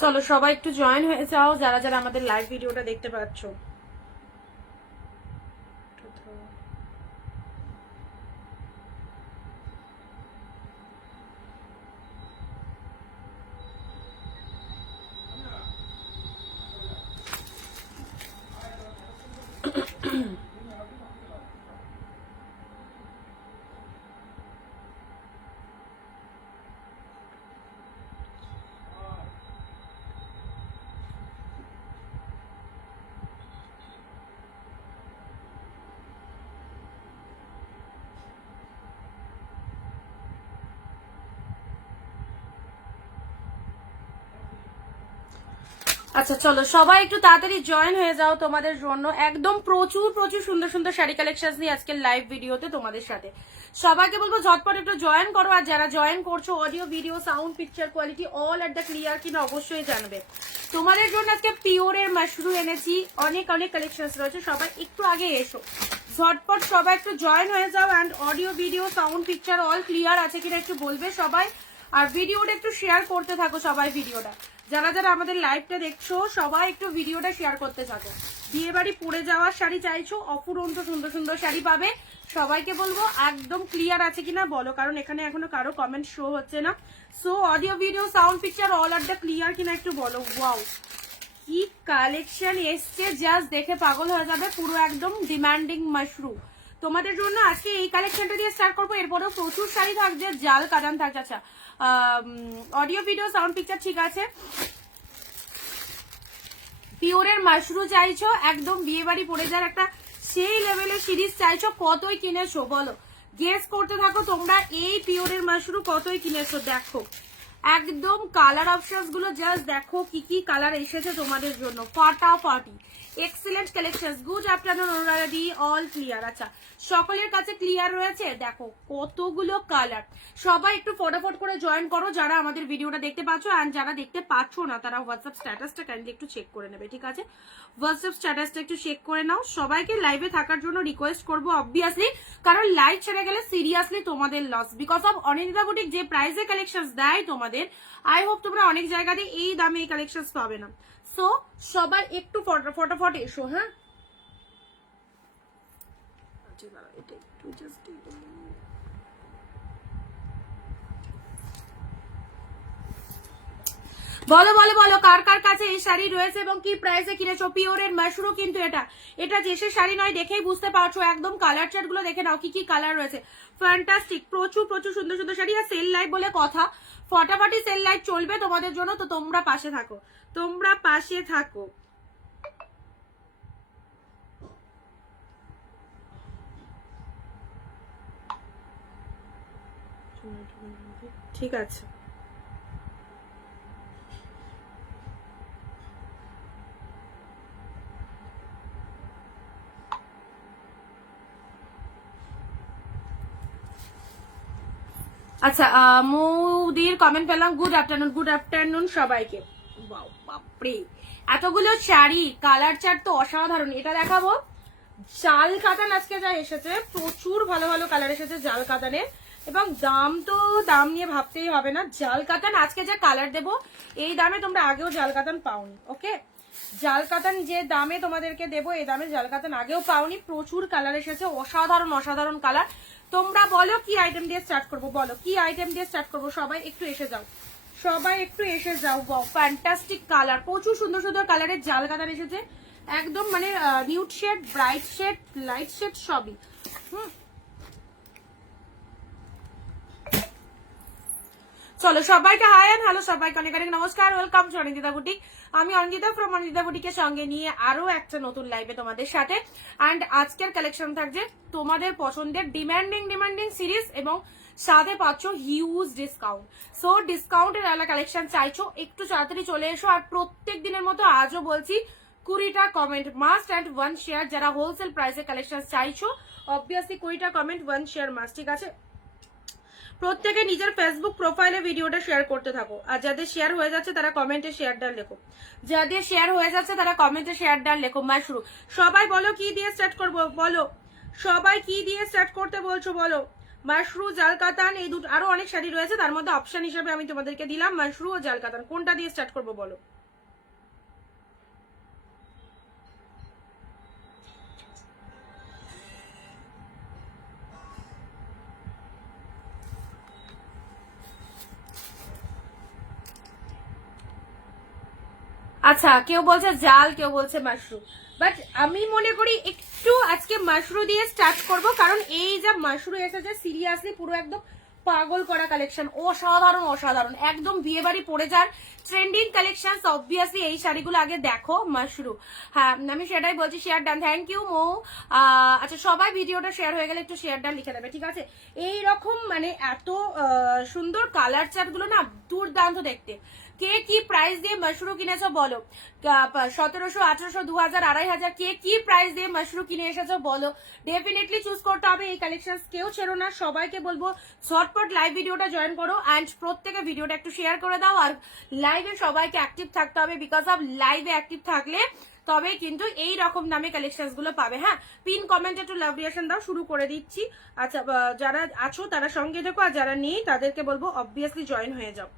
চলো সবাই একটু জয়েন হয়ে যাও যারা যারা আমাদের লাইভ ভিডিওটা দেখতে পাচ্ছ। আচ্ছা চলো সবাই একটু তাড়াতাড়ি জয়েন হয়ে যাও তোমাদের জন্য একদম প্রচুর প্রচুর সুন্দর সুন্দর শাড়ি কালেকশন নিয়ে আজকের লাইভ ভিডিওতে তোমাদের সাথে। সবাইকে বলবো ঝটপট একটু জয়েন করো, আর যারা জয়েন করছো audio video sound picture quality all at the clear কিনা অবশ্যই জানবে। তোমাদের জন্য আজকে পিওরের মাশরু এনেছি, অনেক অনেক কালেকশন রয়েছে, সবাই একটু আগে এসো ঝটপট, সবাই একটু জয়েন হয়ে যাও। And audio video sound picture all clear আছে কিনা একটু বলবে সবাই, আর ভিডিওটা একটু শেয়ার করতে থাকো সবাই। ভিডিওটা যারা যারা আমাদের লাইভটা দেখছো সবাই একটু ভিডিওটা শেয়ার করতে থাকো। বিয়ে বাড়ি পরে যাওয়ার শাড়ি চাইছো, অফুরন্ত সুন্দর সুন্দর শাড়ি পাবে। সবাইকে বলবো একদম ক্লিয়ার আছে কিনা বলো, কারণ এখানে এখনো কারো কমেন্ট শো হচ্ছে না। So audio video sound picture all are the clear কিনা একটু বলো। ওয়াও কি কালেকশন এসছে, জাস্ট দেখে পাগল হয়ে যাবে, পুরো একদম ডিমান্ডিং মাশরু তোমাদের জন্য আজকে এই কালেকশনটা দিয়ে স্টার্ট করবো। এরপরেও প্রচুর শাড়ি থাকছে, জাল কাটান থাকছে। আচ্ছা অডিও ভিডিও সাউন্ড পিকচার ঠিক আছে। পিওরের মাশরু চাইছো, একদম বিয়ে বাড়ি পরে যাওয়ার একটা সেই লেভেলের সিরিজ চাইছো, কতই কিনেছো বলো, গেস করতে থাকো তোমরা এই পিওরের মাশরু কতই কিনেছো। দেখো একদম কালার অপশনস গুলো জাস্ট দেখো কি কি কালার এসেছে তোমাদের জন্য, ফাটাফাটি excellent collection. Good afternoon Anuradhi, all clear. আচ্ছা সকলের কাছে ক্লিয়ার রয়েছে, দেখো কতগুলো কালার। সবাই একটু ফটাফট করে জয়েন করো যারা আমাদের ভিডিওটা দেখতে পাচ্ছ, আর যারা দেখতে পাচ্ছ না তারা হোয়াটসঅ্যাপ স্ট্যাটাসটা কাইন্ডলি একটু চেক করে নেবে, ঠিক আছে? হোয়াটসঅ্যাপ স্ট্যাটাসটা একটু চেক করে নাও। সবাইকে লাইভে থাকার জন্য রিকোয়েস্ট করবো অবভিয়াসলি, কারণ লাইভ ছেড়ে গেলে সিরিয়াসলি তোমাদের loss, because of Anindita boutique যে প্রাইসে কালেকশন দেয় তোমাদের, আই হোপ তোমরা অনেক জায়গাতে এই দামে এই কালেকশন পাবে না। সো সবাই একটু ফটাফট এসো। হ্যাঁ বলো বলো বলো কার কার কাছে এই শাড়ি রয়েছে এবং কি প্রাইসে কিনেছো। পিওরের মাশরু কিন্তু এটা দেশের শাড়ি নয়, দেখেই বুঝতে পারছো। একদম কালার চার্ট গুলো দেখে নাও কি কি কালার রয়েছে, ফ্যান্টাস্টিক। প্রচুর প্রচুর সুন্দর সুন্দর শাড়ি, আর সেল লাইভ বলে কথা, ফটাফটি সেল লাইভ চলবে তোমাদের জন্য, তো তোমরা পাশে থাকো, তোমরা পাশে থাকো। ঠিক আছে আচ্ছা মৌদির কমেন্ট পেলাম, গুড আফটারনুন সবাইকে। বাপরে এতগুলো শাড়ি, কালার চার্ট তো অসাধারণ। এটা দেখাবো জাল কাতান, আজকে যা এসেছে প্রচুর ভালো ভালো কালার এসেছে জাল কাতানের, এবং দাম তো দাম নিয়ে ভাবতেই হবে না। জাল কাতান আজকে যা কালার দেবো এই দামে তোমরা আগেও জাল কাতান পাওনি, ওকে? জাল কাতান যে দামে তোমাদেরকে দেবো এই দামে জাল কাতান আগেও পাওনি। প্রচুর কালার এসেছে, অসাধারণ অসাধারণ কালার। তোমরা বলো কি আইটেম দিয়ে স্টার্ট করবো, বলো কি আইটেম দিয়ে স্টার্ট করবো। সবাই একটু এসে যাও, সবাই একটু এসে যাও। ফ্যান্টাস্টিক কালার, প্রচুর সুন্দর সুন্দর কালারের জাল কাতান এসেছে, একদম মানে nude shade, bright shade, light shade সবই। চলো সবাইকে হাই এন্ড হ্যালো, সবাইকে অনেক অনেক নমস্কার, ওয়েলকাম টু অনিন্দিতা বুটিক। আমি অনিন্দিতা ফ্রম অনিন্দিতা বুটিকের সঙ্গে নিয়ে আরো একটা নতুন লাইভে তোমাদের সাথে। অ্যান্ড আজকের কালেকশন থাকছে তোমাদের পছন্দের ডিমান্ডিং সিরিজ, এবং সাথে পাচ্ছ হিউজ ডিসকাউন্ট। সো ডিসকাউন্টের আলাদা কালেকশন চাইছো একটু তাড়াতাড়ি চলে এসো। আর প্রত্যেক দিনের মতো আজও বলছি 20টা কমেন্ট মাস্ট অ্যান্ড 1 শেয়ার। যারা হোলসেল প্রাইসে কালেকশন চাইছো অবভিয়াসলি 20টা কমেন্ট 1 শেয়ার মাস্ট, ঠিক আছে? প্রত্যেকে নিজের ফেসবুক প্রোফাইলে ভিডিওটা শেয়ার করতে থাকো, আর যাদের শেয়ার হয়ে যাচ্ছে তারা কমেন্টে শেয়ার ডাল লেখো, যাদের শেয়ার হয়ে যাচ্ছে তারা কমেন্টে শেয়ার ডাল লেখো। মাশরু সবাই বলো কি দিয়ে স্টার্ট করবো, বলো সবাই কি দিয়ে স্টার্ট করতে বলছো, বলো মাশরু জাল কাতান, এই দুটো আরো অনেক শাড়ি রয়েছে, তার মধ্যে অপশন হিসেবে আমি তোমাদেরকে দিলাম মাশরু ও জাল কাতান। কোনটা দিয়ে স্টার্ট করবো বলো? আচ্ছা, কেউ বলছে জাল, কেউ বলছে মাশরু, বাট আমি মনে করি একটু আজকে মাশরু দিয়ে স্টার্ট করব, কারণ এই যা মাশরু এসেছে সিরিয়াসলি পুরো একদম পাগল করা কালেকশন, অসাধারণ অসাধারণ, একদম বিয়ে বাড়ি পড়ে যার ট্রেন্ডিং কালেকশন। অবভিয়াসলি এই শাড়িগুলো আগে দেখো মাশরু। হ্যাঁ, আমি সেটাই বলছি, শেয়ার ডান, থ্যাংক ইউ মো। আচ্ছা, সবাই ভিডিওটা শেয়ার হয়ে গেলে একটু শেয়ার ডান লিখে দেবে, ঠিক আছে? এই রকম মানে এত সুন্দর কালার চার্ট গুলো না দুর্দান্ত দেখতে। কে কি প্রাইস দিয়ে মাশরু কিনেছো বলো? 1700, 1800, 2000, 2500, কে কি প্রাইস দিয়ে মাশরু কিনে এসেছো বলো? ডেফিনেটলি চুজ করতে হবে এই কালেকশন, কেউ ছেড়ো না। সবাইকে বলবো ঝটপট লাইভ ভিডিওটা জয়েন করো অ্যান্ড প্রত্যেকে ভিডিওটা একটু শেয়ার করে দাও। আর লাইভে সবাইকে অ্যাক্টিভ থাকতে হবে, বিকজ অফ লাইভে অ্যাক্টিভ থাকলে তবে কিন্তু এই রকম দামে কালেকশন গুলো পাবে। হ্যাঁ, পিন কমেন্ট একটু লাভ রিয়াকশন দাও, শুরু করে দিচ্ছি। আচ্ছা, যারা আছো তারা সঙ্গে দেখো, আর যারা নেই তাদেরকে বলবো অবভিয়াসলি জয়েন হয়ে যাও।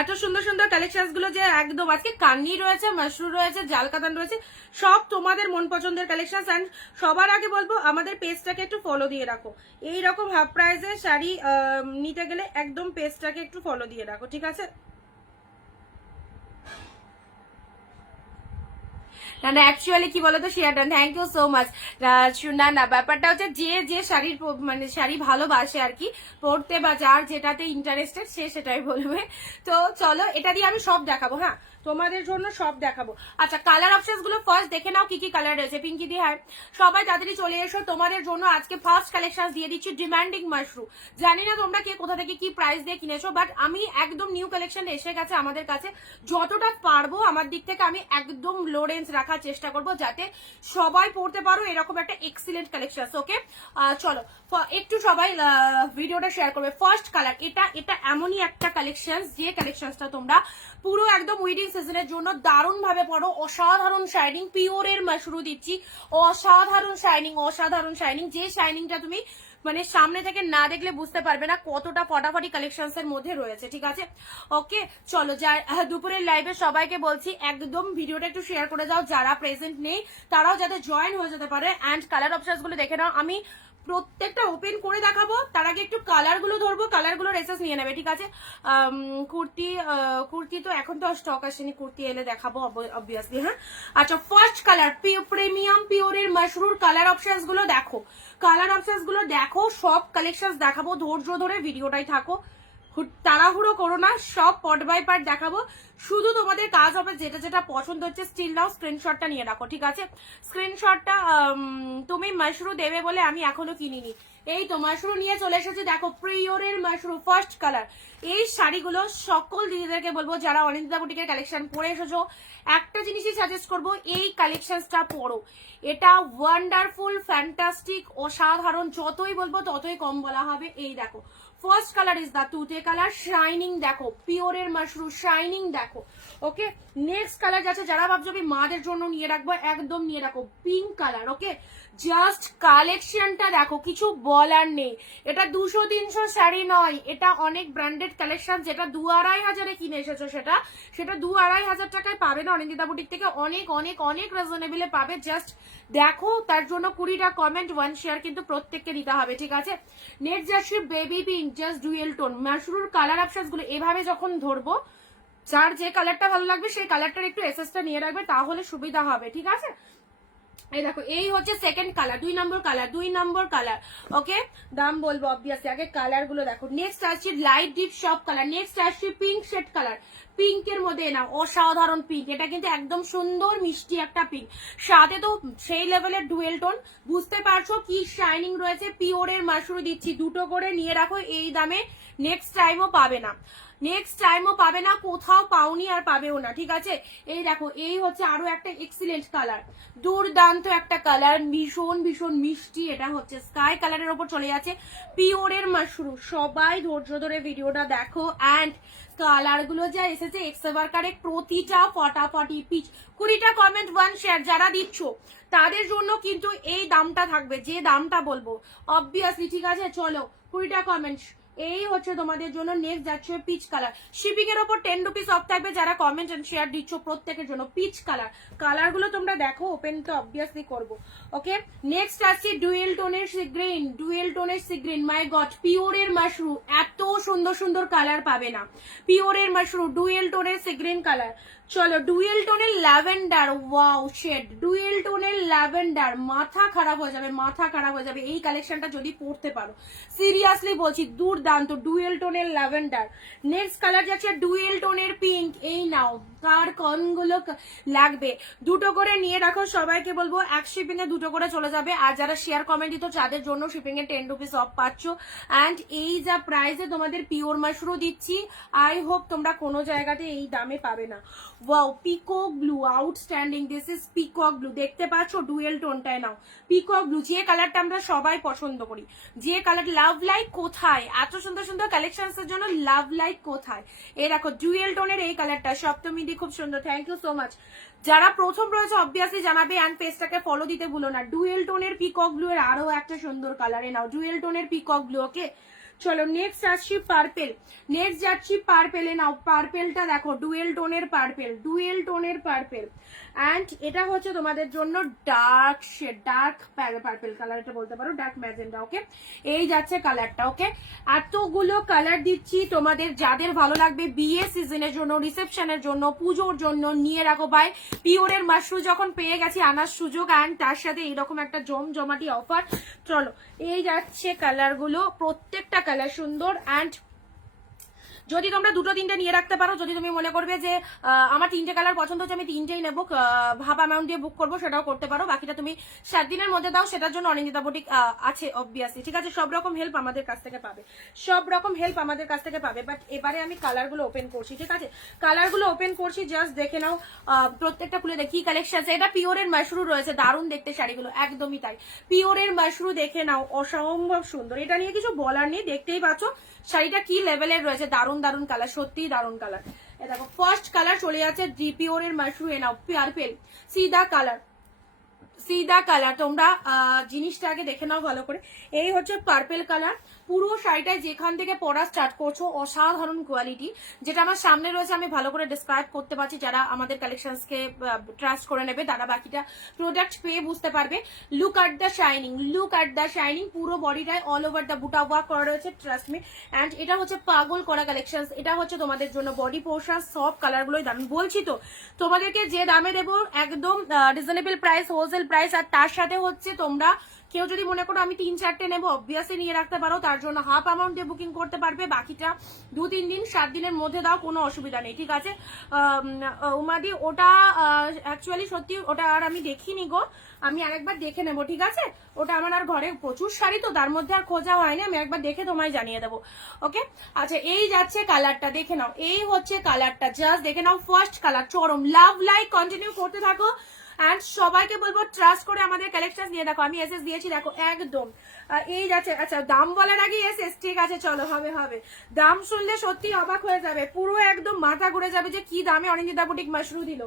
এত সুন্দর সুন্দর কালেকশন গুলো যে একদম আজকে কান্নি রয়েছে, মাশরু রয়েছে, জাল কাতান রয়েছে, সব তোমাদের মন পছন্দের কালেকশন। এন্ড সবার আগে বলবো আমাদের পেজটাকে একটু ফলো দিয়ে রাখো। এই রকম হাফ প্রাইসে শাড়ি নিতে গেলে একদম পেজটাকে একটু ফলো দিয়ে রাখো, ঠিক আছে? না না, অ্যাকচুয়ালি কি বলতো share done, thank you so much. না না, ব্যাপারটা হচ্ছে যে যে শাড়ির মানে শাড়ি ভালোবাসে আর কি পরতে, বা যার যেটাতে ইন্টারেস্টেড সে সেটাই বলবে। তো চলো, এটা দিয়ে আমি সব দেখাবো, হ্যাঁ তোমাদের জন্য সব দেখাবো। আচ্ছা, কালার অপশন গুলো ফার্স্ট দেখে নাও কি কি কালার রয়েছে। পিঙ্কি দি হ্যাঁ, সবাই তাড়াতাড়ি চলে এসো, তোমাদের জন্য আজকে ফার্স্ট কালেকশন দিয়ে দিচ্ছি ডিমান্ডিং মাশরু। জানি না তোমরা কে কোথা থেকে কি প্রাইস দিয়ে কিনেছো, বাট আমি একদম নিউ কালেকশন এসে গেছে আমাদের কাছে, যতটা পারবো আমার দিক থেকে আমি একদম লো রেঞ্জ রাখার চেষ্টা করবো যাতে সবাই পড়তে পারো, এরকম একটা এক্সিলেন্ট কালেকশন। ওকে, চলো একটু সবাই ভিডিওটা শেয়ার করবে। ফার্স্ট কালার, এটা এটা এমনই একটা কালেকশন যে কালেকশনটা তোমরা পুরো একদম উইডিং সিজনের জন্য দারুণ ভাবে পড়ো। অসাধারণ শাইনিং, পিওরের মাশরু দিচ্ছি, অসাধারণ শাইনিং, অসাধারণ শাইনিং, যে শাইনিংটা তুমি মানে সামনে থেকে না দেখলে বুঝতে পারবে না কতটা ফটাফটি কালেকশনস এর মধ্যে রয়েছে, ঠিক আছে? ওকে, চলো দুপুরের লাইভে সবাইকে বলছি একদম ভিডিওটা একটু শেয়ার করে দাও, যারা প্রেজেন্ট নেই তারাও যাতে জয়েন হয়ে যেতে পারে। অ্যান্ড কালার অপশনস গুলো দেখে নাও, আমি প্রত্যেকটা ওপেন করে দেখাবো, তার আগে একটু কালার গুলো ধরবো, কালার গুলো রেসেস নিয়ে নেবে, ঠিক আছে? কুর্তি তো এখন তো স্টক আসেনি, কুর্তি এলে দেখাবো অবভিয়াসলি। হ্যাঁ, আচ্ছা, ফার্স্ট কালার প্রিমিয়াম পিওরের মাশরুর কালার অপশনস গুলো দেখো, কালার অপশনস গুলো দেখো, সব কালেকশন দেখাবো, ধৈর্য ধরে ভিডিওটাই থাকো, তাড়াহুড়ো করো না, সব পার্ট বাই পার্ট দেখাবো। শুধু তোমাদের কাজ হবে যেটা যেটা পছন্দ হচ্ছে স্টিল নাও স্ক্রিনশটটা নিয়ে রাখো, ঠিক আছে? স্ক্রিনশটটা তুমি মাশরু দেবে বলে আমি এখনো কিনিনি, এই তো মাশরু নিয়ে চলে এসেছি, দেখো পিওরের মাশরু ফার্স্ট কালার। এই শাড়িগুলো সকল দিদিদেরকে বলবো যারা অনিন্দিতা বুটিকের কালেকশন পরে এসেছো, একটা জিনিসই সাজেস্ট করবো, এই কালেকশনটা পরো। এটা ওয়ান্ডারফুল, ফ্যান্টাস্টিক, অসাধারণ, যতই বলবো ততই কম বলা হবে। এই দেখো ফার্স্ট কালার ইজ দা তুতে কালার, শাইনিং দেখো, পিওরের মাশরু শাইনিং দেখো। ওকে, নেক্সট কালার যাচ্ছে, যারা ভাবছো আমি মাদের জন্য নিয়ে রাখবো, একদম নিয়ে রাখো, পিঙ্ক কালার। ওকে, জাস্ট কালেকশনটা দেখো, কিছু বলার নেই। এটা 200-300 শাড়ি নয়, এটা অনেক ব্র্যান্ডেড কালেকশন, যেটা 2-2.5 কিনে এসেছো সেটা 2-2.5 টাকায় পাবে না অনিন্দিতা বুটিক থেকে, অনেক অনেক অনেক রিজনেবলে পাবে। জাস্ট দেখো, তার জন্য 20টা কমেন্ট 1 শেয়ার কিন্তু প্রত্যেককে দিতে হবে, ঠিক আছে? নেক্সট যাচ্ছে baby pink, just dual tone. মাশরুর কালার অপশনস গুলো এভাবে যখন ধরবো, যার যে কালারটা ভালো লাগবে সেই কালারটার একটু এসএসটা নিয়ে রাখবে, তাহলে সুবিধা হবে, ঠিক আছে? এই দেখো, এই হচ্ছে সেকেন্ড কালার, 2 নম্বর কালার। ওকে, দাম বলবো অবভিয়াসলি, আগে কালার গুলো দেখো। নেক্সট আসছে লাইট ডিপ সব কালার, নেক্সট আসছে পিঙ্ক শেড কালার, পিঙ্কের মধ্যে না অসাধারণ পিঙ্ক, এটা কিন্তু একদম সুন্দর মিষ্টি একটা পিঙ্ক, সাথে তো সেই লেভেলের ডুয়েল টোন, বুঝতে পারছো কি শাইনিং রয়েছে। পিওরের মাশরু দিচ্ছি, দুটো করে নিয়ে রাখো, এই দামে নেক্সট টাইমও পাবে না। নেক্সট টাইমও পাবে না, কোথাও পাওনি আর পাবেও না, ঠিক আছে। এই দেখো, এই হচ্ছে আরো একটা এক্সিলেন্ট কালার, দুর্দান্ত একটা কালার, ভীষণ ভীষণ মিষ্টি। এটা হচ্ছে স্কাই কালারের ওপর চলে যাচ্ছে পিওরের মাশরুম। সবাই ধৈর্য ধরে ভিডিওটা দেখো। অ্যান্ড কালার গুলো যা এসেছে এক্সেভারকারে, প্রতিটা ফটাফটি পিচ। 20টা কমেন্ট 1 শেয়ার যারা দিচ্ছ তাদের জন্য কিন্তু এই দামটা থাকবে, যে দামটা বলবো অবভিয়াসলি, ঠিক আছে। চলো 20টা কমেন্ট, এই হচ্ছে তোমাদের জন্য। নেক্সট যাচ্ছে পিচ কালার, শিপিং এর উপর 10 রুপিস অফ থাকবে যারা কমেন্ট এন্ড শেয়ার দিচ্ছ প্রত্যেকের জন্য। পিচ কালার, কালার গুলো তোমরা দেখো, ওপেন তো অবভিয়াসলি করবো। ওকে, নেক্সট আসছি ডুয়েল টোনের সি গ্রিন, ডুয়েল টোনের সি গ্রিন। মাই গড, পিওরের মাশরুম, এত সুন্দর সুন্দর কালার পাবে না। পিওরের মাশরুম, ডুয়েল টোনের সি গ্রিন কালার। চলো ডুয়েল টোনের ল্যাভেন্ডার, ওয়াও শেড, ডুয়েল টোনের ল্যাভেন্ডার, মাথা খারাপ হয়ে যাবে, মাথা খারাপ হয়ে যাবে এই কালেকশনটা যদি পড়তে পারো, সিরিয়াসলি বলছি, দুর্দান্ত। ডুয়েল টোনের ল্যাভেন্ডার। নেক্সট কালার যাচ্ছে ডুয়েল টোনের পিঙ্ক। এই নাও, কার কোনগুলো লাগবে দুটো করে নিয়ে রাখো, সবাইকে বলবো এক শিপিং এ দুটো করে চলে যাবে। আর যারা শেয়ার কমেন্ট দিত তাদের জন্য শিপিং এ 10 রুপিস অফ পাচ্ছ। অ্যান্ড এই যা প্রাইসে তোমাদের পিওর মাশরুম দিচ্ছি, আই হোপ তোমরা কোনো জায়গাতে এই দামে পাবে না। Wow, peacock blue, outstanding, this is peacock blue. দেখতে পাচ্ছ ডুয়েল টোনটায় নাও পিকক ব্লু, যে কালারটা আমরা সবাই পছন্দ করি, যে কালার। লাভ লাইক কোথায়, এত সুন্দর সুন্দর কালেকশনস এর জন্য লাভ লাইক কোথায়। এই দেখো ডুয়েল টোনের এই কালারটা, সপ্তমী দি খুব সুন্দর, থ্যাংক ইউ সো মাচ। যারা প্রথম রয়েছে অবভিয়াসলি জানাবে, অ্যান্ড পেজটাকে ফলো দিতে ভুলো না। ডুয়েল টোনের পিকক ব্লু এর আরো একটা সুন্দর কালারে নাও, ডুয়েল টোনের পিকক ব্লু। ওকে, চলো নেক্সট আসছি পার্পেল, নেক্সট যাচ্ছি পার্পেলে। নাও পার্পেলটা দেখো, ডুয়েল টোনের পার্পেল, ডুয়েল টোনের পার্পেল। অ্যান্ড এটা হচ্ছে তোমাদের জন্য dark shade, dark purple colour, এটা বলতে পারো ডার্ক ম্যাজেন্ডা। ওকে, এই যাচ্ছে কালারটা। ওকে, এতগুলো কালার দিচ্ছি তোমাদের, যাদের ভালো লাগবে বিয়ে সিজনের জন্য, রিসেপশনের জন্য, পুজোর জন্য নিয়ে রাখো ভাই। পিওরের মাশরুম যখন পেয়ে গেছি আনার সুযোগ, অ্যান্ড তার সাথে এইরকম একটা জমজমাটি অফার। চলো এই যাচ্ছে কালারগুলো, প্রত্যেকটা কালার সুন্দর। অ্যান্ড যদি তোমরা দুটো তিনটে নিয়ে রাখতে পারো, যদি তুমি মনে করবে যে আমার 3টে কালার পছন্দ হচ্ছে, আমি 3টেই নেবো, হাফ অ্যামাউন্ট দিয়ে বুক করবো, সেটাও করতে পারো। বাকিটা তুমি 7 দিনের মধ্যে দাও, সেটার জন্য অনিন্দিতা বুটিক আছে অবভিয়াসলি, ঠিক আছে। সব রকম হেল্প আমাদের কাছ থেকে পাবে, সব রকম হেল্প আমাদের কাছ থেকে পাবে। বাট এবারে আমি কালারগুলো ওপেন করছি, ঠিক আছে। কালারগুলো ওপেন করছি, জাস্ট দেখে নাও, প্রত্যেকটা খুলে দেখি কালেকশন আছে। এটা পিওরের মাশরুম রয়েছে, দারুণ দেখতে শাড়িগুলো, একদমই তাই। পিওরের মাশরুম দেখে নাও, অসম্ভব সুন্দর। এটা নিয়ে কিছু বলার নেই, দেখতেই পাচ্ছ শাড়িটা কি লেভেলের রয়েছে, দারুণ দারুণ কালার, সত্যিই দারুণ কালার। দেখো ফার্স্ট কালার চলে যাচ্ছে পিওরের মাশরুম, নাও পার্পেল, সিদা কালার, সিদা কালার। তোমরা জিনিসটাকে দেখে নাও ভালো করে। এই হচ্ছে পার্পেল কালার। পুরো শাড়িটায় যেখান থেকে পরা স্টার্ট করছো, অসাধারণ কোয়ালিটি। যেটা আমার সামনে রয়েছে আমি ভালো করে ডিসক্রাইব করতে পারছি, যারা আমাদের কালেকশনসকে ট্রাস্ট করে নেবে তারা বাকিটা প্রোডাক্ট পেয়ে বুঝতে পারবে। Look at the shining, look at the shining. পুরো বডিটায় অল ওভার দ্য বুটা ওয়ার্ক করা রয়েছে, ট্রাস্ট মি। অ্যান্ড এটা হচ্ছে পাগল করা কালেকশন, এটা হচ্ছে তোমাদের জন্য বডি পোর্শন। সব কালারগুলোই দাম, বলছি তো তোমাদেরকে যে দামে দেবো একদম রিজনেবল প্রাইস, হোলসেল প্রাইস। আর তার সাথে হচ্ছে তোমরা কেউ যদি মনে করো আমি 3-4টে নেবো, অবভিয়াসলি নিয়ে রাখতে পারো, তার জন্য হাফ অ্যামাউন্ট দিয়ে বুকিং করতে পারবে। বাকিটা 2-3 দিন 7 দিনের মধ্যে দাও, কোনো অসুবিধা নেই, ঠিক আছে। উমাদি ওটা অ্যাকচুয়ালি সত্যি ওটা আর আমি দেখিনি গো, আমি আরেকবার দেখে নেবো, ঠিক আছে। ওটা আমার আর ঘরে প্রচুর শাড়ি তো, তার মধ্যে আর খোঁজা হয়নি, আমি একবার দেখে তোমায় জানিয়ে দেবো। ওকে, আচ্ছা এই যাচ্ছে কালারটা, দেখে নাও। এই হচ্ছে কালারটা, জাস্ট দেখে নাও, ফার্স্ট কালার, চরম। লাভ লাইক কন্টিনিউ করতে থাকো। অ্যান্ড সবাইকে বলবো ট্রাস্ট করে আমাদের কালেকশন নিয়ে দেখো, আমি এসএস দিয়েছি দেখো একদম। এই যাচ্ছে, আচ্ছা দাম বলার আগে এসএস, ঠিক আছে চলো, হবে হবে। দাম শুনলে সত্যি অবাক হয়ে যাবে, পুরো একদম মাথা ঘুরে যাবে যে কি দামে অনিন্দিতা বুটিক মাশরুম দিল।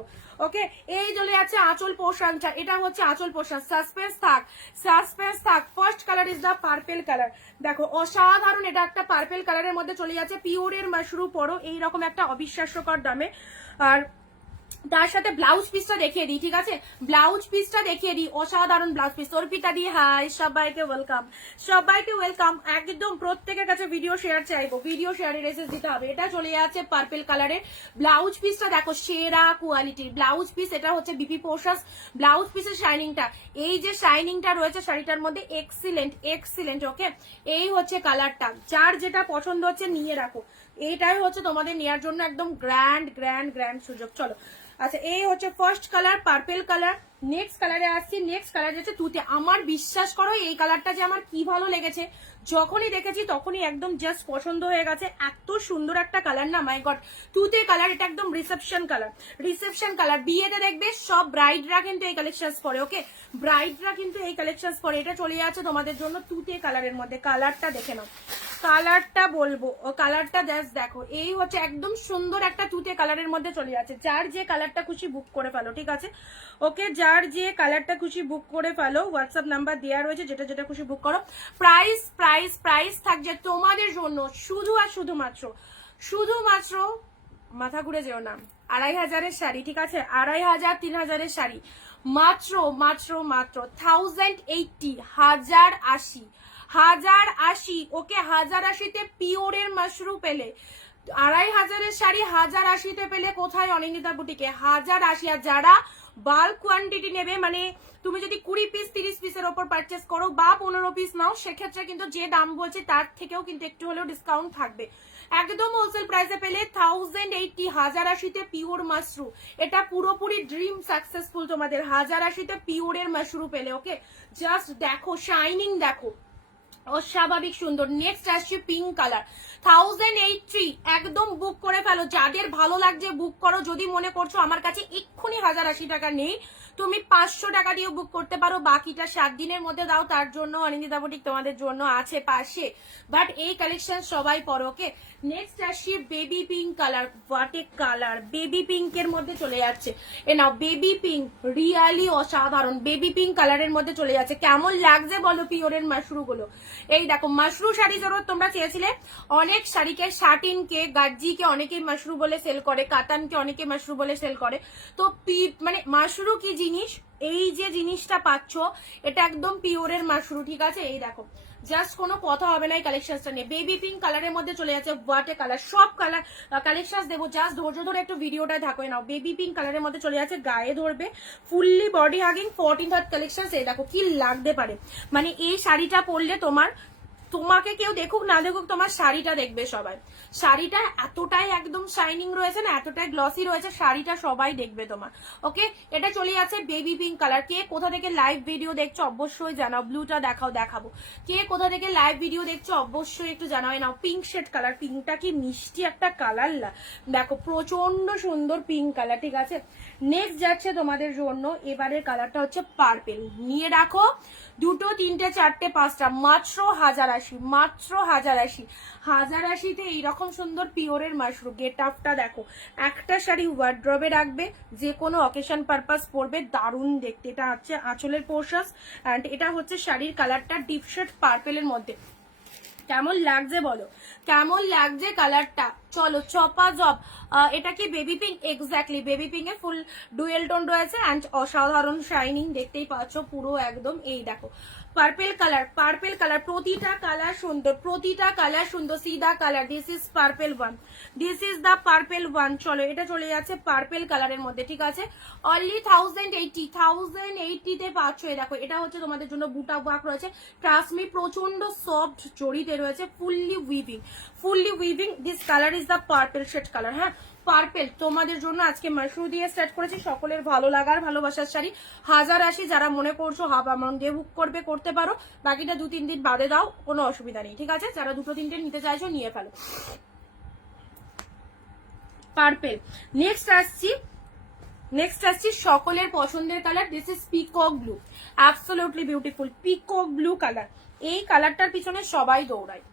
ওকে, এই চলে যাচ্ছে আঁচল পোর্শনটা, এটা হচ্ছে আঁচল পোর্শন। সাসপেন্স থাক, সাসপেন্স থাক। First colour is the purple colour, দেখো অসাধারণ। এটা একটা পার্পেল কালারের মধ্যে চলে যাচ্ছে, পিওরের মাশরুম পরো এইরকম একটা অবিশ্বাস্যকর দামে। আর তার সাথে ব্লাউজ পিসটা দেখিয়ে দিই, ঠিক আছে। ব্লাউজ পিসটা দেখিয়ে দিই, অসাধারণ ব্লাউজ পিস। অর্পিতা দি হাই, সবাইকে ওয়েলকাম, সবাইকে ওয়েলকাম। একদম প্রত্যেকের কাছে ভিডিও শেয়ার চাইবো, ভিডিও শেয়ারের এসএস দিতে হবে। এটা চলে যাচ্ছে পার্পেল কালারের। ব্লাউজ পিসটা দেখো সেরা কোয়ালিটির ব্লাউজ পিস, এটা হচ্ছে বিপি পোর্শাস। ব্লাউজ পিসের শাইনিংটা, এই যে শাইনিংটা রয়েছে শাড়িটার মধ্যে, এক্সিলেন্ট এক্সিলেন্ট। ওকে, এই হচ্ছে কালারটা, যার যেটা পছন্দ হচ্ছে নিয়ে রাখো। এইটাই হচ্ছে তোমাদের নেওয়ার জন্য একদম গ্র্যান্ড গ্র্যান্ড গ্র্যান্ড সুযোগ। চলো আচ্ছা, এই হচ্ছে first colour purple colour. Next কালারে আসছি, নেক্সট কালার হচ্ছে তুতে। আমার বিশ্বাস করো এই কালারটা যে আমার কি ভালো লেগেছে, যখনই দেখেছি তখনই একদম জাস্ট পছন্দ হয়ে গেছে। এত সুন্দর একটা কালার না, মাই গড। তুতে কালার, এটা একদম রিসেপশন কালার, রিসেপশন কালার। বিয়েতে দেখবে সব ব্রাইডরা কিন্তু এই কালেকশন পরে, ওকে, ব্রাইডরা কিন্তু এই কালেকশন পরে। এটা চলে যাচ্ছে তোমাদের জন্য তুতে কালারের মধ্যে। কালারটা দেখে নাও, কালারটা বলবো, ও কালারটা জাস্ট দেখো। এই হচ্ছে একদম সুন্দর একটা তুতে কালারের মধ্যে চলে যাচ্ছে। যার যে কালারটা খুশি বুক করে ফেলো, ঠিক আছে, ওকে, যার যে কালারটা খুশি বুক করে ফেলো। হোয়াটসঅ্যাপ নাম্বার দেওয়া রয়েছে, যেটা যেটা খুশি বুক করো। প্রাইস প্রাইস প্রাইস থাকছে তোমাদের জন্য শুধু আর শুধুমাত্র, শুধুমাত্র মাথা ঘুরে যেও না, 2500-এর শাড়ি, ঠিক আছে, 2500, 3000-এর শাড়ি, মাত্র মাত্র মাত্র 1080, 1080, 1080, ওকে, 1080-তে পিওরের মাশরু পেলে। 2500-এর শাড়ি 1080-তে পেলে কোথায়? অনিন্দিতা বুটিকে 1080। আর যারা বাল্ক কোয়ান্টিটি নেবে, মানে তুমি যদি 20 পিস 30 পিসের ওপর পারচেস করো বা 15 পিস নাও, সেক্ষেত্রে কিন্তু যে দাম বলছে তার থেকেও কিন্তু একটু হলেও ডিসকাউন্ট থাকবে। একদম হোলসেল প্রাইসে পেলে 1080, 1080-তে পিওর মাশরু। এটা পুরোপুরি ড্রিম সাকসেসফুল তোমাদের। 1080-তে পিওরের মাশরু পেলে, ওকে, জাস্ট দেখো শাইনিং, দেখো অস্বাভাবিক সুন্দর। নেক্সট আসছে পিঙ্ক কালার, 1080, একদম বুক করে ফেলো। যাদের ভালো লাগছে বুক করো। যদি মনে করছো আমার কাছে এক্ষুনি 1080 টাকা নেই, তুমি 500 টাকা দিয়ে বুক করতে পারো, বাকিটা 7 দিনের মধ্যে দাও, তার জন্য অনিন্দিতা বুটিক তোমাদের জন্য আছে পাশে। বাট এই কালেকশন সবাই পরো, ওকে। নেক্সট আসছি baby pink colour, what a colour, baby পিঙ্কের মধ্যে চলে যাচ্ছে। এ নাও বেবি পিঙ্ক, রিয়ালি অসাধারণ। বেবি পিঙ্ক কালারের মধ্যে চলে যাচ্ছে। কেমন লাগছে বলো পিওরের মাশরু গুলো? এই দেখো মাশরু শাড়ি জরুরত তোমরা চেয়েছিলে। অনেক শাড়িকে শাটিনকে, গাজ্জিকে অনেকেই মাশরু বলে সেল করে, কাতানকে অনেকে মাশরু বলে সেল করে। তো মানে মাশরু কি জিনিস, এই যে জিনিসটা পাচ্ছ এটা একদম পিওরের মাশরু, ঠিক আছে। এই দেখো জাস্ট কোনো কথা হবে না এই কালেকশনটা নিয়ে। বেবি পিঙ্ক কালারের মধ্যে চলে যাচ্ছে, হোয়াট এ কালার। সব কালার কালেকশন দেবো, জাস্ট ধৈর্য ধরে একটু ভিডিওটা থাকো। নাও বেবি পিঙ্ক কালারের মধ্যে চলে যাচ্ছে, গায়ে ধরবে, ফুললি বডি হাগিং, 14 কালেকশন। এই দেখো কি লাগতে পারে, মানে এই শাড়িটা পরলে তোমাকে কেউ দেখুক না দেখুক, তোমার শাড়িটা দেখবে সবাই। শাড়িটা এতটাই একদম শাইনিং রয়েছে না, এতটাই গ্লসি রয়েছে, শাড়িটা সবাই দেখবে তোমার, ওকে। এটা চলে যাচ্ছে বেবি পিঙ্ক কালার। কে কোথা থেকে লাইভ ভিডিও দেখছো অবশ্যই জানাও। ব্লুটা দেখাবো। কে কোথা থেকে লাইভ ভিডিও দেখছো অবশ্যই একটু জানাও। নাও পিঙ্ক শেড কালার, পিঙ্কটা কি মিষ্টি একটা কালার, দেখো প্রচন্ড সুন্দর পিঙ্ক কালার, ঠিক আছে। নেক্সট যাচ্ছে তোমাদের জন্য এবারের কালারটা হচ্ছে পার্পেল। নিয়ে রাখো, 2, 3, 4, 5টা, মাত্র 1080, মাত্র 1080। 1080-তে এইরকম সুন্দর পিওরের মাশরু। গেট আপটা দেখো, একটা শাড়ি ওয়ার্ড্রবে রাখবে, যে কোনো অকেশন পারপাস পরবে, দারুণ দেখতে। এটা হচ্ছে আঁচলের পোর্শন, অ্যান্ড এটা হচ্ছে শাড়ির কালারটা ডিপ শেড পার্পেলের মধ্যে। কেমন লাগছে বলো, কেমন লাগছে কালারটা? চলো চপা জব, এটা কি বেবি পিঙ্ক? এক্স্যাক্টলি বেবি পিঙ্কে ফুল ডুয়েল টোন রয়েছে অ্যান্ড অসাধারণ শাইনিং, দেখতেই পাচ্ছ পুরো একদম। এই দেখো পার্পেল কালার, পার্পেল কালার, প্রতিটা কালার সুন্দর, প্রতিটা কালার সুন্দর। See the colour, this is purple one, this is the purple one. চলো এটা চলে যাচ্ছে পার্পেল কালারের মধ্যে, ঠিক আছে। অনলি 1080, 1080-তে পাচ্ছ। এই দেখো এটা হচ্ছে তোমাদের জন্য বুটা ওয়ার্ক রয়েছে, ট্রাস্ট-মি প্রচন্ড সফট জড়িতে রয়েছে, fully weaving, fully weaving. This colour is the purple shade colour. হ্যাঁ পার্পেল তোমাদের জন্য আজকে মাশরু দিয়ে স্টার্ট করেছি। সকলের ভালো লাগার ভালোবাসার শাড়ি 1080। যারা মনে করছো হাফ অ্যামাউন্ট দিয়ে বুক করবে করতে পারো, বাকিটা 2-3 দিন বাদে দাও, কোনো অসুবিধা নেই, ঠিক আছে। যারা 2-3টে নিতে চাইছো নিয়ে ফেলো। পার্পেল। নেক্সট আসছি সকলের পছন্দের colour, this is peacock blue, absolutely beautiful peacock blue colour. এই কালারটার পিছনে সবাই দৌড়ায়,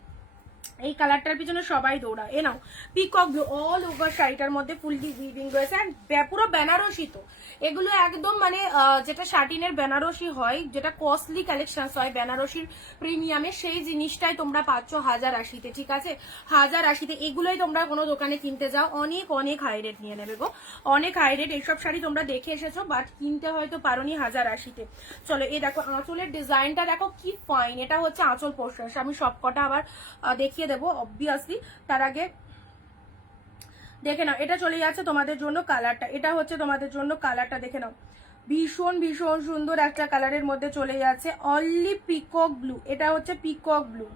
এই কালারটার পিছনে সবাই দৌড়ায়। এ নাও পিকক ব্লু, অল ওভার শাড়িটার মধ্যে ফুললি উইভিং রয়েছে, অ্যান্ড পুরো বেনারসি। তো এগুলো একদম মানে যেটা শাটিনের বেনারসি হয়, যেটা কস্টলি কালেকশন হয় বেনারসির প্রিমিয়ামে, সেই জিনিসটাই তোমরা পাচ্ছ 1080-তে, ঠিক আছে। 1080-তে এগুলোই তোমরা কোনো দোকানে কিনতে যাও অনেক অনেক হাই রেট নিয়ে নেবে গো, অনেক হাই রেট। এইসব শাড়ি তোমরা দেখে এসেছো বাট কিনতে হয়তো পারোনি 1080-তে। চলো এই দেখো আঁচলের ডিজাইনটা দেখো কি ফাইন। এটা হচ্ছে আঁচল পোর্শন, আমি সব কটা আবার দেখিয়ে দেবো অবভিয়াসলি, তার আগে দেখে নাও। এটা চলে যাচ্ছে তোমাদের জন্য কালারটা, এটা হচ্ছে তোমাদের জন্য কালারটা, দেখে নাও ভীষণ ভীষণ সুন্দর একটা কালারের মধ্যে চলে যাচ্ছে, অনলি পিকক ব্লু। এটা হচ্ছে পিকক ব্লু,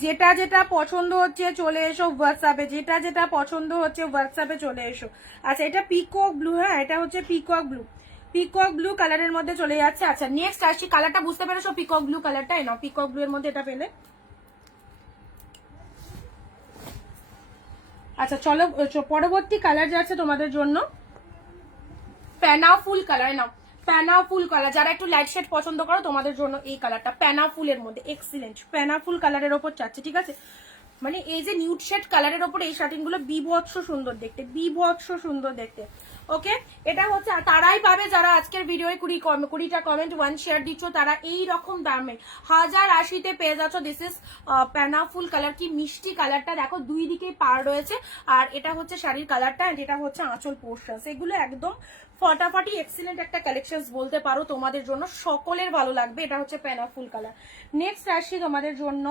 যেটা যেটা পছন্দ হচ্ছে চলে এসো হোয়াটসঅ্যাপে, যেটা যেটা পছন্দ হচ্ছে হোয়াটসঅ্যাপে চলে এসো। আচ্ছা এটা পিকক ব্লু, হ্যাঁ এটা হচ্ছে পিকক ব্লু, পিকক ব্লু কালারের মধ্যে চলে যাচ্ছে। আচ্ছা নেক্সট আসছি, কালারটা বুঝতে পেরেছো পিকক ব্লু কালারটা, এনাও পিকক ব্লু এর মধ্যে এটা পেলে। আচ্ছা চলো পরবর্তী কালার যাচ্ছে তোমাদের জন্য প্যানা ফুল কালার। নাও প্যানা ফুল কালার, যারা একটু লাইট শেড পছন্দ করো তোমাদের জন্য এই কালারটা প্যানা ফুলের মধ্যে এক্সিলেন্ট প্যানা ফুল কালারের ওপর চাচ্ছে, ঠিক আছে। মানে এই যে নিউড শেড কালারের ওপর এই শার্টিং গুলো বিভৎস সুন্দর দেখতে, বিভৎস সুন্দর দেখতে। ওকে এটা হচ্ছে তারাই পাবে যারা আজকের ভিডিওয় 20টা কমেন্ট 1 শেয়ার দিচ্ছ, তারা এই রকম দামে 1080-তে পেয়ে যাচ্ছ। দিস ইজ প্যানা ফুল কালার, কি মিষ্টি কালারটা দেখো, দুই দিকে পার রয়েছে। আর এটা হচ্ছে শাড়ির কালারটা, এন্ড এটা হচ্ছে আঁচল পোর্শন। এগুলো একদম ফটাফটি এক্সিলেন্ট একটা কালেকশন বলতে পারো, তোমাদের জন্য সকলের ভালো লাগবে। এটা হচ্ছে প্যানা ফুল কালার। নেক্সট আসছি তোমাদের জন্য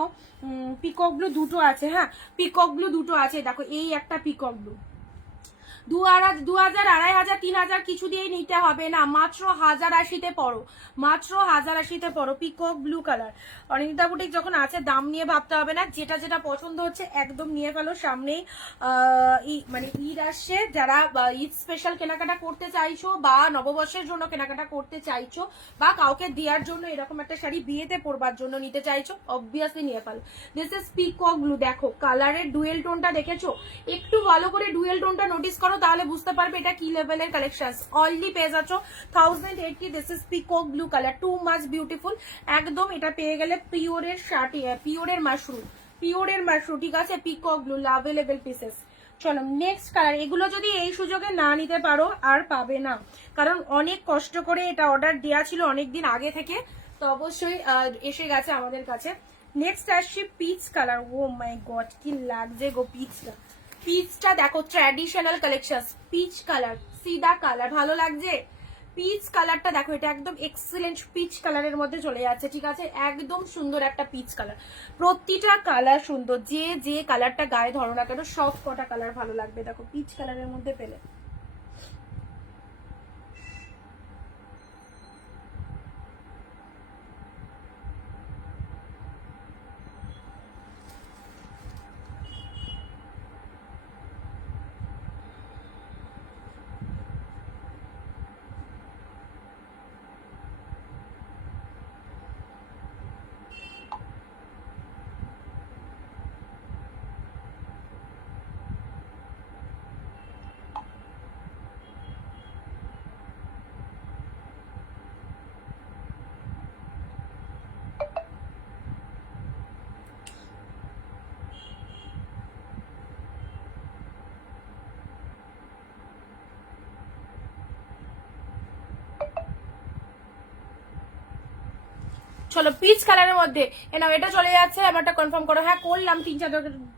পিকক ব্লু দুটো আছে, হ্যাঁ পিকক ব্লু দুটো আছে, দেখো এই একটা পিকক ব্লু 2000, 2500, 3000 কিছু দিয়ে নিতে হবে না, মাত্র 1080-তে পড়ো, মাত্র 1080-তে পড়ো peacock blue colour. Anindita boutique যখন আছে দাম নিয়ে ভাবতে হবে না, যেটা যেটা পছন্দ হচ্ছে একদম নিয়ে ফেলো। সামনেই মানে ঈদ আসছে, যারা ঈদ স্পেশাল কেনাকাটা করতে চাইছো বা নববর্ষের জন্য কেনাকাটা করতে চাইছো বা কাউকে দেওয়ার জন্য এরকম একটা শাড়ি বিয়েতে পরবার জন্য নিতে চাইছো, অবভিয়াসলি নিয়ে ফেলো। দিস ইজ পিকক ব্লু, দেখো কালারের ডুয়েল টোনটা দেখেছো, একটু ভালো করে ডুয়েল টোনটা নোটিস করো তাহলে বুঝতে পারবে এটা কি লেভেলের কালেকশন। অলরেডি পেয়ে যাচ্ছ 1080। This is peacock blue colour, two much beautiful একদম। এটা পেয়ে গেলে পিওরের শার্ট, পিওরের মাশরুম, পিওরের মাশরুম, ঠিক আছে পিকক ব্লু লাভেলেবল পিসেস। চলো নেক্সট কালার, এগুলো যদি এই সুযোগে না নিতে পারো আর পাবে না, কারণ অনেক কষ্ট করে এটা অর্ডার দেওয়া ছিল অনেকদিন আগে থেকে, তো অবশ্যই এসে গেছে আমাদের কাছে। নেক্সট আসছি peach colour, oh my god কি লাগছে গো পিচটা, পিচটা দেখো ট্র্যাডিশনাল কালেকশন, পিচ কালার সিদা কালার, ভালো লাগছে পিচ কালারটা দেখো, এটা একদম এক্সিলেন্ট পিচ কালারের মধ্যে চলে যাচ্ছে, ঠিক আছে একদম সুন্দর একটা পিচ কালার। প্রতিটা কালার সুন্দর, যে যে কালারটা গায়ে ধরো না কেন সব কটা কালার ভালো লাগবে, দেখো পিচ কালারের মধ্যে পেলে। চলো পিচ কালারের মধ্যে এনাও এটা চলে যাচ্ছে, আমারটা কনফার্ম করো। হ্যাঁ করলাম,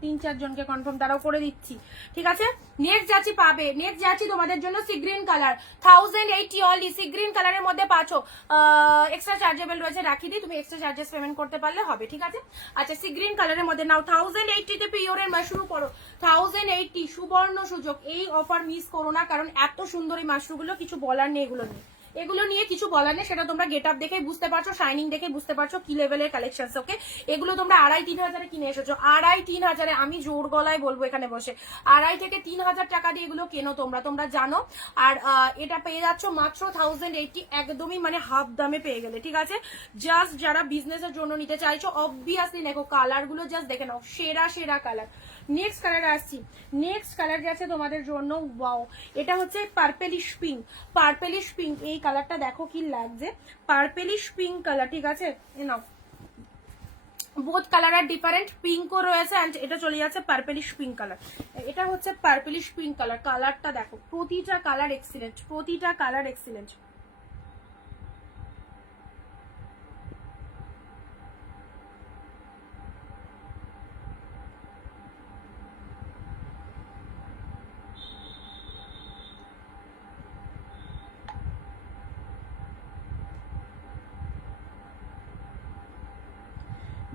তিন চার জনকে কনফার্ম, তারাও করে দিচ্ছি, ঠিক আছে। নেক্সট যাচ্ছি পাবে, নেক্সট যাচ্ছি তোমাদের জন্য C green colour 1080 only, sea green কালারের মধ্যে পাচ্ছো। এক্সট্রা চার্জেবল রয়েছে, রাখি দিই, তুমি এক্সট্রা চার্জেস পেমেন্ট করতে পারলে হবে, ঠিক আছে। আচ্ছা সি গ্রিন কালারের মধ্যে নাও 1080-তে পিওরের মাশরু পড়ো, 1080 সুবর্ণ সুযোগ, এই অফার মিস করো না, কারণ এত সুন্দর এই মাশরুগুলো কিছু বলার নেই, এগুলো নিয়ে এগুলো নিয়ে কিছু বলার নেই, সেটা তোমরা গেট আপ দেখে বুঝতে পারছো, শাইনিং দেখে বুঝতে পারছো কি লেভেলের কালেকশন। ওকে এগুলো তোমরা 2,500-3,000 কিনে এসেছো, 2,500-3,000, আমি জোর গলায় বলবো এখানে বসে 2,500 থেকে 3,000 টাকা দিয়ে এগুলো কেনো তোমরা জানো। আর এটা পেয়ে যাচ্ছ মাত্র 1080, একদমই মানে হাফ দামে পেয়ে গেলে, ঠিক আছে। জাস্ট যারা বিজনেসের জন্য নিতে চাইছো অবভিয়াসলি দেখো কালার গুলো জাস্ট দেখে নাও, সেরা সেরা কালার। নেক্সট কালার আসছি, নেক্সট কালার যাচ্ছে তোমাদের জন্য, ওয়াও এটা হচ্ছে পার্পেলিশ পিঙ্ক, পার্পেলিশ পিঙ্ক, এই কালারটা দেখো কি লাগছে, পার্পেলিশ পিঙ্ক কালার, ঠিক আছে নাও। বোথ কালার আর ডিফারেন্ট, পিঙ্কও রয়েছে এন্ড এটা চলে যাচ্ছে পার্পেলিশ পিঙ্ক কালার। এটা হচ্ছে পার্পেলিশ পিঙ্ক কালার, কালারটা দেখো প্রতিটা কালার এক্সিলেন্ট, প্রতিটা কালার এক্সিলেন্ট।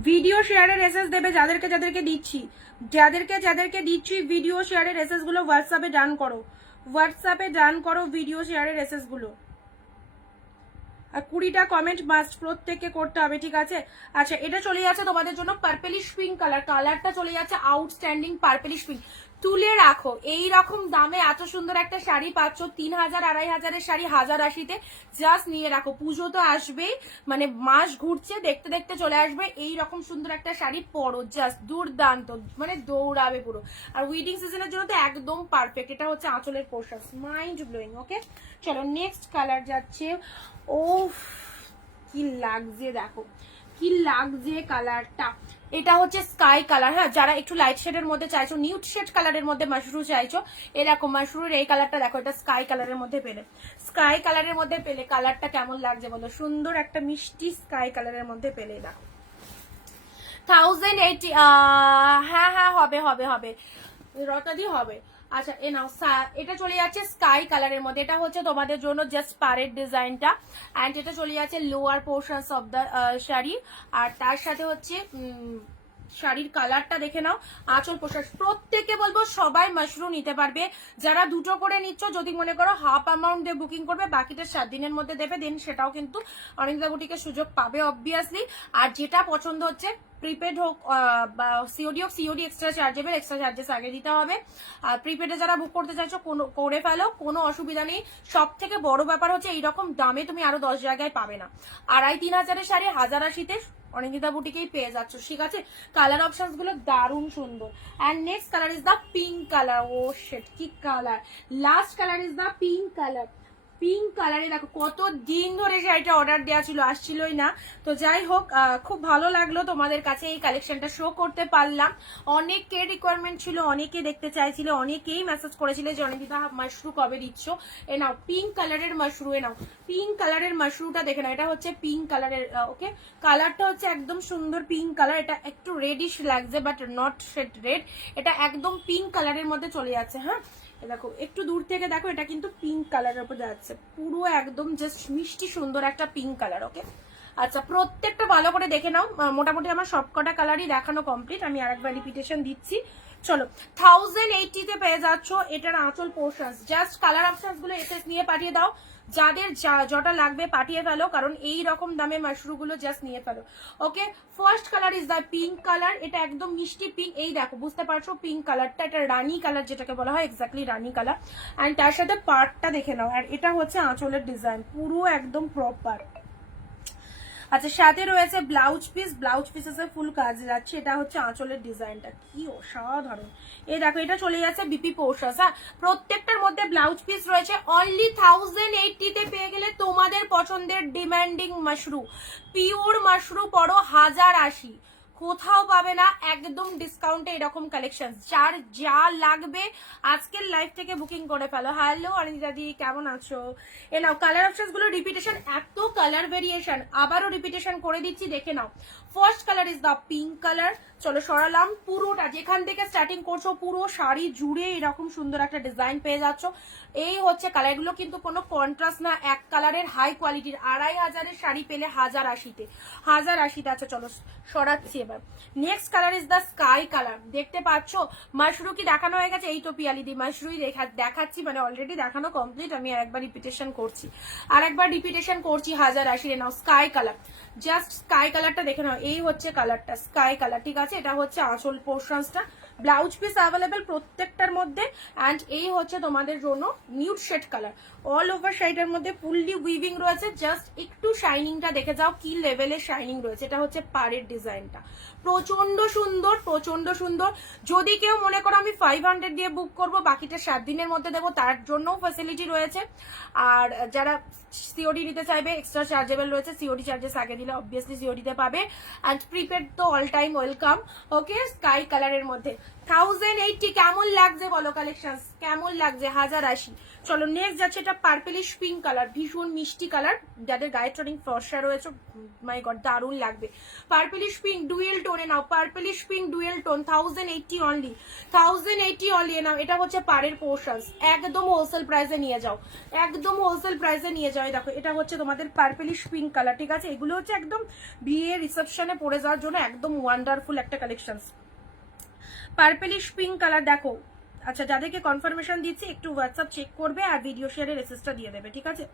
ভিডিও শেয়ারের এসএস দেবে যাদেরকে যাদেরকে দিচ্ছি, যাদেরকে দিচ্ছি ভিডিও শেয়ারের এসএস গুলো হোয়াটসঅ্যাপে ডান করো, হোয়াটসঅ্যাপে ডান করো ভিডিও শেয়ারের এসএস গুলো। আর 20টা কমেন্ট মাস্ট প্রত্যেককে করতে হবে, ঠিক আছে? আচ্ছা, এটা চলে যাচ্ছে তোমাদের জন্য পার্পলিশ পিঙ্ক কালার, কালারটা চলে যাচ্ছে আউটস্ট্যান্ডিং পার্পলিশ পিঙ্ক। তুলে রাখো, এই রকম দামে এত সুন্দর একটা শাড়ি পাচ্ছ, 3000 2500-এর শাড়ি 1080-তে, জাস্ট নিয়ে রাখো। পুজো তো আসবেই, মানে মাস ঘুরছে, দেখতে দেখতে চলে আসবে। এই রকম সুন্দর একটা শাড়ি পরো, জাস্ট দুর্দান্ত, মানে দৌড়াবে পুরো। আর উইডিং সিজনের জন্য তো একদম পারফেক্ট। এটা হচ্ছে আঁচলের পোর্শন, মাইন্ড ব্লোয়িং। ওকে, চলো নেক্সট কালার যাচ্ছে। ও কি লাগছে দেখো, কি লাগছে কালারটা। এটা হচ্ছে স্কাই কালার। হ্যাঁ, যারা একটু লাইট শেডের মধ্যে চাইছো, নিউড শেড কালারের মধ্যে মাশরু চাইছো, এরকম মাশরুর এই কালারটা দেখো, এটা স্কাই কালারের মধ্যে পেলে, স্কাই কালারের মধ্যে পেলে কালারটা কেমন লাগছে বলো? সুন্দর একটা মিষ্টি স্কাই কালারের মধ্যে পেলে দেখো। 1080, হ্যাঁ হ্যাঁ হবে হবে হবে, রতাদি হবে। আচ্ছা, এ নাও, এটা চলে যাচ্ছে স্কাই কালারের মধ্যে। এটা হচ্ছে তোমাদের জন্য জাস্ট পাড়ের ডিজাইনটা, অ্যান্ড এটা চলে যাচ্ছে lower portions of the sari. আর তার সাথে হচ্ছে শাড়ির কালারটা দেখে নাও, আঁচল পোশাক। প্রত্যেকে বলবো সবাই মাশরুম নিতে পারবে। যারা দুটো করে নিচ্ছ, যদি মনে করো হাফ অ্যামাউন্ট দিয়ে বুকিং করবে, বাকিটা 7 দিনের মধ্যে দেবে, দেন সেটাও কিন্তু অনিন্দিতা বুটিকের সুযোগ পাবে অবভিয়াসলি। আর যেটা পছন্দ হচ্ছে, প্রিপেড হোক বা সিওডি হোক, COD extra chargeable, extra charges আগে দিতে হবে। আর প্রিপেডে যারা বুক করতে চাইছো করে ফেলো, কোনো অসুবিধা নেই। সব থেকে বড় ব্যাপার হচ্ছে এইরকম দামে তুমি আরো 10 জায়গায় পাবে না। 2500-3000-এর শাড়ি 1080-তে অনিন্দিতা বুটিকেই পেয়ে যাচ্ছ, ঠিক আছে? কালার অপশনস গুলো দারুণ সুন্দর। And next colour is the pink colour. Oh shit, কি colour! Last colour is the pink colour. Pink কালারে দেখো, কত দিন ধরে শাড়িটা অর্ডার দেওয়া ছিল, আসছিলই না। তো যাই হোক, খুব ভালো লাগলো তোমাদের কাছে এই কালেকশনটা শো করতে পারলাম। অনেকের রিকোয়ারমেন্ট ছিল, অনেকে দেখতে চাইছিল, অনেকেই মেসেজ করেছিল যে অনিন্দিতা মাশরু কবে দিচ্ছ। এ নাও পিঙ্ক কালারের মাশরু, এ নাও পিঙ্ক কালারের মাশরুটা দেখে নাও। এটা হচ্ছে পিঙ্ক কালারের, ওকে, কালারটা হচ্ছে একদম সুন্দর পিঙ্ক কালার। এটা একটু রেডিশ লাগছে, বাট নট শেড রেড, এটা একদম পিঙ্ক কালারের মধ্যে চলে যাচ্ছে। হ্যাঁ, দেখো একটু দূর থেকে দেখো, এটা কিন্তু পিঙ্ক কালারের উপর যাচ্ছে, পুরো একদম জাস্ট মিষ্টি সুন্দর একটা পিঙ্ক কালার। ওকে, আচ্ছা, প্রত্যেকটা ভালো করে দেখে নাও। মোটামুটি আমার সবকটা কালারই দেখানো কমপ্লিট। আমি আরেকবার রিপিটেশন দিচ্ছি। চলো, 1080-তে পেয়ে যাচ্ছ এটার আঁচল পোর্শনস। জাস্ট কালার অপশনস গুলো এসএস নিয়ে পাঠিয়ে দাও, যাদের যটা লাগবে পাঠিয়ে ফেলো, কারণ এই রকম দামে মাশরুগুলো জাস্ট নিয়ে ফেলো। Okay, first colour is the pink colour. এটা একদম মিষ্টি পিঙ্ক, এই দেখো বুঝতে পারছো পিঙ্ক কালারটা, এটা রানী কালার যেটাকে বলা হয়, এক্স্যাক্টলি রানী কালার। অ্যান্ড তার সাথে পার্টটা দেখে নাও। আর এটা হচ্ছে আঁচলের ডিজাইন, পুরো একদম প্রপার। আচ্ছা, সাথে রয়েছে ব্লাউজ পিস, ব্লাউজ পিসের ফুল কাজ যাচ্ছে। এটা হচ্ছে আঁচলের ডিজাইনটা, কি অসাধারণ! এই দেখো, এটা চলে যাচ্ছে বিপি পোর্শন। হ্যাঁ, প্রত্যেকটার মধ্যে ব্লাউজ পিস রয়েছে। অনলি 1080-তে পেয়ে গেলে তোমাদের পছন্দের ডিমান্ডিং মাশরু, পিওর মাশরু পড়ো 1080, কোথাও পাবে না, একদম ডিসকাউন্টে এরকম কালেকশন। যার যা লাগবে আজকের লাইভ থেকে বুকিং করে ফেলো। হ্যালো অনিন্দিতা দি, কেমন আছো? এ নাও কালার অপশনস গুলো রিপিটেশন, এত কালার ভেরিয়েশন, আবারও রিপিটেশন করে দিচ্ছি, দেখে নাও। First colour is the pink colour. চলো সরালাম, পুরোটা যেখান থেকে স্টার্টিং করছো পুরো শাড়ি জুড়ে এরকম সুন্দর একটা ডিজাইন পেয়ে যাচ্ছ। এই হচ্ছে কালারগুলো, কিন্তু কোনো কন্ট্রাস্ট না, এক কালারের হাই কোয়ালিটির। 2500-এর শাড়ি পেলে 1080-তে, 1080-তে। আচ্ছা চলো সরাচ্ছি এবার। Next colour is the sky colour. দেখতে পাচ্ছ মাশরু কি দেখানো হয়ে গেছে? এই তো পিয়ালি দি মাশরুই দেখাচ্ছি, মানে অলরেডি দেখানো কমপ্লিট। আমি আরেকবার রিপিটেশন করছি, 1080। নাও স্কাই কালার, জাস্ট স্কাই কালারটা দেখে নাও। এই হচ্ছে কালারটা স্কাই কালার, ঠিক আছে? এটা হচ্ছে আঁচল পোর্শনসটা, ব্লাউজ পিস অ্যাভেলেবেল প্রত্যেকটার মধ্যে। অ্যান্ড এই হচ্ছে তোমাদের জন্য nude shade colour, all over শাড়িটার মধ্যে ফুললি উইভিং রয়েছে। জাস্ট একটু শাইনিংটা দেখে যাও, কি লেভেলের শাইনিং রয়েছে। এটা হচ্ছে পাড়ের ডিজাইনটা, প্রচন্ড সুন্দর, প্রচন্ড সুন্দর। যদি কেউ মনে করো আমি 500 দিয়ে বুক করব, বাকিটা 7 দিনের মধ্যে দেবো, তার জন্যও ফ্যাসিলিটি রয়েছে। আর যারা সিওডি নিতে চাইবে, এক্সট্রা চার্জেবল রয়েছে, সিওডি চার্জেস আগে দিলে অবভিয়াসলি সিওডিতে পাবে। অ্যান্ড প্রিপেড তো অল টাইম ওয়েলকাম। ওকে, স্কাই কালারের মধ্যে 1080 কেমন লাগছে বলো? কালেকশন কেমন লাগছে? 1080। চলো নেক্সট যাচ্ছে, এটা পার্পলিশ পিঙ্ক কালার, ভীষণ মিষ্টি কালার। যাদের গায়ে টনিং ফর্সা রয়েছে, মাই গড দারুণ লাগবে। পার্পলিশ পিঙ্ক ডুয়েল টোনে নাও, purplish pink dual tone, 1080 only, 1080 only. নাও, এটা হচ্ছে পাড়ের পোর্শনস, একদম হোলসেল প্রাইসে নিয়ে যাও, একদম হোলসেল প্রাইসে নিয়ে যাও। দেখো, এটা হচ্ছে তোমাদের পার্পলিশ পিঙ্ক কালার, ঠিক আছে? এগুলো হচ্ছে একদম বিয়ে রিসেপশনে পরে যাওয়ার জন্য একদম ওয়ান্ডারফুল একটা কালেকশন। পার্পলিশ পিঙ্ক কালার দেখো। আচ্ছা, যাদেরকে কনফার্মেশন দিচ্ছি একটু হোয়াটসঅ্যাপ চেক করবে আর ভিডিও শেয়ারের এসএসটা দিয়ে দেবে, ঠিক আছে?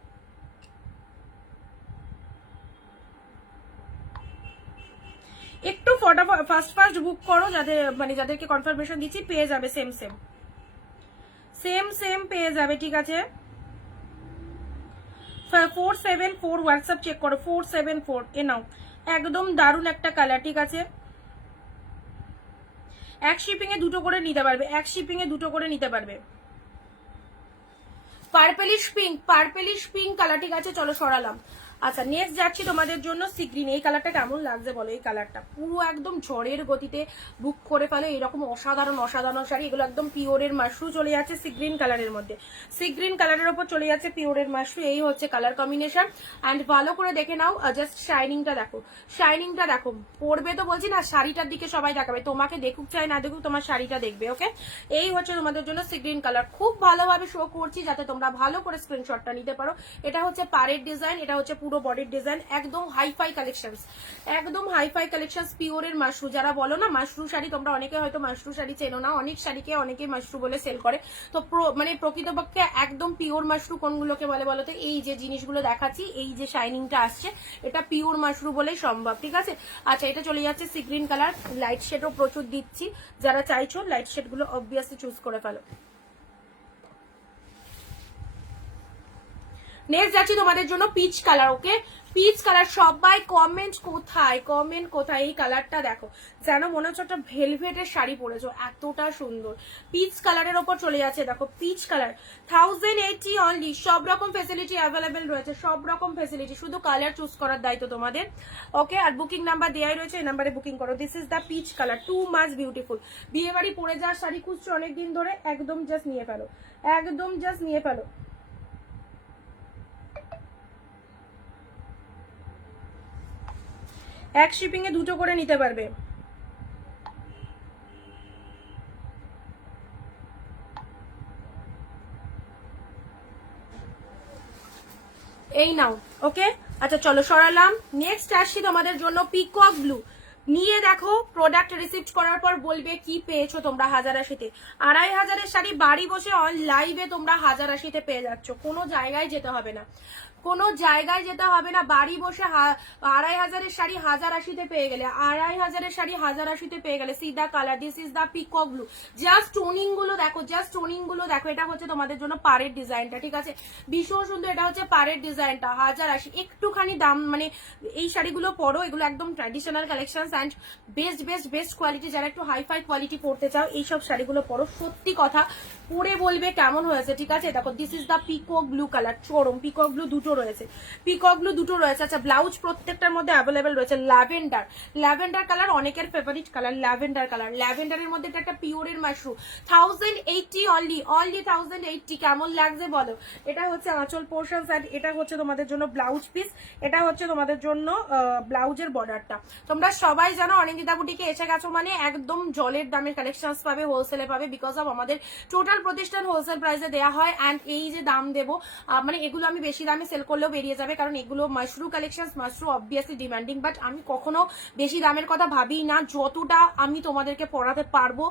ফটাফট ফার্স্ট বুক করো, যাদের মানে যাদেরকে কনফার্মেশন দিচ্ছি পেয়ে যাবে সেম পেয়ে যাবে, ঠিক আছে। 474 হোয়াটসঅ্যাপ চেক করো, 474 এ নাও, একদম দারুণ একটা কালার, ঠিক আছে। এক শিপিং এ দুটো করে নিতে পারবে, এক শিপিং এ দুটো করে নিতে পারবে। পার্পেলিশ পিঙ্ক কালার, ঠিক আছে। চলো সরালাম। আচ্ছা নেক্সট যাচ্ছি তোমাদের জন্য সি গ্রিন। এই কালারটা কেমন লাগছে বলো? এই কালারটা পুরো একদম ঝড়ের গতিতে বুক করে ফেলো এরকম অসাধারণ শাড়ি। এগুলো একদম পিওরের মাশরু চলে যাচ্ছে সি গ্রিন কালারের মধ্যে, সি গ্রিন কালারের ওপর চলে যাচ্ছে পিওরের মাশরু। এই হচ্ছে কালার কম্বিনেশন। অ্যান্ড ভালো করে দেখে নাও, জাস্ট শাইনিংটা দেখো। পরবে তো বলছি না, শাড়িটার দিকে সবাই দেখাবে, তোমাকে দেখুক চাই না দেখুক, তোমার শাড়িটা দেখবে। ওকে, এই হচ্ছে তোমাদের জন্য সি গ্রিন কালার। খুব ভালোভাবে শো করছি যাতে তোমরা ভালো করে স্ক্রিনশটটা নিতে পারো। এটা হচ্ছে পাড়ের ডিজাইন, এটা হচ্ছে পুরো বডির ডিজাইন, একদম হাইফাই কালেকশন, পিওরের মাশরু। যারা বলো না মাশরু শাড়ি, তোমরা অনেকে হয়তো মাশরু শাড়ি চেনো না, অনেক শাড়িকে অনেকে মাশরু বলে সেল করে। তো মানে প্রকৃতপক্ষে একদম পিওর মাশরু কোনগুলোকে বলে বলো তো? এই যে জিনিসগুলো দেখাচ্ছি, এই যে শাইনিংটা আসছে, এটা পিওর মাশরু বলেই সম্ভব, ঠিক আছে। আচ্ছা এটা চলে যাচ্ছে সি গ্রিন কালার। লাইট শেডও প্রচুর দিচ্ছি, যারা চাইছো লাইট শেড গুলো অবভিয়াসলি চুজ করে ফেলো। নেক্সট যাচ্ছি তোমাদের জন্য পিচ কালার। ওকে, পিচ কালার। সবাই কমেন্ট কোথায় এই কালারটা দেখো, যেন মনে হচ্ছে একটা ভেলভেটের শাড়ি পরেছো, এতটা সুন্দর। পিচ কালারের ওপর চলে যাচ্ছে, দেখো পিচ কালার, 1080 অনলি। সব রকম ফেসিলিটি অ্যাভেলেবেল রয়েছে, সব রকম ফেসিলিটি, শুধু কালার চুজ করার দায়িত্ব তোমাদের। ওকে, আর বুকিং নাম্বার দেওয়াই রয়েছে, এই নাম্বারে বুকিং করো। This is the peach colour, two much beautiful. বিয়ে বাড়ি পরে যাওয়ার শাড়ি খুঁজছো অনেকদিন ধরে, একদম জাস্ট নিয়ে ফেলো। এক শিপিং এ দুটো করে নিতে পারবে। এই নাও। ওকে, আচ্ছা চলো সরালাম। নেক্সট আসছি তোমাদের জন্য পিকক ব্লু। নিয়ে দেখো, প্রোডাক্ট রিসিভ করার পর বলবে কি পেয়েছো তোমরা। 1080-তে 2500-এর শাড়ি বাড়ি বসে অন লাইভে তোমরা 1080-তে পেয়ে যাচ্ছ। কোনো জায়গায় যেতে হবে না, বাড়ি বসে 2500-এর শাড়ি 1080-তে পেয়ে গেলে, 2500-এর শাড়ি 1080-তে পেয়ে গেলে। See the colour, this is the peacock blue. Just toning গুলো দেখো, এটা হচ্ছে তোমাদের জন্য পাড়ের ডিজাইনটা, ঠিক আছে, ভীষণ সুন্দর। এটা হচ্ছে পাড়ের ডিজাইনটা, 1080। একটুখানি দাম, মানে এই শাড়িগুলো পরো, এগুলো একদম traditional collection and best quality. যারা একটু হাইফাই কোয়ালিটি পড়তে চাও, এইসব শাড়িগুলো পরো। সত্যি কথা পরে বলবে কেমন হয়েছে, ঠিক আছে। দেখো this is the peacock blue colour, চরম পিকক ব্লু দুটো রয়েছে। আচ্ছা ব্লাউজ প্রত্যেকটার মধ্যে অ্যাভেলেবেল রয়েছে। ল্যাভেন্ডার কালার অনেকের ফেভারিট কালার, ল্যাভেন্ডারের মধ্যে এটা একটা পিওরের মাশরু। 1080 অনলি 1080। কেমন লাগছে বলো? এটা হচ্ছে আঁচল পোর্শন, অ্যান্ড এটা হচ্ছে তোমাদের জন্য ব্লাউজ পিস, এটা হচ্ছে তোমাদের জন্য ব্লাউজের বর্ডারটা। তোমরা সবাই জানো অনিন্দিতা বুটিকে এসে গেছো মানে একদম জলের দামের কালেকশন পাবে, হোলসেলে পাবে, বিকজ অফ আমাদের টোটাল প্রতিষ্ঠান হোলসেল প্রাইসে দেওয়া হয়। অ্যান্ড এই যে দাম দেবো, মানে এগুলো আমি বেশি দামে সেল করলেও বেরিয়ে যাবে, কারণ এগুলো Mashru collection, Mashru obviously demanding, but আমি কখনো বেশি দামের কথা ভাবি না। যতটা আমি তোমাদেরকে পড়াতে পারবো,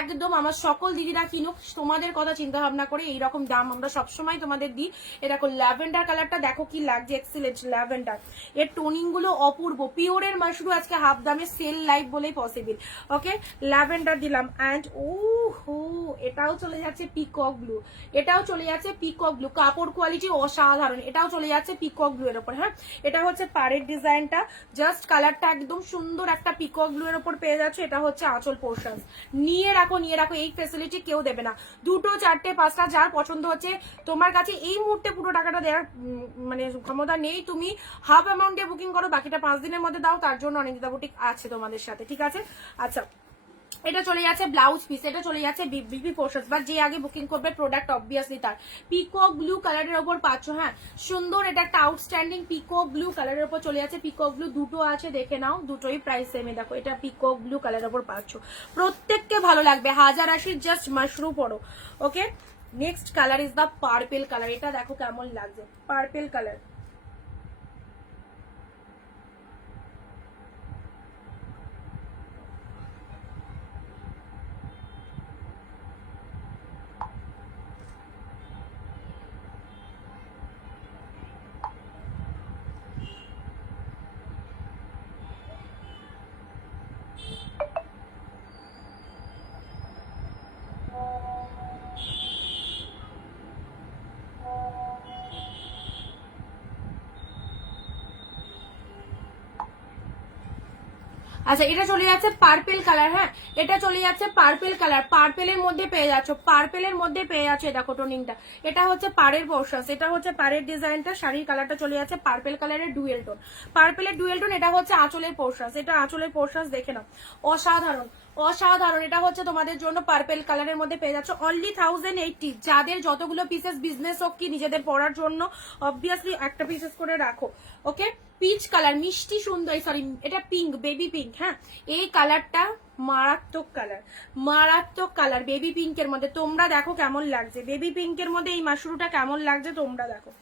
একদম আমার সকল দিদিরা কিনুক তোমাদের কথা চিন্তা ভাবনা করে এইরকম দাম আমরা সবসময় তোমাদের দিই। এরকম ল্যাভেন্ডার কালারটা দেখো কি লাগছে, এক্সিলেন্ট ল্যাভেন্ডার। এর টোনিং গুলো অপূর্ব, পিওরের মাশরু আজকে হাফ দামে সেল লাইভ বলেই পসিবল। ওকে, ল্যাভেন্ডার দিলাম। অ্যান্ড এটাও চলে যাচ্ছে পিকক ব্লু, কাপড় কোয়ালিটি অসাধারণ। এটাও চলে যাচ্ছে পিকক ব্লু এর উপর। হ্যাঁ, এটা হচ্ছে পাড়ের ডিজাইনটা, জাস্ট কালারটা একদম সুন্দর একটা পিকক ব্লু এর উপর পেয়ে যাচ্ছে। এটা হচ্ছে আঁচল পোর্শন। নিয়ে রাখো, এই ফেসিলিটি কেউ দেবে না। 2, 4, 5টা যার পছন্দ হচ্ছে, তোমার কাছে এই মুহূর্তে পুরো টাকাটা দেওয়ার মানে ক্ষমতা নেই, তুমি হাফ অ্যামাউন্টে বুকিং করো, বাকিটা 5 দিনের মধ্যে দাও, তার জন্য অনিন্দিতা বুটিক আছে তোমাদের সাথে, ঠিক আছে। আচ্ছা এটা চলে যাচ্ছে ব্লাউজ পিস, এটা চলে যাচ্ছে বিপি পোর্শন, বা যে আগে বুকিং করবে প্রোডাক্ট অবভিয়াসলি তার। পিকক ব্লু কালারের ওপর পাচ্ছ। হ্যাঁ সুন্দর, এটা একটা আউটস্ট্যান্ডিং পিকক ব্লু কালারের ওপর চলে যাচ্ছে। পিকক ব্লু দুটো আছে, দেখে নাও, দুটোই প্রাইস সেমে। দেখো এটা পিকক ব্লু কালারের ওপর পাচ্ছ, প্রত্যেককে ভালো লাগবে। 1080 জাস্ট মাশরু পড়ো। Okay, next colour is the purple colour. এটা দেখো কেমন লাগছে, পার্পেল কালার। আচ্ছা এটা চলে যাচ্ছে পার্পেল কালার, হ্যাঁ এটা চলে যাচ্ছে পার্পেল কালার, পার্পেলের মধ্যে পেয়ে যাচ্ছ, পার্পেলের মধ্যে পেয়ে যাচ্ছে দেখো টোনিংটা। এটা হচ্ছে পাড়ের পোর্শন, এটা হচ্ছে পাড়ের ডিজাইনটা, শাড়ির কালারটা চলে যাচ্ছে পার্পেল কালারের ডুয়েল টোন, পার্পেলের ডুয়েল টোন। এটা হচ্ছে আঁচলের পোর্শন, এটা আঁচলের পোর্শন দেখে নাও, অসাধারণ অসাধারণ। এটা হচ্ছে তোমাদের জন্য পার্পেল কালারের মধ্যে পেয়ে যাচ্ছে অনলি 1080। যাদের যতগুলো পিসেস বিজনেস হোক কি নিজেদের পরার জন্য অবভিয়াসলি একটা পিসেস করে রাখো। ওকে, পিচ কালার মিষ্টি সুন্দর, সরি এটা পিঙ্ক, বেবি পিঙ্ক। হ্যাঁ এই কালারটা মারাত্মক কালার, মারাত্মক কালার বেবি পিঙ্কের মধ্যে। তোমরা দেখো কেমন লাগছে বেবি পিঙ্কের মধ্যে এই মাশরুটা, কেমন লাগছে তোমরা দেখো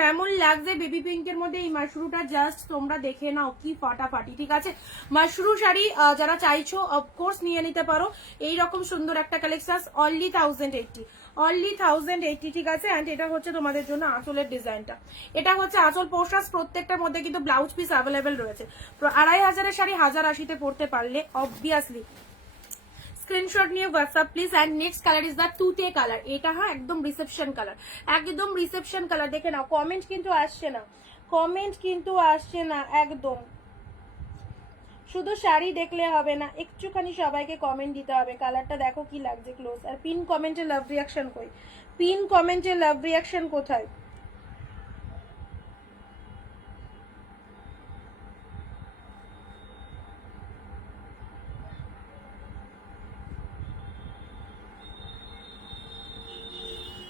কেমন লাগছে বেবি পিঙ্কের মধ্যে এই মাশরুটা, জাস্ট তোমরা দেখে নাও কি ফাটাফাটি। ঠিক আছে, মাশরু শাড়ি যারা চাইছো অফকোর্স নিয়ে নিতে পারো। এইরকম সুন্দর একটা কালেকশন অনলি 1080, অনলি 1080। ঠিক আছে, অ্যান্ড এটা হচ্ছে তোমাদের জন্য আঁচলের ডিজাইনটা, এটা হচ্ছে আঁচল পোর্শন। প্রত্যেকটার মধ্যে কিন্তু ব্লাউজ পিস অ্যাভেলেবেল রয়েছে। 2500 শাড়ি 1080-তে পড়তে পারলে অবভিয়াসলি স্ক্রিনশট নিয়ে WhatsApp please. And next colour is the তুতে কালার। এটা হ্যাঁ একদম রিসেপশন কালার, একদম রিসেপশন কালার। দেখে নাও কমেন্ট কিন্তু আসছে না, কমেন্ট কিন্তু আসছে না একদম। শুধু শাড়ি দেখলে হবে না, একটুখানি সবাইকে কমেন্ট দিতে হবে। কালারটা দেখো কি লাগছে ক্লোজ। আর পিন কমেন্টে লাভ রিয়াকশন কই, পিন কমেন্টে লাভ রিয়াকশন কোথায়?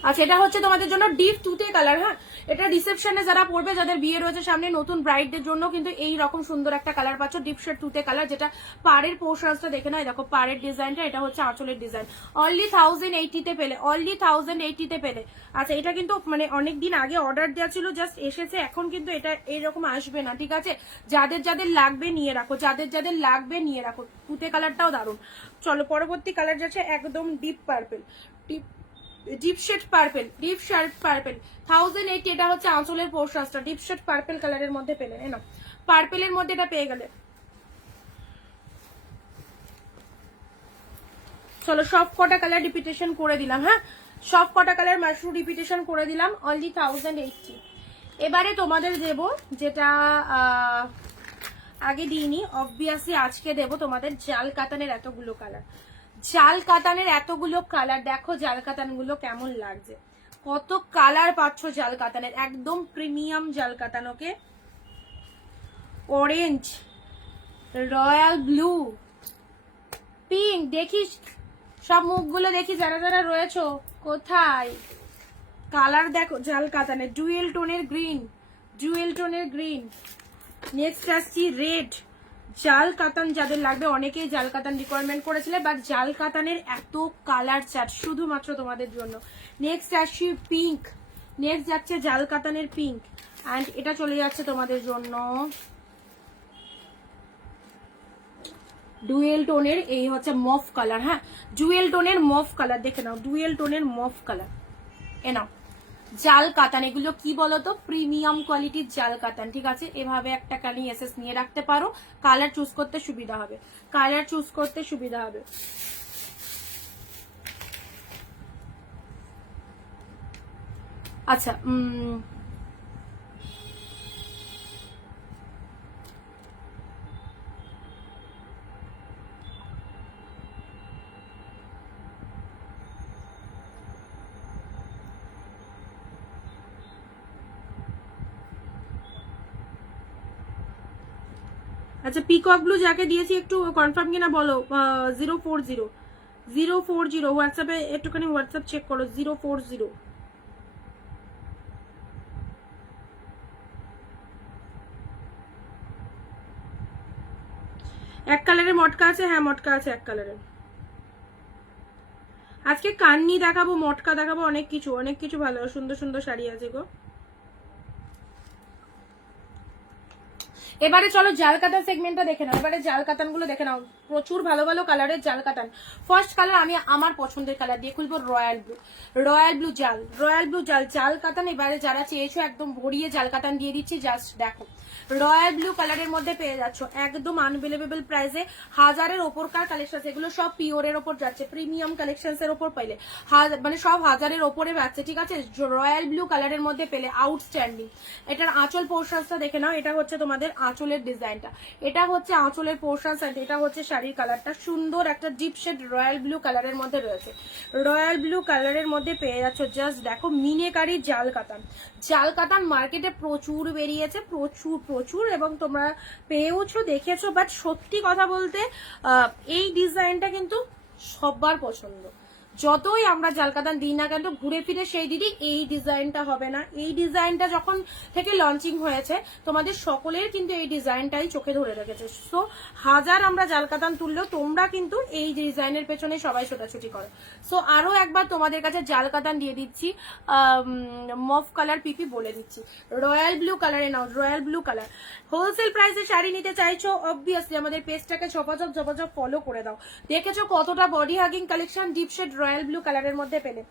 আচ্ছা এটা হচ্ছে তোমাদের জন্য ডিপ তুতে কালার। হ্যাঁ এটা রিসেপশনে যারা পড়বে, যাদের বিয়ে রয়েছে সামনে, নতুন ব্রাইডদের জন্য কিন্তু এই রকম সুন্দর একটা কালার পাচ্ছ, ডিপ শেড তুতে কালার। যেটা পাড়ের পোর্শনসটা দেখে নাও, দেখো পাড়ের ডিজাইনটা, এটা হচ্ছে আঁচলের ডিজাইন। অনলি 1080-তে পেলে, অনলি 1080-তে পেলে। আচ্ছা এটা কিন্তু মানে অনেকদিন আগে অর্ডার দেওয়া ছিল, জাস্ট এসেছে এখন, কিন্তু এটা এইরকম আসবে না। ঠিক আছে, যাদের যাদের লাগবে নিয়ে রাখো, যাদের যাদের লাগবে নিয়ে রাখো। তুতে কালারটাও দারুণ। চলো পরবর্তী কালার যাচ্ছে একদম deep purple, deep shade purple, deep shade purple 1080। এটা হচ্ছে আঁচলের পোর্শনসটা, ডিপ শেড পার্পেল কালারের মধ্যে পেলে, না পার্পেলের মধ্যে এটা পেয়ে গেলে। চলো সব কটা কালার রিপিটেশন করে দিলাম। হ্যাঁ সব কটা কালার মাশরু রিপিটেশন করে দিলাম, অনলি 1080। এবারে তোমাদের দেব যেটা আগে দিইনি, অবভিয়াসলি আজকে দেব তোমাদের জাল কাতানের এতগুলো কালার, জাল কাতানের এতগুলো কালার। দেখো জাল কাতানগুলো কেমন লাগছে, কত কালার পাচ্ছ জাল কাতানের, একদম প্রিমিয়াম জাল কাতান। ওকে, অরেঞ্জ, রয়্যাল ব্লু, পিঙ্ক, দেখিস সব মুখগুলো দেখি যারা যারা রয়েছো কোথায়। কালার দেখো জাল কাতানের, ডুয়েল টোনের গ্রিন, ডুয়েল টোনের গ্রিন। নেক্সট আসছি রেড। জাল কাতান যাদের লাগবে, অনেকেই জাল কাতান রিকোয়ারমেন্ট করেছিলে, বাট জাল কাতানের এত কালার চার্ট শুধুমাত্র তোমাদের জন্য। নেক্সট আসছি পিঙ্ক, নেক্সট যাচ্ছে জাল কাতানের পিঙ্ক, অ্যান্ড এটা চলে যাচ্ছে তোমাদের জন্য ডুয়েল টোনের, এই হচ্ছে মফ কালার। হ্যাঁ ডুয়েল টোনের মফ কালার, দেখে নাও ডুয়েল টোনের মফ কালার। এ নাও জাল কাতান, এগুলো কি বলতো প্রিমিয়াম কোয়ালিটির জাল কাতান। ঠিক আছে, এভাবে একটা কানি এসএস নিয়ে রাখতে পারো, কালার চুজ করতে সুবিধা হবে, কালার চুজ করতে সুবিধা হবে। আচ্ছা আচ্ছা পিকক ব্লু যাকে দিয়েছি একটু কনফার্ম কিনা বলো। 040 হোয়াটসঅ্যাপে একটুখানি হোয়াটসঅ্যাপ চেক করো। 040 এক কালারের মটকা আছে। হ্যাঁ মটকা আছে এক কালারের। আজকে কান্নি দেখাবো, মটকা দেখাবো, অনেক কিছু অনেক কিছু ভালো সুন্দর সুন্দর শাড়ি আছে গো। এবারে চলো জাল কাতান সেগমেন্টটা দেখে নাও, এবারে জাল কাতান গুলো দেখে নাও, প্রচুর ভালো ভালো কালারের জাল কাতান। ফার্স্ট কালার আমি আমার পছন্দের কালার দিয়ে খুলবো, রয়্যাল ব্লু, রয়্যাল ব্লু জাল, রয়্যাল ব্লু জাল, জাল কাতান। এবারে যারা চেয়েছো একদম ভরিয়ে জাল কাতান দিয়ে দিচ্ছি, জাস্ট দেখো রয়্যাল ব্লু কালারের মধ্যে পেয়ে যাচ্ছ একদম আনবিলিভেবল প্রাইসে। 1000-এর ওপরকার কালেকশন, এগুলো সব পিওরের ওপর যাচ্ছে, প্রিমিয়াম কালেকশন এর ওপর পাইলে মানে সব 1000-এর ওপরে যাচ্ছে। ঠিক আছে, রয়্যাল ব্লু কালারের মধ্যে পেলে আউটস্ট্যান্ডিং। এটার আঁচল পোর্শনটা দেখে নাও, এটা হচ্ছে তোমাদের আঁচলের ডিজাইনটা। এটা হচ্ছে আঁচলের পোর্শন, এটা হচ্ছে শাড়ির কালারটা। সুন্দর একটা ডিপ শেড রয়্যাল ব্লু কালারের মধ্যে রয়েছে, রয়্যাল ব্লু কালারের মধ্যে পেয়ে যাচ্ছ। জাস্ট দেখো মিনেকারি জাল কাতান। জাল কাতান মার্কেটে প্রচুর বেরিয়েছে, প্রচুর প্রচুর, এবং তোমরা পেয়েওছো, দেখেছো। বাট সত্যি কথা বলতে এই ডিজাইনটা কিন্তু সবার পছন্দ। যতই আমরা জালকাতান দিই না কেন, ঘুরে ফিরে সেই দিদি এই ডিজাইনটা হবে না। এই ডিজাইনটা যখন থেকে লঞ্চিং হয়েছে তোমাদের সকলের কিন্তু এই ডিজাইনটাই চোখে ধরে রেখেছে। সো হাজার আমরা জালকাতান তুললেও তোমরা কিন্তু এই ডিজাইনের পেছনে সবাই ছোটাছুটি করো। সো আরো একবার তোমাদের কাছে জালকাতান দিয়ে দিচ্ছি, মফ কালার পিপি বলে দিচ্ছি, রয়্যাল ব্লু কালারে নাও, রয়্যাল ব্লু কালার। হোলসেল প্রাইসে শাড়ি নিতে চাইছো, অবভিয়াসলি আমাদের পেজটাকে ঝপাঝপ ফলো করে দাও। দেখেছো কতটা body hugging collection deep shade royal blue কালারের মধ্যে পেলে।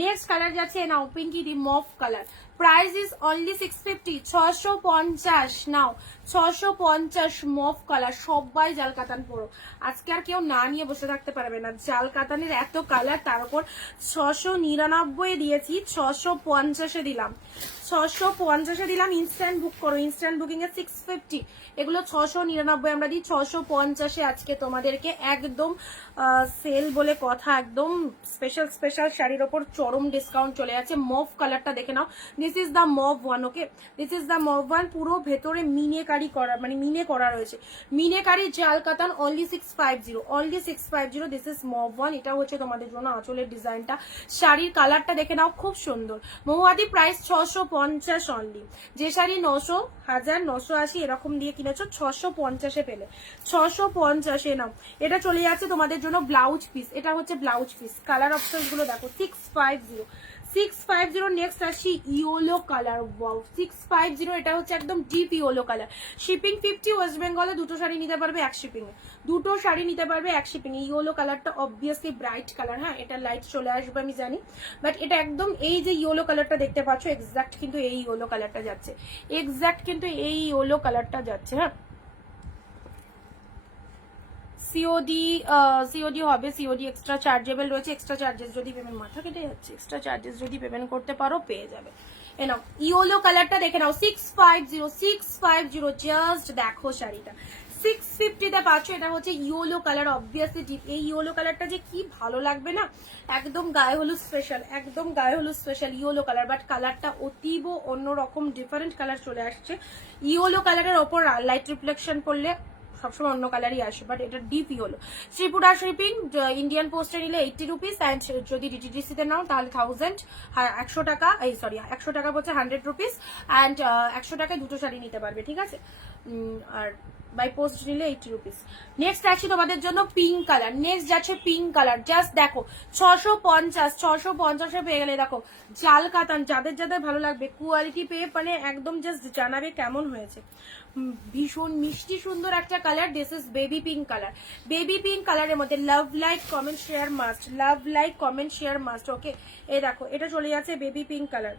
নেক্সট কালার যাচ্ছে নাও পিঙ্কি দি mauve colour. Price is only 650, 650 নাও, 650 মফ কালার। সবাই জাল কাতান পরো, আজকে আর কেউ না নিয়ে বসে থাকতে পারবে না। জাল কাতানের এত কালার, তার উপর 699 দিয়েছি, 650 দিলাম, 650 দিলাম। ইনস্ট্যান্ট বুক করো, ইনস্ট্যান্ট বুকিং এ 650, এগুলো 699 আমরা দিই, 650 আজকে তোমাদেরকে একদম সেল বলে কথা, একদম স্পেশাল স্পেশাল শাড়ির ওপর চরম ডিসকাউন্ট চলে যাচ্ছে। মভ কালারটা দেখে নাও, this is the mauve one. Okay, this is the mauve one. পুরো ভেতরে মিনেকারি করা, মানে মিনে করা রয়েছে, মিনেকারি জাল কাতান, only 650, only 650। This is mauve one. এটা হচ্ছে তোমাদের জন্য আঁচলের ডিজাইনটা। শাড়ির কালারটা দেখে নাও, খুব সুন্দর। মহুয়াদি প্রাইস 650 অনলি। যে শাড়ি 900, 1000, 980 এরকম দিয়ে কিনেছো, 650 পেলে, 650 নাও। এটা চলে যাচ্ছে তোমাদের জন্য ব্লাউজ পিস। এটা হচ্ছে ব্লাউজ পিস। কালার অপশন গুলো দেখো, 650, 650। নেক্সট আসি ইয়েলো কালার। ওয়াও, 650। এটা হচ্ছে একদম deep yellow colour. Shipping 50, West বেঙ্গলে দুটো শাড়ি নিতে পারবে এক শিপিং এ, দুটো শাড়ি নিতে পারবে এক শিপিং এ। ইয়েলো কালারটা অবভিয়াসলি ব্রাইট কালার, হ্যাঁ এটা লাইট চলে আসবে আমি জানি, বাট এটা একদম এই যে ইয়েলো কালারটা দেখতে পাচ্ছ, এক্সাক্ট কিন্তু এই ইয়েলো কালারটা যাচ্ছে, এক্সাক্ট কিন্তু এই ইয়েলো কালারটা যাচ্ছে। হ্যাঁ, সিওডি হবে, সিওডি এক্সট্রা চার্জেবল রয়েছে। এক্সট্রা চার্জেস যদি পেমেন্ট, মাথা কেটে যাচ্ছে, এক্সট্রা চার্জেস যদি পেমেন্ট করতে পারো পেয়ে যাবে। এ নাও ইয়েলো কালারটা দেখে নাও, 650, 650। জাস্ট দেখো শাড়িটা 650 তে পাচ্ছ। এটা হচ্ছে ইয়েলো কালার, অবভিয়াসলি ডিপ। এই ইয়েলো কালারটা যে কি ভালো লাগবে না, একদম গায়ে হলুদ স্পেশাল, একদম গায়ে হলুদ স্পেশাল ইয়েলো কালার। বাট কালারটা অতীব অন্যরকম, ডিফারেন্ট কালার চলে আসছে। ইয়েলো কালারের ওপর লাইট রিফ্লেকশন করলে সবসময় অন্য কালারই আসে, বাট এটা deep yellow. Tripura shipping, Indian পোস্টে নিলে 80 রুপিস, অ্যান্ড যদি ডিটিডিসি তে নাও তাহলে 1000, 100 টাকা, এই সরি 100 টাকা বলছে 100 রুপিস, অ্যান্ড 100 টাকায় দুটো শাড়ি নিতে পারবে, ঠিক আছে। আর বাই পোস্ট নিলে 80 রুপিস। নেক্সট আছে তোমাদের জন্য পিঙ্ক কালার। নেক্সট যাচ্ছে পিঙ্ক কালার। জাস্ট দেখো 650 পেয়ে গেলে। দেখো জাল কাতান, যাদের যাদের ভালো লাগবে, কোয়ালিটি পেয়ে মানে একদম জাস্ট জানাবে কেমন হয়েছে। ভীষণ মিষ্টি সুন্দর একটা colour. This is baby pink colour. Baby pink কালারের মধ্যে love like comment share must, love like comment share must. Okay, এই দেখো এটা চলে যাচ্ছে বেবি পিঙ্ক কালার।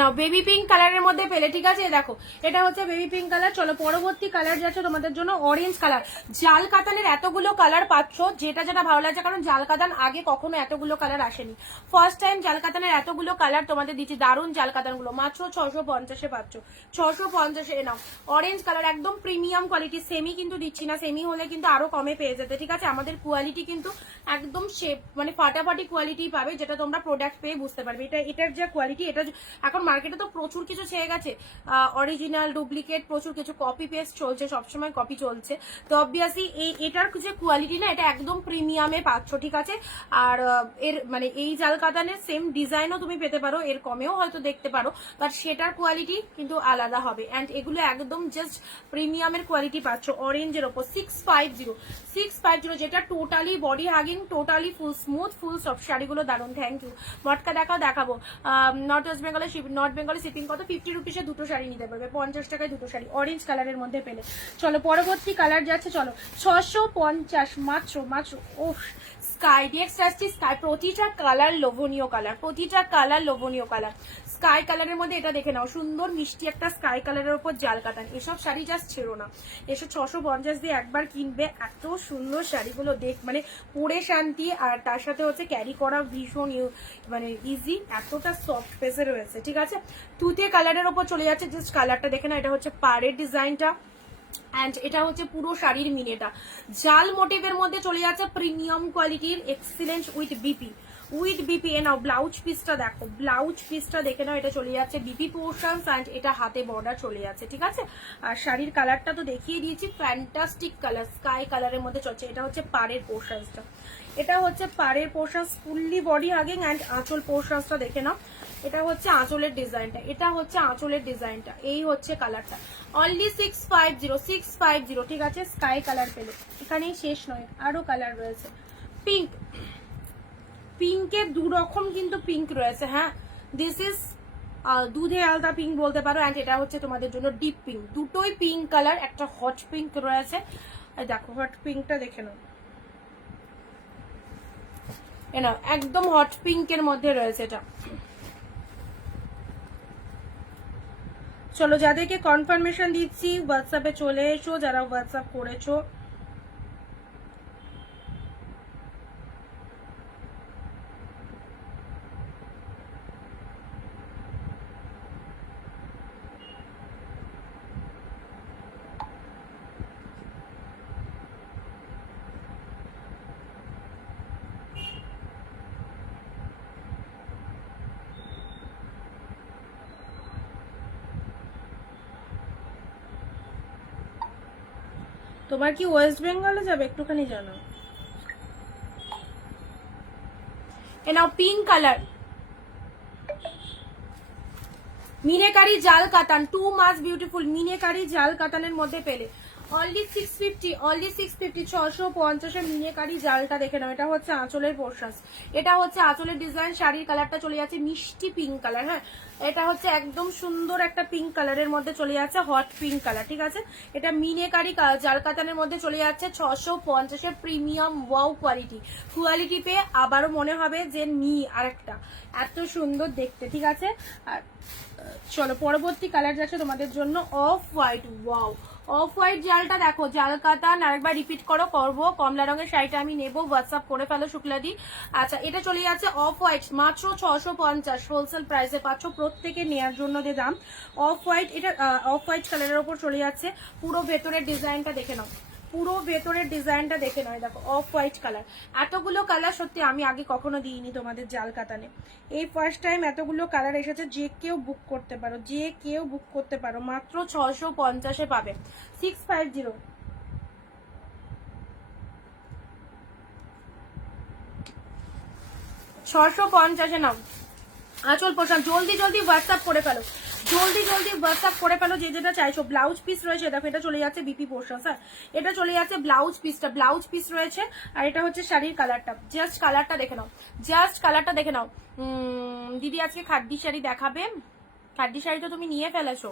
নাও বেবি পিঙ্ক কালারের মধ্যে পেলে, ঠিক আছে। দেখো এটা হচ্ছে বেবি পিঙ্ক কালার। চলো পরবর্তী কালার যাচ্ছে তোমাদের জন্য অরেঞ্জ কালার। জাল কাতানের এতগুলো কালার পাচ্ছ, যেটা যেটা ভালো লাগছে, কারণ জাল কাতান আগে কখনো এতগুলো কালার আসেনি, ফার্স্ট টাইম জাল কাতানের এতগুলো কালার তোমাদের দিচ্ছি। দারুণ জাল কাতানগুলো মাত্র 650 পাচ্ছ, 650। নাও অরেঞ্জ কালার, একদম প্রিমিয়াম কোয়ালিটি। সেমি কিন্তু দিচ্ছি না, সেমি হলে কিন্তু আরো কমে পেয়ে যেতে, ঠিক আছে। আমাদের কোয়ালিটি কিন্তু একদম শেপ, মানে ফাটাফাটি কোয়ালিটি পাবে, যেটা তোমরা প্রোডাক্ট পেয়ে বুঝতে পারবে। এটার যে কোয়ালিটি, এটা এখন এখন মার্কেটে তো প্রচুর কিছু ছেয়ে গেছে, অরিজিনাল ডুপ্লিকেট প্রচুর কিছু, কপি পেস্ট চলছে, সবসময় কপি চলছে। তো অবভিয়াসলি এটার যে কোয়ালিটি না, এটা একদম প্রিমিয়ামে পাচ্ছ, ঠিক আছে। আর এর মানে এই জাল কাতানের সেম ডিজাইনও তুমি পেতে পারো, এর কমেও হয়তো দেখতে পারো, বাট সেটার কোয়ালিটি কিন্তু আলাদা হবে। অ্যান্ড এগুলো একদম জাস্ট প্রিমিয়ামের কোয়ালিটি পাচ্ছ অরেঞ্জের ওপর 650 যেটা totally body hugging, totally full smooth, full soft. শাড়িগুলো দারুন, থ্যাংক ইউ। মটকা দেখাবো। নর্থ ওয়েস্ট বেঙ্গলে নর্থ বেঙ্গলে শিপিং কত? 50 রুপিসে দুটো শাড়ি নিতে পারবে, 50 টাকায় দুটো শাড়ি অরেঞ্জ কালারের মধ্যে পেলে। চলো পরবর্তী কালার যাচ্ছে, চলো 650 মাত্র। ও স্কাই, নেক্সট আসছে স্কাই। প্রতিটা কালার লোভনীয় কালার। স্কাই কালারের মধ্যে এটা দেখে নাও, সুন্দর মিষ্টি একটা স্কাই কালারের উপর জাল কাতান। এসব শাড়ি জাস্ট ছেড়ো না, এসব 650 দিয়ে একবার কিনবে। এত সুন্দর শাড়িগুলো মানে পরে শান্তি, আর তার সাথে হচ্ছে ক্যারি করা ভীষণ মানে ইজি, এতটা সফট ফেসে রয়েছে, ঠিক আছে। তুতে কালারের ওপর চলে যাচ্ছে, জাস্ট কালারটা দেখে না। এটা হচ্ছে পাড়ের ডিজাইনটা, অ্যান্ড এটা হচ্ছে পুরো শাড়ির মিনেটা জাল মোটিভের মধ্যে চলে যাচ্ছে, প্রিমিয়াম কোয়ালিটির, excellent with BP. A now blouse পিসটা দেখো, ব্লাউজ পিসটা দেখে নাও। এটা চলে যাচ্ছে বিপি পোর্শন, অ্যান্ড এটা হাতে বর্ডার চলে যাচ্ছে, ঠিক আছে। আর শাড়ির কালারটা তো দেখিয়ে দিয়েছি, ফ্যান্টাস্টিক কালার, স্কাই কালারের মধ্যে চলছে। এটা হচ্ছে পাড়ের পোর্শনসটা, ফুললি বডি হাগিং। অ্যান্ড আঁচল পোর্শনসটা দেখে নাও, এটা হচ্ছে আঁচলের ডিজাইনটা, এই হচ্ছে কালারটা। অনলি 650, ঠিক আছে। স্কাই কালার পেলে, এখানেই শেষ নয়, আরো কালার রয়েছে। পিঙ্কের দু রকম কিন্তু পিঙ্ক রয়েছে, হ্যাঁ। দিস ইজ দুধে আলতা পিঙ্ক বলতে পারো, অ্যান্ড এটা হচ্ছে তোমাদের জন্য ডিপ পিঙ্ক। দুটোই পিঙ্ক কালার, একটা হট পিঙ্ক রয়েছে। দেখো হট পিঙ্কটা দেখে নাও, একদম হট পিঙ্কের মধ্যে রয়েছে এটা। চলো যাদেরকে কনফার্মেশন দিচ্ছি হোয়াটসঅ্যাপে চলে এসো, যারা হোয়াটসঅ্যাপ করেছো। তোমার কি ওয়েস্ট বেঙ্গলে যাবে একটুখানি জানো। নাও পিঙ্ক কালার, মিনেকারি জাল কাতান, টু মাস বিউটিফুল মিনেকারি জাল কাতানের মধ্যে পেলে। অনলি 650, 650 মিনেকারি জালটা দেখে নাও। এটা হচ্ছে আঁচলের পোর্শন, এটা হচ্ছে আঁচলের ডিজাইন। শাড়ির কালারটা চলে যাচ্ছে মিষ্টি পিঙ্ক কালার, হ্যাঁ। এটা হচ্ছে একদম সুন্দর একটা পিঙ্ক কালারের মধ্যে চলে যাচ্ছে, হট পিঙ্ক কালার, ঠিক আছে। এটা মিনেকারি জাল কাতানের মধ্যে চলে যাচ্ছে 650 প্রিমিয়াম ওয়াও কোয়ালিটি পেয়ে আবারও মনে হবে যে আরেকটা এত সুন্দর দেখতে, ঠিক আছে। আর চলো পরবর্তী কালার যাচ্ছে তোমাদের জন্য off white. Wow, off white জালটা দেখো, জাল কাতান। আরেকবার রিপিট করবো, কমলা রঙের শাড়িটা আমি নেবো, হোয়াটসঅ্যাপ করে ফেলো শুক্লাদি। আচ্ছা, এটা চলে যাচ্ছে অফ হোয়াইট, মাত্র 650 হোলসেল প্রাইসে পাচ্ছ, প্রত্যেকে নেয়ার জন্য যে দাম। অফ হোয়াইট, এটা অফ হোয়াইট কালারের ওপর চলে যাচ্ছে। পুরো ভেতরের ডিজাইনটা দেখে নাও, দেখো অফ হোয়াইট কালার। এতগুলো কালার সত্যি আমি আগে কখনো দিইনি তোমাদের জাল কাতানে, এই ফার্স্ট টাইম এতগুলো কালার এসেছে। যে কেউ বুক করতে পারো, মাত্র 650 পাবে। 650, 650 নাও। আঁচল পোশাক জলদি হোয়াটসঅ্যাপ করে ফেলো, হোয়াটসঅ্যাপ করে ফেলো যে যেটা চাইছো। ব্লাউজ পিস রয়েছে দেখো, এটা চলে যাচ্ছে বিপি পোর্শন, স্যার। এটা চলে যাচ্ছে ব্লাউজ পিস রয়েছে। আর এটা হচ্ছে শাড়ির কালারটা, জাস্ট কালারটা দেখে নাও। দিদি আজকে খাদ্যি শাড়ি দেখাবে। খাদ্যি শাড়ি তো তুমি নিয়ে ফেলেছো,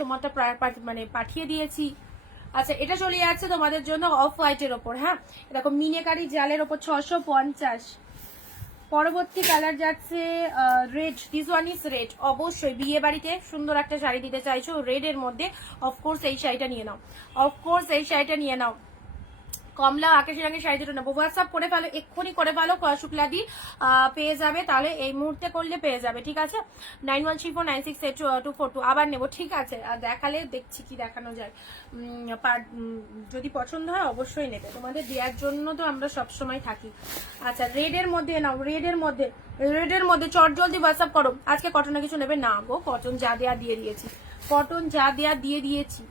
তোমারটা মানে পাঠিয়ে দিয়েছি। আচ্ছা, এটা চলে যাচ্ছে তোমাদের জন্য অফ হোয়াইটের ওপর, হ্যাঁ। দেখো মিনেকারি জালের ওপর 650। পরবর্তী কালার যাচ্ছে red, this one is red. অবশ্যই বিয়ে বাড়িতে সুন্দর একটা শাড়ি দিতে চাইছো রেড এর মধ্যে, অফকোর্স এই শাড়িটা নিয়ে নাও, কমলা আকাশি রঙের শাড়ি দুটো নেবো, হোয়াটসঅ্যাপ করে ফেলো, এক্ষুনি করে ফেলো, শুক্লাদি পেয়ে যাবে, তাহলে এই মুহূর্তে করলে পেয়ে যাবে, ঠিক আছে। 9134968242 আবার নেবো, ঠিক আছে। আর দেখালে দেখছি কি দেখানো যায়, যদি পছন্দ হয় অবশ্যই নেবে, তোমাদের দেওয়ার জন্য তো আমরা সবসময় থাকি। আচ্ছা রেডের মধ্যে নাও, রেডের মধ্যে চট জলদি হোয়াটসঅ্যাপ করো। আজকে কটনে কিছু নেবে না গো, কটন যা দেয়া দিয়ে দিয়েছি, কটন যা দেয়া দিয়ে দিয়েছি,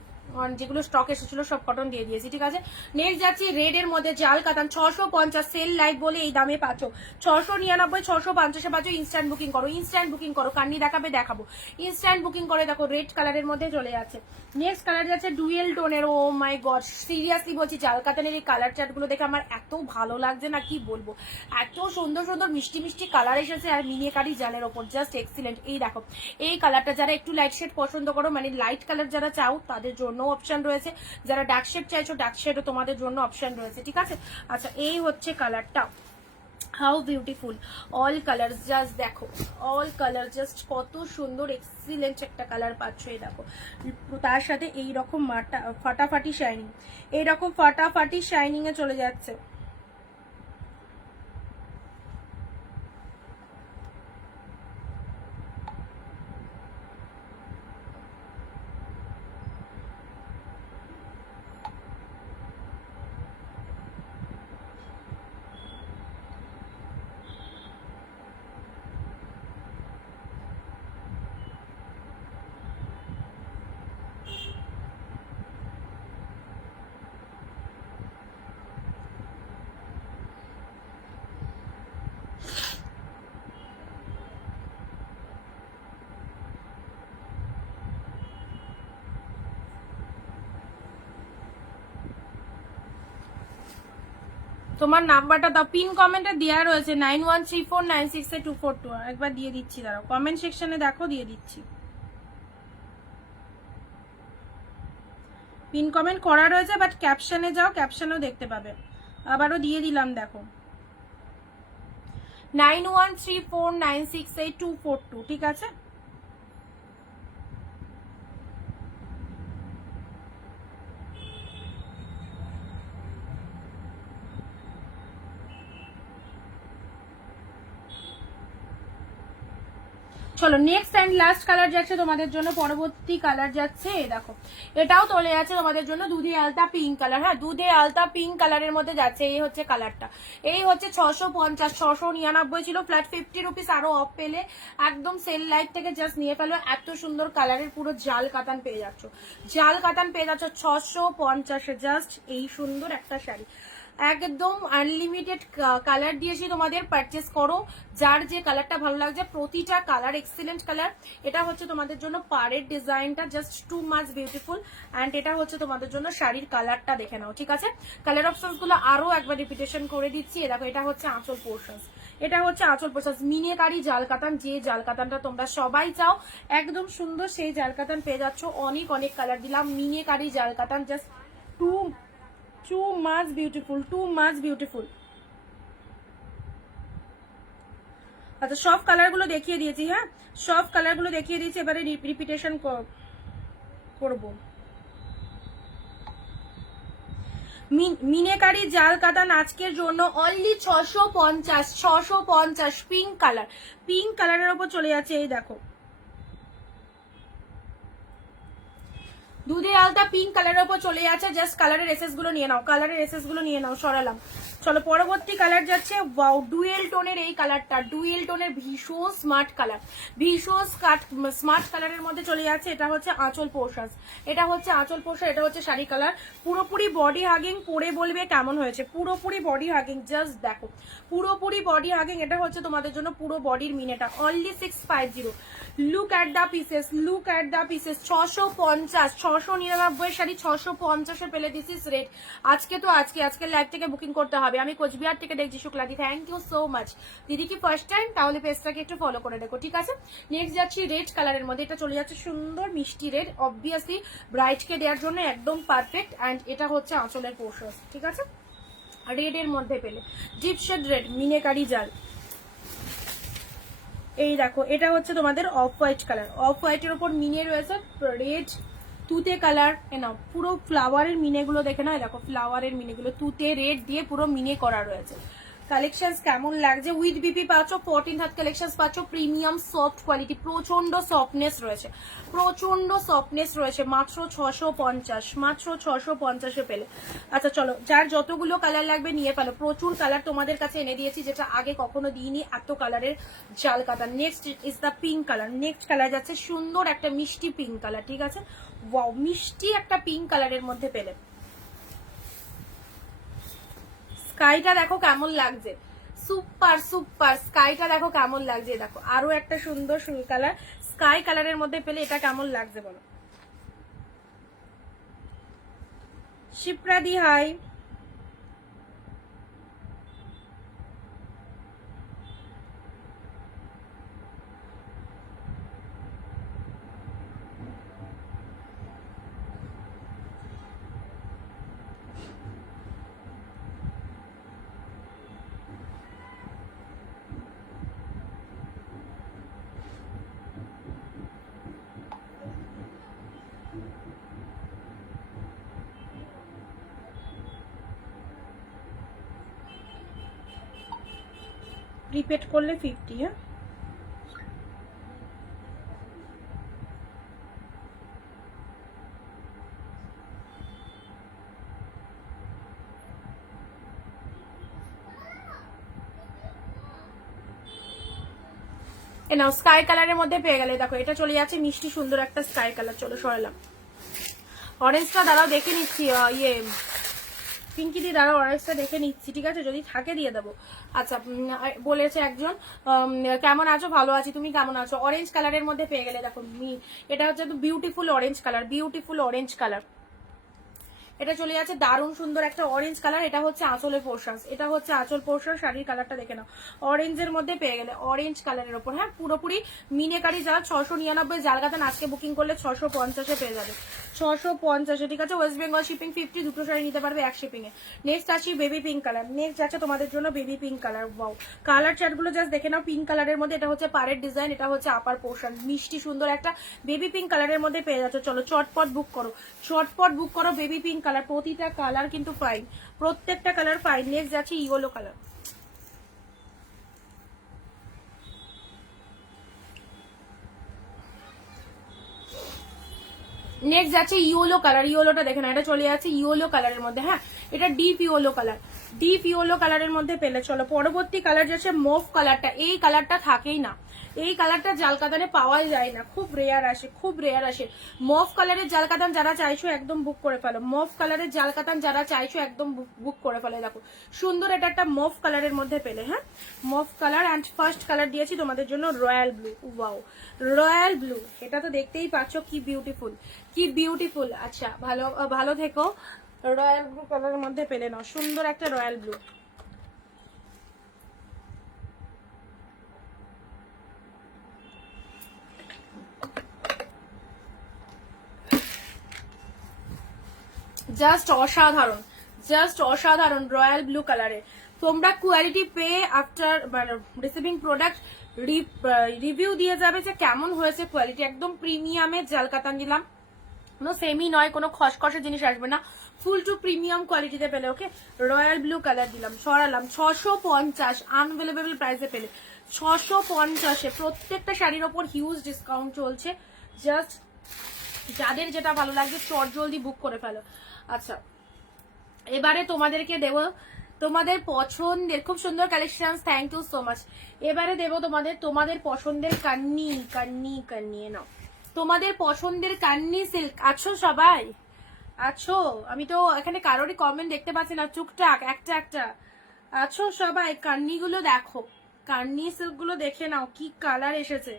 যেগুলো স্টক এসেছিল সব কটন দিয়ে দিয়েছি, ঠিক আছে। নেক্সট যাচ্ছি রেড এর মধ্যে জাল কাতান, 650 সেল লাইভ বলে এই দামে পাচ্ছ, 699 650 পাচ্ছ। ইনস্ট্যান্ট বুকিং করো, ইনস্ট্যান্ট বুকিং করো, কান্নি দেখাবে দেখাবো, ইনস্ট্যান্ট বুকিং করে দেখো রেড কালারের মধ্যে চলে যাচ্ছে। নেক্সট কালার যাচ্ছে ডুয়েল টোনের, ও মাই গড সিরিয়াসলি বলছি জাল কাতানের এই কালার চার্ট গুলো দেখে আমার এত ভালো লাগছে না কি বলবো, এত সুন্দর সুন্দর মিষ্টি মিষ্টি কালার এসেছে, আর মিনিকারি জালের ওপর জাস্ট এক্সিলেন্ট। এই দেখো এই কালারটা, যারা একটু লাইট শেড পছন্দ করো, মানে লাইট কালার যারা চাও তাদের জন্য অপশন রয়েছে, যারা ডার্ক শেড চাইছো ডার্ক শেডও তোমাদের জন্য অপশন রয়েছে, ঠিক আছে। আচ্ছা এই হচ্ছে কালারটা, how beautiful, all colour just দেখো, অল কালার জাস্ট কত সুন্দর এক্সিলেন্ট একটা কালার পাচ্ছ। এই দেখো তার সাথে এইরকম ফাটাফাটি শাইনিং, এইরকম ফাটাফাটি শাইনিং এ চলে যাচ্ছে। তোমার নাম্বারটা দাও, পিন কমেন্টে দেওয়া রয়েছে 9134968242, একবার দিয়ে দিচ্ছি, দাঁড়াও কমেন্ট সেকশনে দেখো দিয়ে দিচ্ছি, পিন কমেন্ট করা রয়েছে, বাট ক্যাপশনে যাও, ক্যাপশনেও দেখতে পাবে, আবারও দিয়ে দিলাম দেখো 9134968242, ঠিক আছে। চলো নেক্সট এন্ড লাস্ট কালার যাচ্ছে তোমাদের জন্য, পরবর্তী কালার যাচ্ছে দেখো, এটাও চলে যাচ্ছে তোমাদের জন্য দুধে আলতা পিঙ্ক কালার, হ্যাঁ দুধে আলতা পিঙ্ক কালারের মধ্যে যাচ্ছে। এই হচ্ছে কালারটা, এই হচ্ছে 650, 699 ছিল, ফ্ল্যাট 50 রুপিস আরো অফ পেলে একদম সেল লাইট থেকে জাস্ট নিয়ে ফেলো। এত সুন্দর কালারের পুরো জাল কাতান পেয়ে যাচ্ছ, জাল কাতান পেয়ে যাচ্ছ 650-এ, জাস্ট এই সুন্দর একটা শাড়ি, একদম আনলিমিটেড কালার দিয়েছি তোমাদের, পারচেস করো যার যে কালারটা ভালো লাগছে, প্রতিটা কালার এক্সিলেন্ট কালার। এটা হচ্ছে তোমাদের জন্য পাড়ের ডিজাইনটা just two much beautiful, and এটা হচ্ছে তোমাদের জন্য শাড়ির কালারটা দেখে নাও, ঠিক আছে। কালার অপশনস গুলো আরো একবার রিপিটেশন করে দিচ্ছি, দেখো এটা হচ্ছে আঁচল পোর্শনস, এটা হচ্ছে আঁচল পোর্শনস, মিনিকারি জাল কাতান, যে জাল কাতানটা তোমরা সবাই চাও একদম সুন্দর সেই জাল কাতান পেয়ে যাচ্ছ। অনেক অনেক কালার দিলাম, মিনিকারি জাল কাতান জাস্ট too much beautiful। আচ্ছা সব কালার গুলো দেখিয়ে দিয়েছি, হ্যাঁ সব কালার গুলো দেখিয়ে দিয়েছি, এবারে রিপিটেশন করবো। মিনেকারি জাল কাতান আজকের জন্য অনলি 650 পিঙ্ক কালার, পিঙ্ক কালারের ওপর চলে যাচ্ছে। এই দেখো দুধে আলতা পিঙ্ক কালারের উপর চলে যাচ্ছে, জাস্ট কালারের এসেস গুলো নিয়ে নাও, কালারের এসেস গুলো নিয়ে নাও, সরালাম। চলো পরবর্তী কালার যাচ্ছে, ওয়াও ডুয়েল টোনের এই কালারটা, ডুয়েল টোনের ভীষণ স্মার্ট কালার, ভীষণ স্মার্ট কালারের মধ্যে চলে যাচ্ছে। এটা হচ্ছে আঁচল পোর্শন, এটা হচ্ছে আঁচল পোর্শন, এটা হচ্ছে শাড়ি কালার, পুরোপুরি বডি হাগিং, পরে বলবে কেমন হয়েছে, পুরোপুরি বডি হাগিং, জাস্ট দেখো পুরোপুরি বডি হাগিং। এটা হচ্ছে তোমাদের জন্য পুরো বডির মিনেটা, only 650। Look at the pieces, look at the pieces, 650, 699 শাড়ি 650-এ পেলে, দিস ইজ রেট। আজকে তো আজকের লাইভ থেকে বুকিং করতে হবে। আমি কোচবিহার থেকে দেখছি শুক্লাদি, থ্যাংক ইউ সো মাচ। দিদি কি ফার্স্ট টাইম? তাহলে পেজটাকে একটু ফলো করে দেখো, ঠিক আছে। নেক্সট যাচ্ছি রেড কালারের মধ্যে, এটা চলে যাচ্ছে সুন্দর মিষ্টি রেড, অবভিয়াসলি ব্রাইটকে দেওয়ার জন্য একদম পারফেক্ট, অ্যান্ড এটা হচ্ছে আঁচলের পোর্শন, ঠিক আছে। রেড এর মধ্যে পেলে ডিপ শেড রেড, মিনেকারি জাল। এই দেখো এটা হচ্ছে তোমাদের অফ হোয়াইট কালার, অফ হোয়াইটের উপর মিনে রয়েছে রেড তুতে কালার, না পুরো ফ্লাওয়ারের মিনেগুলো দেখে না, দেখো ফ্লাওয়ারের মিনেগুলো তুতে রেড দিয়ে পুরো মিনে করা রয়েছে। কালেকশন কেমন লাগছে? উইথ বিপি পাচ্ছ, 14 হাত কালেকশন পাচ্ছ, প্রিমিয়াম সফট কোয়ালিটি, প্রচন্ড সফটনেস রয়েছে, প্রচন্ড সফটনেস রয়েছে, মাত্র 650, মাত্র 650-এ পেলে। আচ্ছা চলো, যার যতগুলো কালার লাগবে নিয়ে ফেলো, প্রচুর কালার তোমাদের কাছে এনে দিয়েছি যেটা আগে কখনো দিইনি, এত কালারের জাল কাতান। Next is the pink colour, next colour যাচ্ছে সুন্দর একটা মিষ্টি পিঙ্ক কালার, ঠিক আছে, ওয়াও মিষ্টি একটা পিঙ্ক কালারের মধ্যে পেলে। স্কাইটা দেখো কেমন লাগছে, সুপার সুপার, স্কাইটা দেখো কেমন লাগছে, দেখো আরো একটা সুন্দর কালার স্কাই কালারের মধ্যে পেলে এটা কেমন লাগছে বলো। শিপ্রাদি হাই, রিপিট করলে 50। হ্যাঁ নাও স্কাই কালারের মধ্যে পেয়ে গেলে, দেখো এটা চলে যাচ্ছে মিষ্টি সুন্দর একটা স্কাই কালার। চলো সরালাম অরেঞ্জটা, দাঁড়াও দেখে নিচ্ছি, ইয়ে পিঙ্কি দি দাঁড়াও অরেঞ্জটা দেখে নিচ্ছি, ঠিক আছে, যদি থাকে দিয়ে দেবো। আচ্ছা বলেছে একজন কেমন আছো, ভালো আছি, তুমি কেমন আছো। অরেঞ্জ কালারের মধ্যে পেয়ে গেলে, দেখো এটা হচ্ছে beautiful orange colour, beautiful orange colour, এটা চলে যাচ্ছে দারুণ সুন্দর একটা অরেঞ্জ কালার। এটা হচ্ছে আঁচলের পোর্শন, এটা হচ্ছে আঁচল পোর্শন, শাড়ির কালারটা দেখে নাও, অরেঞ্জের মধ্যে পেয়ে গেলে, অরেঞ্জ কালারের ওপর। হ্যাঁ পুরোপুরি মিনেকারি জাল, 699 জালগাতান, আজকে বুকিং করলে 650-এ পেয়ে যাবে, 650-এ, ঠিক আছে। ওয়েস্ট বেঙ্গল শিপিং 50, দুটো শাড়ি নিতে পারবে এক শিপিং এ। নেক্সট আসি বেবি পিঙ্ক কালার, নেক্সট আছে তোমাদের জন্য baby pink colour. Wow colour চার্টগুলো জাস্ট দেখে নাও, পিঙ্ক কালারের মধ্যে, এটা হচ্ছে পাড়ের ডিজাইন, এটা হচ্ছে আপার পোর্শন, মিষ্টি সুন্দর একটা বেবি পিঙ্ক কালারের মধ্যে পেয়ে যাচ্ছে। চলো চটপট বুক করো, চটপট বুক করো বেবি পিঙ্ক কালার, প্রতিটা কালার কিন্তু ফাইন, প্রত্যেকটা কালার ফাইন। নেক্সট যাচ্ছে ইয়েলো কালার, নেক্সট যাচ্ছে ইয়েলো কালার, ইয়েলোটা দেখে না, এটা চলে যাচ্ছে ইয়েলো কালারের মধ্যে। হ্যাঁ এটা deep yellow colour, deep yellow কালারের মধ্যে পেলে। চলো পরবর্তী কালার যাচ্ছে মুভ কালারটা, এই কালারটা থাকেই না, এই কালারটা জালকাতানে পাওয়াই যায় না, খুব রেয়ার আসে, খুব রেয়ার আসে। মুভ কালারের জালকাতান যারা চাইছো একদম বুক করে ফেলো, মুভ কালারের জালকাতান যারা চাইছো একদম বুক করে ফেলো। দেখো সুন্দর, এটা একটা মুভ কালারের মধ্যে পেলে। হ্যাঁ move colour, and first colour দিয়েছি তোমাদের জন্য royal blue. Wow royal blue, এটা তো দেখতেই পাচ্ছ কি বিউটিফুল, কি বিউটিফুল। আচ্ছা ভালো ভালো থেকো, রয়্যাল ব্লু কালারের মধ্যে পেলে নাও, সুন্দর একটা রয়্যাল ব্লু। জাস্ট অসাধারণ, জাস্ট অসাধারণ রয়্যাল ব্লু কালারে। তোমরা কোয়ালিটি পেয়ে আফটার রিসিভিং প্রোডাক্ট রিভিউ দিয়ে যাবে যে কেমন হয়েছে কোয়ালিটি। একদম প্রিমিয়ামের জালকাতান দিলাম, কোনো সেমি নয়, কোনো খসখসে জিনিস আসবে না, ফুল টু প্রিমিয়াম কোয়ালিটিতে পেলে। ওকে রয়্যাল ব্লু কালার দিলাম, সরালাম 650, আনভেলেবেল প্রাইসে পেলে 650-এ। প্রত্যেকটা শাড়ির ওপর হিউজ ডিসকাউন্ট চলছে, জাস্ট যাদের যেটা ভালো লাগবে চট জলদি বুক করে ফেলো। আচ্ছা এবারে তোমাদেরকে দেব তোমাদের পছন্দের খুব সুন্দর collection, thank you so much. এবারে দেব তোমাদের পছন্দের কান্নি কান্নি কান্নি, নাও তোমাদের পছন্দের কান্নি সিল্ক। আছো সবাই, আছো? আমি তো এখানে কারোরই কমেন্ট দেখতে পাচ্ছি না, টুকটাক একটা একটা আছো সবাই। কান্নি গুলো দেখো, কান্নি সিল্ক গুলো দেখে নাও, কি কালার এসেছে,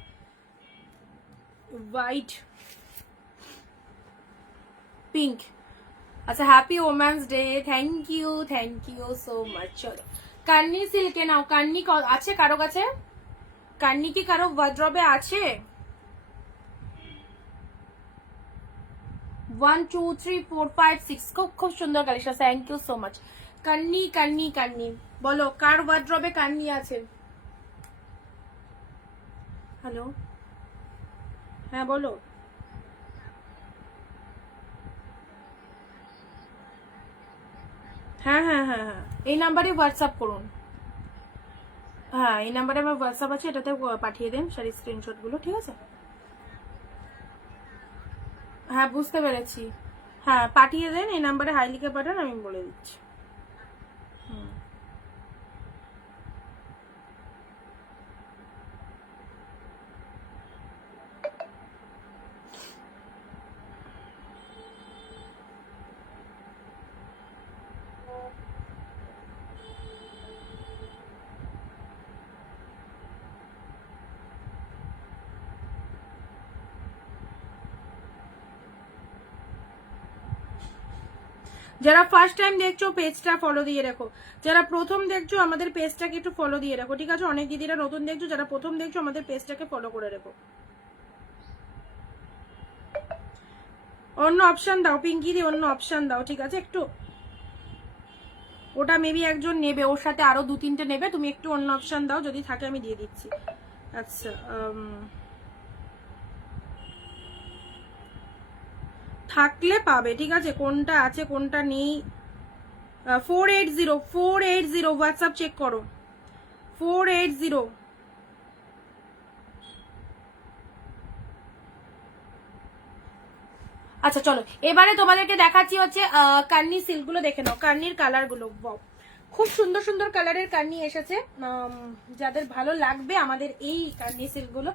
হোয়াইট পিঙ্ক। আচ্ছা happy women's day, thank you so much. চলো কান্নি সিল্কে নাও, কান্নি আছে কারো কাছে? কান্নি কি কারো ওয়ার্ড্রবে আছে? 1 2 3 4 5 6, খুব খুব সুন্দর collection, thank you so much. কান্নি কান্নি কান্নি, বলো কার ওয়ার্ড্রবে কান্নি আছে? হ্যালো হ্যাঁ বলো। হ্যাঁ হ্যাঁ হ্যাঁ হ্যাঁ, এই নাম্বারে হোয়াটসঅ্যাপ করুন। হ্যাঁ, এই নাম্বারে আমার হোয়াটসঅ্যাপ আছে, এটাতে পাঠিয়ে দেন শাড়ির স্ক্রিনশট গুলো, ঠিক আছে? হ্যাঁ বুঝতে পেরেছি। হ্যাঁ পাঠিয়ে দেন, এই নাম্বারে হাই লিখে পাঠান, আমি বলে দিচ্ছি। হুম। যারা ফার্স্ট টাইম দেখছো পেজটা ফলো দিয়ে রাখো, যারা প্রথম দেখছো আমাদের পেজটাকে একটু ফলো দিয়ে রাখো, ঠিক আছে? অনেক দিদিরা নতুন দেখছো, যারা প্রথম দেখছো আমাদের পেজটাকে ফলো করে রাখো। অন্য অপশন দাও পিঙ্কি দি, অন্য অপশন দাও, ঠিক আছে? একটু ওটা মেবি একজন নেবে, ওর সাথে আরো 2-3টে নেবে, তুমি একটু অন্য অপশন দাও, যদি থাকে আমি দিয়ে দিচ্ছি। আচ্ছা থাকলে পাবে, ঠিক আছে? কোনটা আছে কোনটা নেই। 480 হোয়াটসঅ্যাপ চেক করো, 480। আচ্ছা চলো এবারে তোমাদেরকে দেখাচ্ছি হচ্ছে কান্নি সিল্ক গুলো, দেখে নাও কান্নির কালার গুলো। খুব সুন্দর সুন্দর কালারের কান্নি এসেছে, যাদের ভালো লাগবে আমাদের এই কান্নি সিল্ক গুলো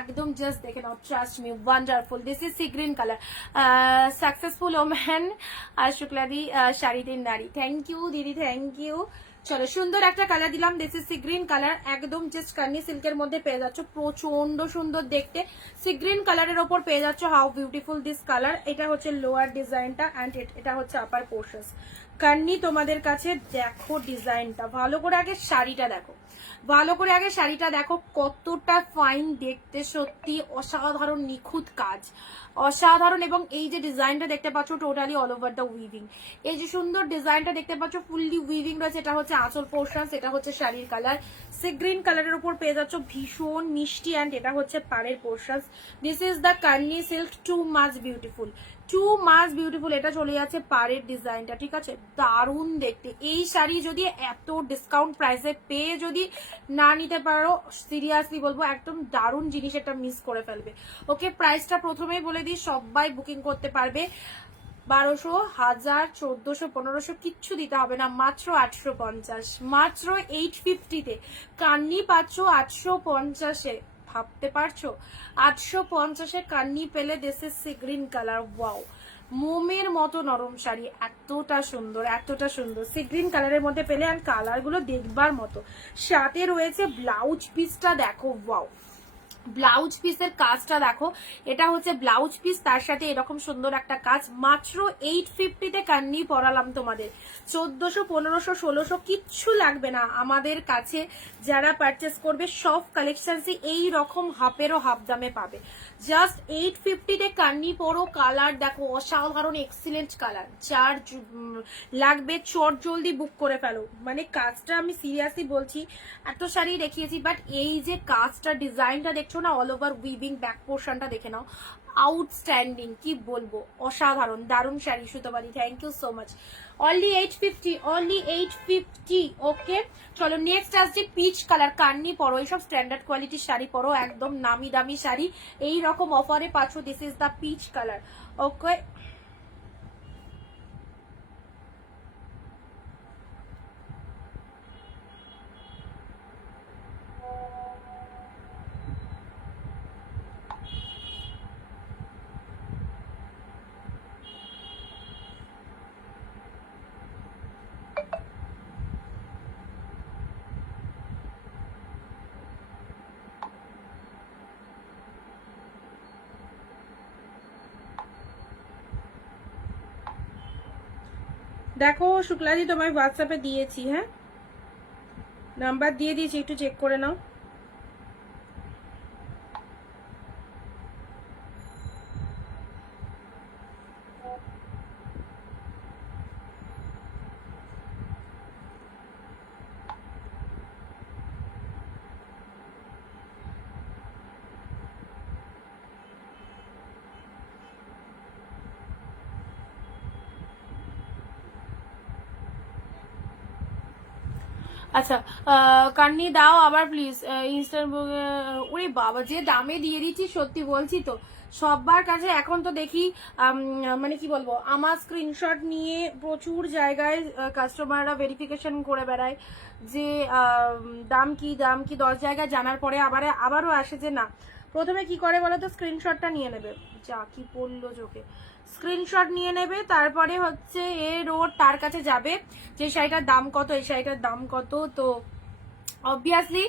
একদম জাস্ট দেখে নাও, trust me wonderful. This is sea green colour, successful woman শুক্লাদি শাড়িতে নারী। থ্যাংক ইউ দিদি, থ্যাংক ইউ। চলো সুন্দর একটা কালার দিলাম, this is sea green colour, একদম জাস্ট কান্নি সিল্কের মধ্যে পেয়ে যাচ্ছ, প্রচন্ড সুন্দর দেখতে। সি গ্রিন কালারের ওপর পেয়ে যাচ্ছ, হাউ বিউটিফুল দিস কালার। এটা হচ্ছে লোয়ার ডিজাইনটা অ্যান্ড এটা হচ্ছে আপার পোর্শন। কান্নি তোমাদের কাছে দেখো ডিজাইনটা, ভালো করে আগে শাড়িটা দেখো, ভালো করে আগে শাড়িটা দেখো কতটা ফাইন দেখতে, সত্যি অসাধারণ নিখুঁত কাজ, অসাধারণ। এবং এই যে ডিজাইনটা দেখতে পাচ্ছ totally all over the weaving, এই যে সুন্দর ডিজাইনটা দেখতে পাচ্ছ ফুললি উইভিং রয়েছে, এটা হচ্ছে আঁচল পোর্শন, এটা হচ্ছে শাড়ির কালার। সি গ্রিন কালারের উপর পেয়ে যাচ্ছ ভীষণ মিষ্টি অ্যান্ড এটা হচ্ছে পাড়ের পোর্শন। দিস ইজ দ্য কান্নি silk, too much beautiful, too much beautiful. এটা চলে যাচ্ছে পাড়ের ডিজাইনটা, ঠিক আছে? দারুণ দেখতে। এই শাড়ি যদি এত ডিসকাউন্ট প্রাইসে পেয়ে যদি না নিতে পারো, সিরিয়াসলি বলবো একদম দারুণ জিনিস, এটা মিস করে ফেলবে। ওকে প্রাইসটা প্রথমেই বলে দিই, সবাই বুকিং করতে পারবে, 1200, 1000, 1400, 1500 কিচ্ছু দিতে হবে না, মাত্র 850, মাত্র 850-তে কান্নি পাচ্ছ 850-এ। ভাবতে পারছো 850-এ কান্নি পেলে? This is sea green colour, wow, মোমের মতো নরম শাড়ি, এতটা সুন্দর এতটা সুন্দর সি গ্রিন কালারের মধ্যে পেলে। আর কালার গুলো দেখবার মতো। সাথে রয়েছে ব্লাউজ পিসটা দেখো, ওয়াও, ব্লাউজ পিসের কাজটা দেখো, এটা হচ্ছে ব্লাউজ পিস, তার সাথে এরকম সুন্দর একটা কাজ। মাত্র 850-তে কান্নি পরালাম তোমাদের, 1400, 1500, 1600 কিচ্ছু লাগবে না আমাদের কাছে। যারা পারচেস করবে সব কালেকশনসই এই রকম হাফেরও হাফ দামে পাবে। জাস্ট 850-তে কান্নি পরো, কালার দেখো অসাধারণ এক্সিলেন্ট কালার, যার লাগবে চট জলদি বুক করে ফেলো। মানে কাজটা আমি সিরিয়াসলি বলছি, এত শাড়ি দেখিয়েছি বাট এই যে কাজটা ডিজাইনটা দেখছো না অল ওভার উইভিং, ব্যাক পোর্শনটা দেখে নাও, আউটস্ট্যান্ডিং, কি বলবো, অসাধারণ দারুণ শাড়ি। সুতোবাদি thank you so much. Only 850, only 850। Okay চলো নেক্সট আসছে পিচ কালার, কান্নি পরো, এইসব স্ট্যান্ডার্ড কোয়ালিটির শাড়ি পরো, একদম নামি দামি শাড়ি এই রকম অফারে পাচ্ছ। This is the peach colour. Okay দেখো শুক্লাদি তোমায় হোয়াটসঅ্যাপে দিয়েছি, হ্যাঁ নাম্বার দিয়ে দিয়েছি, একটু চেক করে নাও। আচ্ছা কান্নি দাও আবার প্লিজ ইনস্ট্যান্ট। ওরে বাবা যে দামে দিয়ে দিচ্ছি সত্যি বলছি তো, সবার কাছে এখন তো দেখি মানে কি বলবো, আমার স্ক্রিনশট নিয়ে প্রচুর জায়গায় কাস্টমাররা ভেরিফিকেশন করে বেড়ায় যে দাম কি 10 জায়গায় জানার পরে আবারও আসে যে না। প্রথমে কি করে বলো তো, স্ক্রিনশটটা নিয়ে নেবে, যা কি পড়লো চোখে, স্ক্রিনশট নিয়ে নেবে, তারপরে হচ্ছে রোড তার কাছে যাবে যে শাড়িটার দাম কত, এই শাড়িটার দাম কত। তো অবভিয়াসলি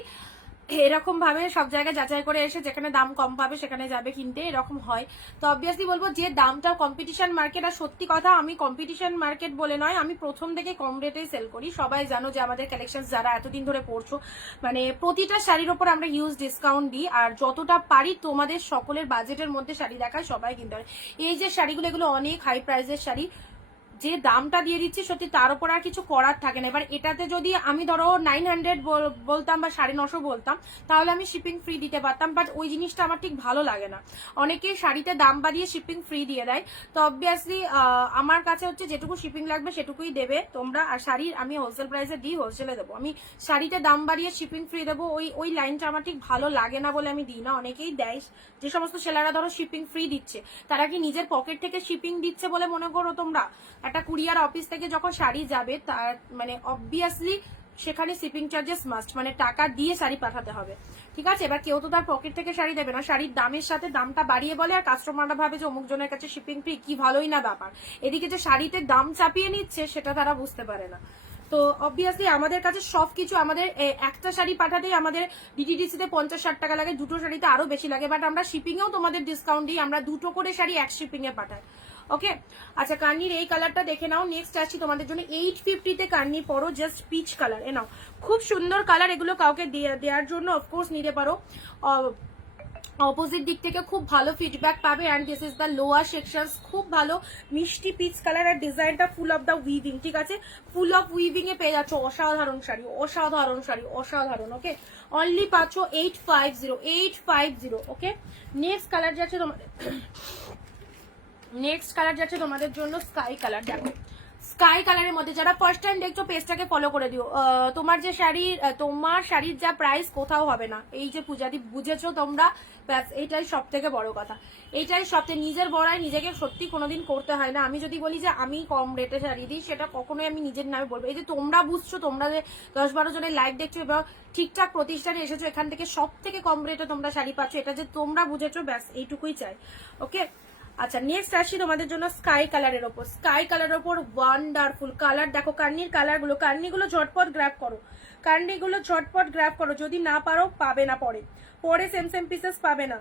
এরকম ভাবে সব জায়গায় যাচাই করে এসে যেখানে দাম কম পাবে সেখানে যাবে কিনতে, এরকম হয়। তো অবভিয়াসলি বলবো যে দামটা কম্পিটিশন মার্কেট, আর সত্যি কথা আমি কম্পিটিশন মার্কেট বলে নয়, আমি প্রথম থেকে কম রেটেই সেল করি। সবাই জানো যে আমাদের কালেকশন যারা এতদিন ধরে পড়ছো, মানে প্রতিটা শাড়ির ওপর আমরা হিউজ ডিসকাউন্ট দিই, আর যতটা পারি তোমাদের সকলের বাজেটের মধ্যে শাড়ি দেখায় সবাই কিনতে পারে। এই যে শাড়িগুলো এগুলো অনেক হাই প্রাইসের শাড়ি, যে দামটা দিয়ে দিচ্ছি সত্যি তার উপর আর কিছু করার থাকে না। এবার এটাতে যদি আমি ধরো 900 বলতাম বা 950 বলতাম, তাহলে আমি শিপিং ফ্রি দিতে পারতাম, বাট ওই জিনিসটা আমার ঠিক ভালো লাগে না। অনেকে শাড়িতে দাম বাড়িয়ে শিপিং ফ্রি দিয়ে দেয়, তো অবভিয়াসলি আমার কাছে হচ্ছে যেটুকু শিপিং লাগবে সেটুকুই দেবে তোমরা। আর শাড়ির আমি হোলসেল প্রাইসে দিই, হোলসেলে দেবো। আমি শাড়িতে দাম বাড়িয়ে শিপিং ফ্রি দেবো ওই লাইনটা আমার ঠিক ভালো লাগে না বলে আমি দিই না। অনেকেই দেয়, যে সমস্ত সেলাররা ধরো শিপিং ফ্রি দিচ্ছে, তারা কি নিজের পকেট থেকে শিপিং দিচ্ছে বলে মনে করো তোমরা? একটা কুরিয়ার অফিস থেকে যখন শাড়ি যাবে তার মানে অবভিয়াসলি সেখানে শিপিং চার্জেস মাস্ট, মানে টাকা দিয়ে শাড়ি পাঠাতে হবে, ঠিক আছে? এবার কেউ তো তার পকেট থেকে শাড়ি দেবে না, শাড়ির দামের সাথে দামটা বাড়িয়ে বলে, আর কাস্টমাররা ভাবে যে অমুক জনের কাছে শিপিং ফ্রি, কি ভালোই না ব্যাপার। এদিকে যে শাড়িতে দাম চাপিয়ে নিচ্ছে সেটা তারা বুঝতে পারে না। তো অবভিয়াসলি আমাদের কাছে সবকিছু, আমাদের একটা শাড়ি পাঠাতেই আমাদের ডিটিডিসিতে 50-60 টাকা লাগে, দুটো শাড়িতে আরো বেশি লাগে, বাট আমরা শিপিংয়েও তোমাদের ডিসকাউন্ট দিই, আমরা দুটো করে শাড়ি এক শিপিংয়ে পাঠাই। ওকে, আচ্ছা কার্নির এই কালারটা দেখে নাও। নেক্সট আসছি তোমাদের জন্য 850-তে কার্নি পরো, জাস্ট পিচ কালার। এ নাও, খুব সুন্দর কালার, এগুলো কাউকে দেওয়ার জন্য অফকোর্স নিতে পারো। অপোজিট দিক থেকে খুব ভালো ফিডব্যাক পাবে। And this is the lower section, খুব ভালো মিষ্টি পিচ কালার, আর ডিজাইনটা ফুল অফ দ্য উইভিং, ঠিক আছে? ফুল অফ উইভিং এ পেয়ে যাচ্ছ অসাধারণ শাড়ি, অসাধারণ শাড়ি, অসাধারণ। ওকে, অনলি পাচ্ছ 850। ওকে, নেক্সট কালার যাচ্ছে তোমাদের, নেক্সট কালার যাচ্ছে তোমাদের জন্য স্কাই কালার। দেখো স্কাই কালারের মধ্যে যারা ফার্স্ট টাইম দেখছো পেজটাকে ফলো করে দিও। তোমার যে তোমার শাড়ির যা প্রাইস কোথাও হবে না, এই যে পূজাদি বুঝেছো তোমরা, ব্যাস এইটাই সব থেকে বড় কথা। এইটাই সবথেকে নিজের বড়াই নিজেকে সত্যি কোনোদিন করতে হয় না। আমি যদি বলি যে আমি কম রেটে শাড়ি দিই, সেটা কখনোই আমি নিজের নামে বলবো। এই যে তোমরা বুঝছো, তোমরা যে 10-12 জনের লাইভ দেখছো এবং ঠিকঠাক প্রতিষ্ঠানে এসেছো, এখান থেকে সব থেকে কম রেটে তোমরা শাড়ি পাচ্ছ, এটা যে তোমরা বুঝেছো, ব্যাস এইটুকুই চাই। ওকে, আচ্ছা নেক্সট আসি তোমাদের জন্য স্কাই কালারের ওপর। স্কাই কালারের ওপর ওয়ান্ডারফুল কালার। দেখো কার্নির কালারগুলো, কার্নিগুলো ঝটপট গ্র্যাব করো, কার্নিগুলো ঝটপট গ্র্যাব করো, যদি না পারো পাবে না, পরে সেম সেম পিসেস পাবে না।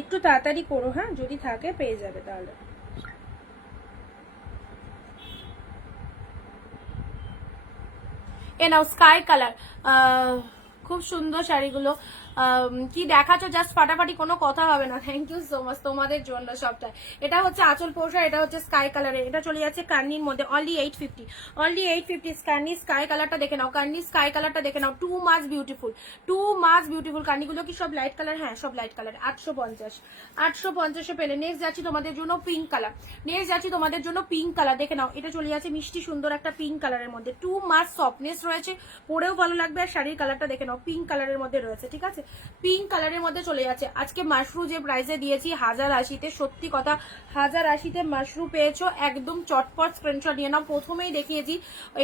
একটু তাড়াতাড়ি করো, হ্যাঁ, যদি থাকে পেয়ে যাবে তাহলে। এ নাও স্কাই কালার, খুব সুন্দর শাড়িগুলো। কি দেখাচ্ছ, জাস্ট ফাটাফাটি, কোনো কথা হবে না। থ্যাংক ইউ সো মাচ তোমাদের জন্য সবটা। এটা হচ্ছে আঁচল পোশাক, এটা হচ্ছে স্কাই কালারের, এটা চলে যাচ্ছে কার্নির মধ্যে অনলি 850। অনলি 850 কার্নি স্কাই কালারটা দেখে নাও, কার্নি স্কাই কালারটা দেখে নাও, too much beautiful, too much beautiful. কার্নিগুলো কি সব লাইট কালার? হ্যাঁ সব লাইট কালার। 850 পেলে। নেক্সট যাচ্ছি তোমাদের জন্য পিঙ্ক কালার, নেক্সট যাচ্ছি তোমাদের জন্য পিঙ্ক কালার, দেখে নাও। এটা চলে যাচ্ছে মিষ্টি সুন্দর একটা পিঙ্ক কালারের মধ্যে, টু মাচ সফটনেস রয়েছে, পরেও ভালো লাগবে। আর শাড়ির কালারটা দেখে নাও, পিঙ্ক কালারের মধ্যে রয়েছে, ঠিক আছে? পিঙ্ক কালারের মধ্যে চলে যাচ্ছে। আজকে মাশরু যে প্রাইসে দিয়েছি 1080-তে, সত্যি কথা 1080-তে মাশরু পেয়েছো, একদম চটপট স্ক্রিনশট নিয়ে নাও। প্রথমেই দেখিয়েছি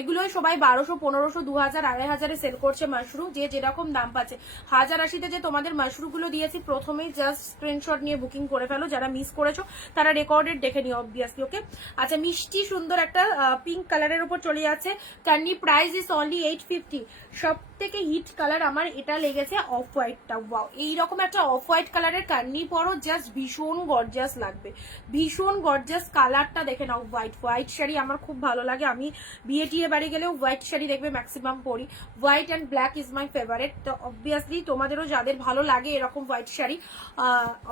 এগুলোই সবাই 1200, 1500, 2000, 2500-এ সেল করছে মাশরু, যে যেরকম দাম পাচ্ছে। 1080-তে যে তোমাদের মাশরুগুলো দিয়েছি, প্রথমেই জাস্ট স্ক্রিনশট নিয়ে বুকিং করে ফেলো। যারা মিস করেছো তারা রেকর্ডেড দেখে নিও অবভিয়াসলি। ওকে, আচ্ছা মিষ্টি সুন্দর একটা পিঙ্ক কালারের উপর চলে যাচ্ছে। Carney price is only 850। সব থেকে হিট কালার আমার এটা লেগেছে অফ হোয়াইটটা। ওয়াও, এইরকম একটা অফ হোয়াইট কালারের কার্নি পরো, জাস্ট ভীষণ গর্জিয়াস লাগবে, ভীষণ গর্জিয়াস। কালারটা দেখে নাও, হোয়াইট হোয়াইট শাড়ি আমার খুব ভালো লাগে। আমি বিয়ে টিয়ে বাড়ি গেলেও হোয়াইট শাড়ি দেখবে ম্যাক্সিমাম পরি। White and black is my favourite. তো অবভিয়াসলি তোমাদেরও যাদের ভালো লাগে এরকম হোয়াইট শাড়ি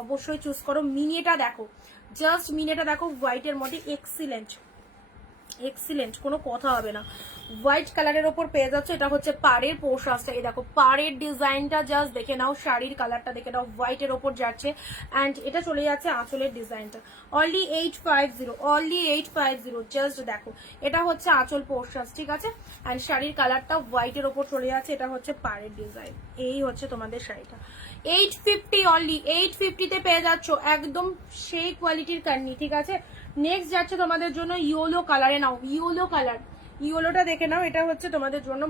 অবশ্যই চুজ করো। মিনিটা দেখো, জাস্ট মিনিটা দেখো, হোয়াইটের মধ্যে এক্সিলেন্ট, এক্সিলেন্ট, কোনো কথা হবে না। হোয়াইট কালারের ওপর পেয়ে যাচ্ছে, এটা হচ্ছে পাড়ের পোশাকটা। এই দেখো পাড়ের ডিজাইনটা জাস্ট দেখে নাও, শাড়ির কালারটা দেখে নাও, হোয়াইটের ওপর যাচ্ছে। অ্যান্ড এটা চলে যাচ্ছে আঁচলের ডিজাইনটা, অনলি 850, অনলি 850। জাস্ট দেখো, এটা হচ্ছে আঁচল পোশাক, ঠিক আছে। অ্যান্ড শাড়ির কালারটা হোয়াইটের ওপর চলে যাচ্ছে, এটা হচ্ছে পাড়ের ডিজাইন। এই হচ্ছে তোমাদের শাড়িটা, 850, অনলি 850-তে পেয়ে যাচ্ছ একদম সেই কোয়ালিটির কার্নি, ঠিক আছে। নেক্সট যাচ্ছে তোমাদের জন্য ইয়েলো কালারে, নাও ইয়েলো কালার, ইয়েলোটা দেখে নাও, এটা হচ্ছে তোমাদের জন্য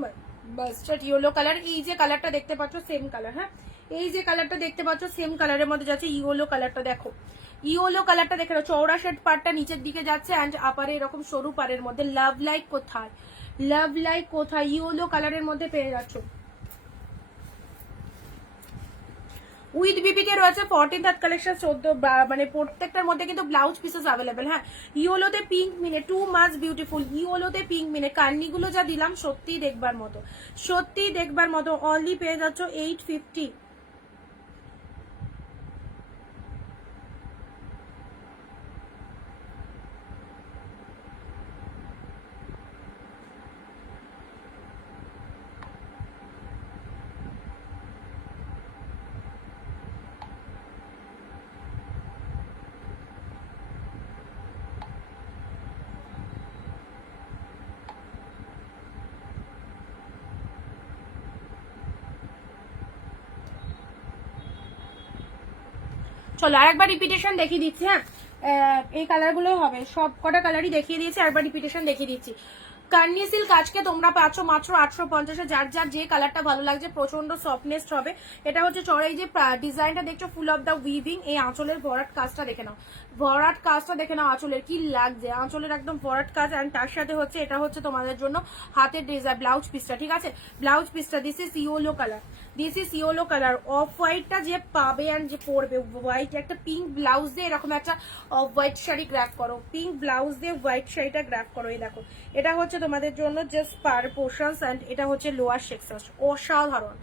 মাস্টার্ড ইয়েলো কালার। এই যে কালারটা দেখতে পাচ্ছ সেম কালার, হ্যাঁ, এই যে কালারটা দেখতে পাচ্ছ সেম কালারের মধ্যে যাচ্ছে ইয়েলো কালারটা। দেখো ইয়েলো কালারটা দেখে নাও, চওড়া শেড পাড়টা নিচের দিকে যাচ্ছে অ্যান্ড আপারে এরকম সরু পাড়ের মধ্যে। লাভ লাইক কোথায়, লাভ লাইক কোথায়, ইয়েলো কালারের মধ্যে পেয়ে যাচ্ছ। উইথ বিপিকে রয়েছে 14th হাত কালেকশন, 14 মানে প্রত্যেকটার মধ্যে কিন্তু ব্লাউজ পিসেস অ্যাভেলেবেল। হ্যাঁ, ইয়েলোতে পিঙ্ক মিনে, টু মাচ বিউটিফুল। ইয়েলোতে পিঙ্ক মিনে কার্নিগুলো যা দিলাম সত্যিই দেখবার মতো, সত্যিই দেখবার মতো। অনলি পেয়ে যাচ্ছ 850। চলো আরেকবার রিপিটেশন দেখিয়ে দিচ্ছি। হ্যাঁ, এই কালারগুলো হবে, সব কটা কালারই দেখিয়ে দিয়েছি, আরেকবার রিপিটেশন দেখিয়ে দিচ্ছি। কার্নি সিল্ক আজকে তোমরা পাচ্ছ মাত্র 850-এ। যার যার যে কালারটা ভালো লাগছে, প্রচন্ড সফটনেস হবে। এটা হচ্ছে চড়াই যে ডিজাইনটা দেখছো ফুল অফ দ্য উইভিং, এই আঁচলের ভরাট কাজটা দেখে নাও, ভরাট কাজটা দেখে নাও, আঁচলের কি লাগছে, আঁচলের একদম ভরাট কাজ। অ্যান্ড তার সাথে হচ্ছে এটা হচ্ছে তোমাদের জন্য হাতের ডিজাইন, ব্লাউজ পিসটা, ঠিক আছে। ব্লাউজ পিসটা this is yellow colour, this is yellow colour. Off হোয়াইটটা যে পাবে অ্যান্ড যে পরবে, হোয়াইট একটা পিঙ্ক ব্লাউজ দিয়ে এরকম একটা অফ হোয়াইট শাড়ি গ্র্যাপ করো, পিঙ্ক ব্লাউজ দিয়ে হোয়াইট শাড়িটা গ্র্যাপ করো। এই দেখো, এটা হচ্ছে তোমাদের জন্য জাস্ট পার পোর্শনস অ্যান্ড এটা হচ্ছে লোয়ার সেকশন। অসাধারণ,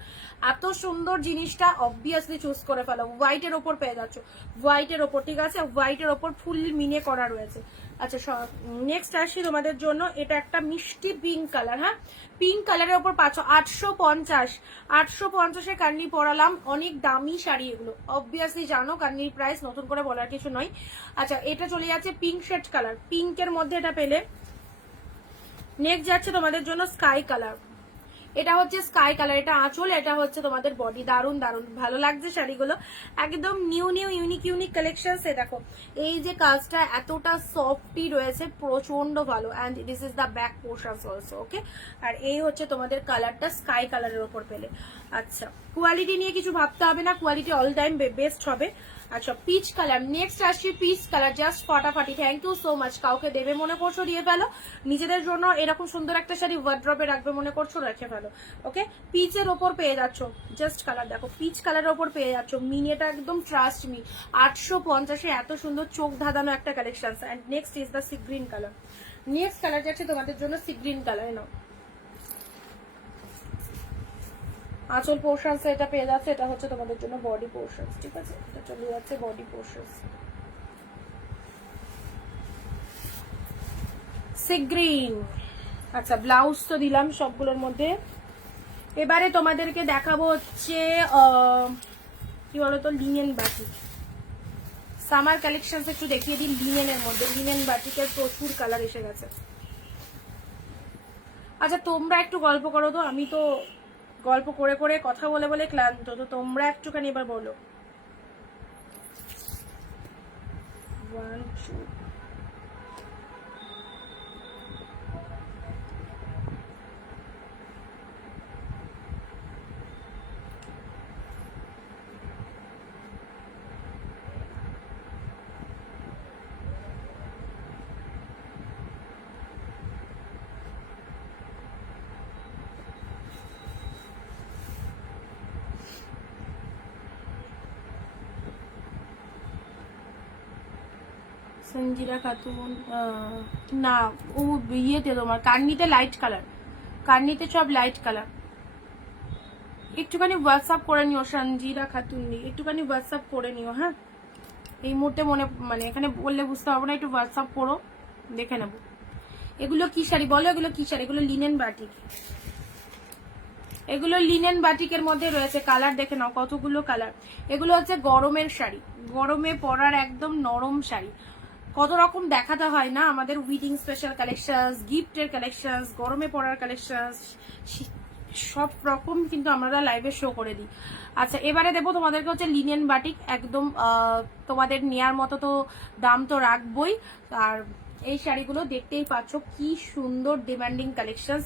এত সুন্দর জিনিসটা অবভিয়াসলি চুজ করে ফেলো। হোয়াইটের ওপর পেয়ে যাচ্ছ, হোয়াইটের ওপর, ঠিক আছে, হোয়াইটের ওপর ফুল মিনে করা রয়েছে। আচ্ছা, নেক্সট আসি তোমাদের জন্য, এটা একটা মিষ্টি পিঙ্ক কালার। হ্যাঁ, পিঙ্ক কালারের ওপর পাচ্ছ 850, 850-এ কার্নি পরালাম। অনেক দামি শাড়ি এগুলো, অবভিয়াসলি জানো কার্নির প্রাইস নতুন করে বলার কিছু নয়। আচ্ছা, এটা চলে যাচ্ছে পিঙ্ক শেড কালার, পিঙ্কের মধ্যে এটা পেলে। নেক্সট যাচ্ছে তোমাদের জন্য স্কাই কালার, এটা হচ্ছে স্কাই কালার, এটা আঁচল, এটা হচ্ছে তোমাদের বডি। দারুন দারুন ভালো লাগছে শাড়িগুলো, একদম new new unique unique collection. দেখো এই যে কাজটা এতটা সফটই রয়েছে, প্রচন্ড ভালো। And this is the back portion also, okay. আর এই হচ্ছে তোমাদের কালারটা স্কাই কালারের ওপর পেলে। আচ্ছা, কোয়ালিটি নিয়ে কিছু ভাবতে হবে না, কোয়ালিটি অল টাইম বেস্ট হবে। আচ্ছা, পিচ কালার, নেক্সট আসছি পিচ কালার, জাস্ট ফাটাফাটি। Thank you so much. কাউকে দেবে মনে করছো দিয়ে ফেলো, নিজেদের জন্য এরকম সুন্দর একটা শাড়ি ওয়ার্ড্রপে রাখবে মনে করছো রেখে ফেলো, ওকে। পিচের ওপর পেয়ে যাচ্ছ, জাস্ট কালার দেখো, পিচ কালারের ওপর পেয়ে যাচ্ছ। মিনিটা একদম ট্রাস্ট মি, 850-এ এত সুন্দর চোখ ধাঁধানো একটা collection. And next is the sea green colour. Next colour যাচ্ছে তোমাদের জন্য সি গ্রিন কালার। নাও আঁচল পোর্শনস এটা পেয়ে যাচ্ছে, এটা হচ্ছে তোমাদের জন্য বডি পোর্শনস, ঠিক আছে, এটা চলে যাচ্ছে বডি পোর্শনস। Sea green. আচ্ছা, ব্লাউজ তো দিলাম সবগুলোর মধ্যে। এবারে তোমাদেরকে দেখাবো হচ্ছে কি বলতো, লিনেন বাটিক। সামার কালেকশন একটু দেখিয়ে দিন লিনেনের মধ্যে। লিনেন বাটিকের প্রচুর কালার এসে গেছে। আচ্ছা, তোমরা একটু গল্প করো তো, আমি তো গল্প করে করে কথা বলে বলে ক্লান্ত, তো তোমরা একটুখানি এবার বলো। 1 2 1 সঞ্জিরা খাতুন না, ও ইয়েতে তোমার কার্নিতে লাইট কালার, কার্নিতে সব লাইট কালার। একটুখানি হোয়াটসঅ্যাপ করে নিও সঞ্জিরা খাতুন, একটুখানি হোয়াটসঅ্যাপ করে নিও। হ্যাঁ, এই মুহূর্তে মানে এখানে বললে বুঝতে পারবো না, একটু হোয়াটসঅ্যাপ করো, দেখে নেবো। এগুলো কি শাড়ি বলো, এগুলো কি শাড়ি? এগুলো লিনেন বাটিক, এগুলো লিনেন বাটিকের মধ্যে রয়েছে। কালার দেখে নাও কতগুলো কালার। এগুলো হচ্ছে গরমের শাড়ি, গরমে পরার একদম নরম শাড়ি। কত রকম দেখাতে হয় না আমাদের উইডিং স্পেশাল কালেকশন, গিফটের কালেকশন, গরমে পরার কালেকশন, সব রকম কিন্তু আমরা লাইভে শো করে দিই। আচ্ছা, এবারে দেবো তোমাদেরকে হচ্ছে লিনেন বাটিক, একদম তোমাদের নেয়ার মতো তো দাম তো রাখবই। আর এই শাড়িগুলো দেখতেই পাচ্ছ কি সুন্দর ডিমান্ডিং কালেকশন,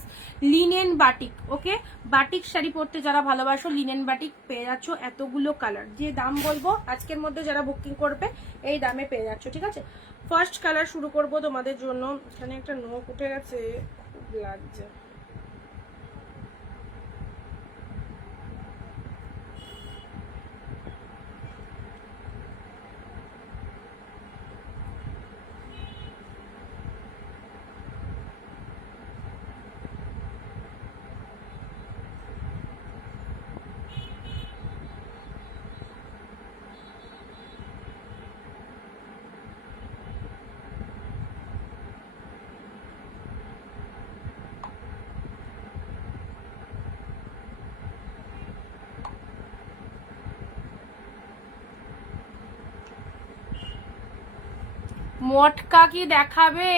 লিনেন বাটিক। ওকে, বাটিক শাড়ি পরতে যারা ভালোবাসো লিনেন বাটিক পেয়ে যাচ্ছ। এতগুলো কালার, যে দাম বলবো আজকের মধ্যে যারা বুকিং করবে এই দামে পেয়ে যাচ্ছ। ঠিক আছে, ফার্স্ট কালার শুরু করব তোমাদের জন্য। এখানে একটা নোক উঠে গেছে, খুব লাগছে। মটকা কি দেখাবে?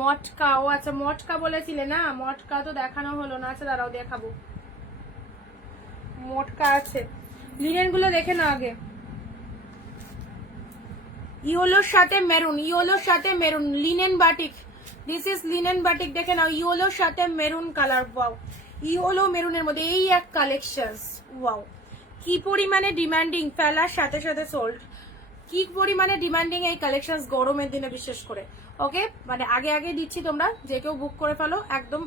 মটকা, ও আচ্ছা মটকা বলেছিলে না, মটকা তো দেখানো হলো না। আচ্ছা দাঁড়াও দেখাবো, মটকা আছে। লিনেন গুলো দেখে না আগে। ইয়োলোর সাথে মেরুন, ইয়োলোর সাথে maroon, linen batik, this is linen batik. দেখে নাও, ইয়োলোর সাথে মেরুন কালার। ওয়াও, ইয়োলো মেরুনের মধ্যে এই এক কালেকশন। ওয়াও, কি পরিমাণে ডিমান্ডিং, ফেলার সাথে সাথে সোল্ড। কি পরিমাণে ডিমান্ডিং এই কালেকশন গরমের দিনে বিশেষ করে। ওকে, মানে আগে আগে দিচ্ছি, তোমরা যে কেউ বুক করে ফেলো একদম।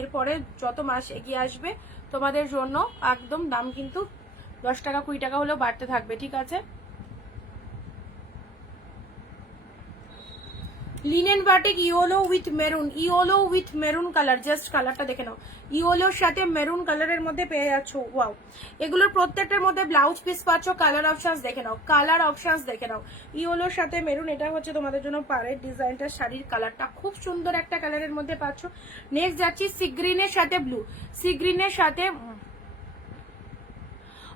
এরপরে যত মাস এগিয়ে আসবে তোমাদের জন্য একদম দাম কিন্তু 10 টাকা 20 টাকা হলেও বাড়তে থাকবে। ঠিক আছে, linen batik yellow with maroon, yellow with maroon colour. Just কালারটা দেখে নাও, ইয়েলোর সাথে মেরুন কালারের মধ্যে পেয়ে যাচ্ছ। ওয়াও, এগুলোর প্রত্যেকটার মধ্যে ব্লাউজ পিস পাচ্ছ। কালার অপশনস দেখে নাও, কালার অপশনস দেখে নাও। ইয়েলোর সাথে মেরুন, এটা হচ্ছে তোমাদের জন্য পাড়ের ডিজাইনটা, শাড়ির কালারটা খুব সুন্দর একটা কালারের মধ্যে পাচ্ছ। নেক্সট যাচ্ছি সি গ্রিনের সাথে ব্লু, সি গ্রিনের সাথে,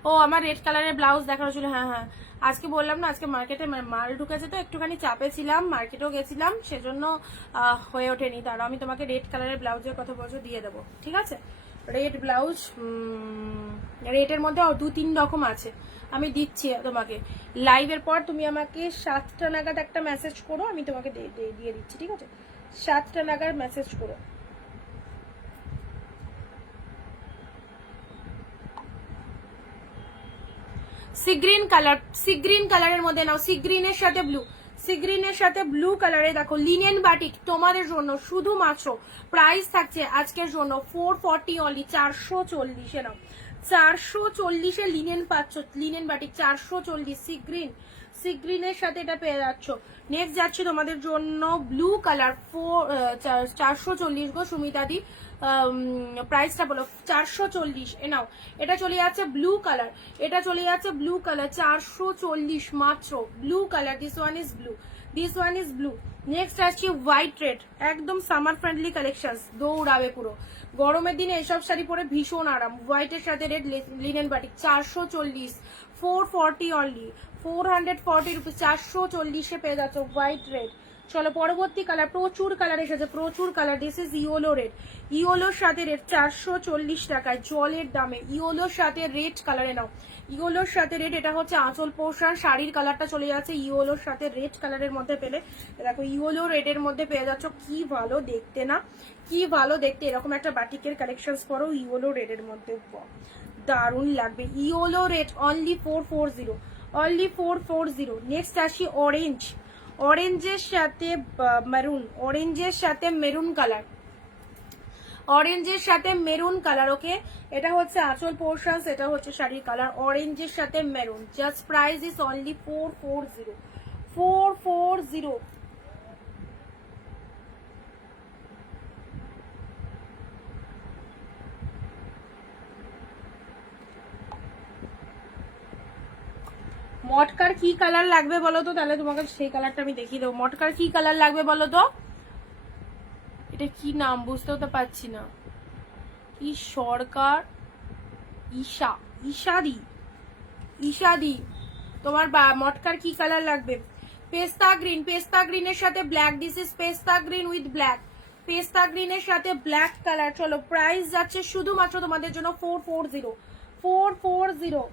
ও আমার রেড কালারের ব্লাউজ দেখানো ছিল। হ্যাঁ হ্যাঁ, আজকে বললাম না, আজকে মার্কেটে মাল ঢুকেছে তো একটুখানি চাপে ছিলাম, মার্কেটেও গেছিলাম, সেজন্য হয়ে ওঠেনি। তার আমি তোমাকে রেড কালারের ব্লাউজের কথা বলছো দিয়ে দেবো। ঠিক আছে, রেড ব্লাউজ, রেডের মধ্যে 2-3 রকম আছে, আমি দিচ্ছি তোমাকে। লাইভের পর তুমি আমাকে 7টা নাগাদ একটা মেসেজ করো, আমি তোমাকে দিয়ে দিচ্ছি। ঠিক আছে, 7টা নাগাদ মেসেজ করো। C green colour, sea green কালারের মধ্যে নাও, সি গ্রিনের সাথে ব্লু, সি গ্রিনের সাথে ব্লু কালারে দেখো লিনেন বাটিক তোমাদের জন্য শুধুমাত্র প্রাইস থাকছে আজকের জন্য 440 অনলি, 440 নাও, 440 লিনেন পাচ্ছ, linen batik 440। Sea green, sea গ্রিনের সাথে এটা পেয়ে যাচ্ছ। নেক্সট যাচ্ছে তোমাদের জন্য ব্লু কালার, 440 গো সুমিতা দি, প্রাইসটা বলো। 440 এ নাও, এটা চলে যাচ্ছে ব্লু কালার, এটা চলে যাচ্ছে ব্লু কালার, 440 মাত্র blue colour. This one is blue, this one is blue. Next আসছে হোয়াইট রেড, একদম সামার ফ্রেন্ডলি কালেকশন, দৌড়াবে পুরো। গরমের দিনে এসব শাড়ি পরে ভীষণ আরাম। হোয়াইটের সাথে red linen batik, 440, 440 only, 440 rupees, 440 পেয়ে যাচ্ছ হোয়াইট রেড। চলো পরবর্তী কালার, প্রচুর কালার এসেছে, প্রচুর colour. This is yellow red, ইয়োলোর সাথে রেড, 440 টাকায় জলের দামে। ইয়োলোর সাথে রেড কালারে নাও, ইয়োলোর সাথে রেড, এটা হচ্ছে আঁচল পোর্শন, শাড়ির কালারটা চলে যাচ্ছে ইয়োলোর সাথে রেড কালারের মধ্যে পেলে। দেখো ইয়োলো রেডের মধ্যে পেয়ে যাচ্ছ, কি ভালো দেখতে না, কি ভালো দেখতে। এরকম একটা বাটিকের কালেকশন করো ইয়োলো রেডের মধ্যে, দারুণ লাগবে। Yellow red only 440, only 440। Next আসি অরেঞ্জ, অরেঞ্জের সাথে মেরুন, অরেঞ্জের সাথে মেরুন কালার, অরেঞ্জের সাথে মেরুন কালার। ওকে, এটা হচ্ছে আঁচল পোর্শনস, এটা হচ্ছে শাড়ির কালার, অরেঞ্জের সাথে maroon. Just price is only 440, 440। মটকার কি কালার লাগবে বলো তো, তাহলে তোমাকে সেই কালারটা আমি দেখিয়ে দেবো। মটকার কি কালার লাগবে বলো তো? এটা কি নাম বুঝতেও তো পারছি না। কি সরকার, ঈশাদি তোমার মটকার কি কালার লাগবে? পেস্তা গ্রিন, পেস্তা গ্রিনের সাথে ব্ল্যাক, দিস ইজ পেস্তা গ্রিন উইথ ব্ল্যাক, পেস্তা গ্রিনের সাথে ব্ল্যাক কালার। চলো প্রাইস যাচ্ছে শুধুমাত্র তোমাদের জন্য 440।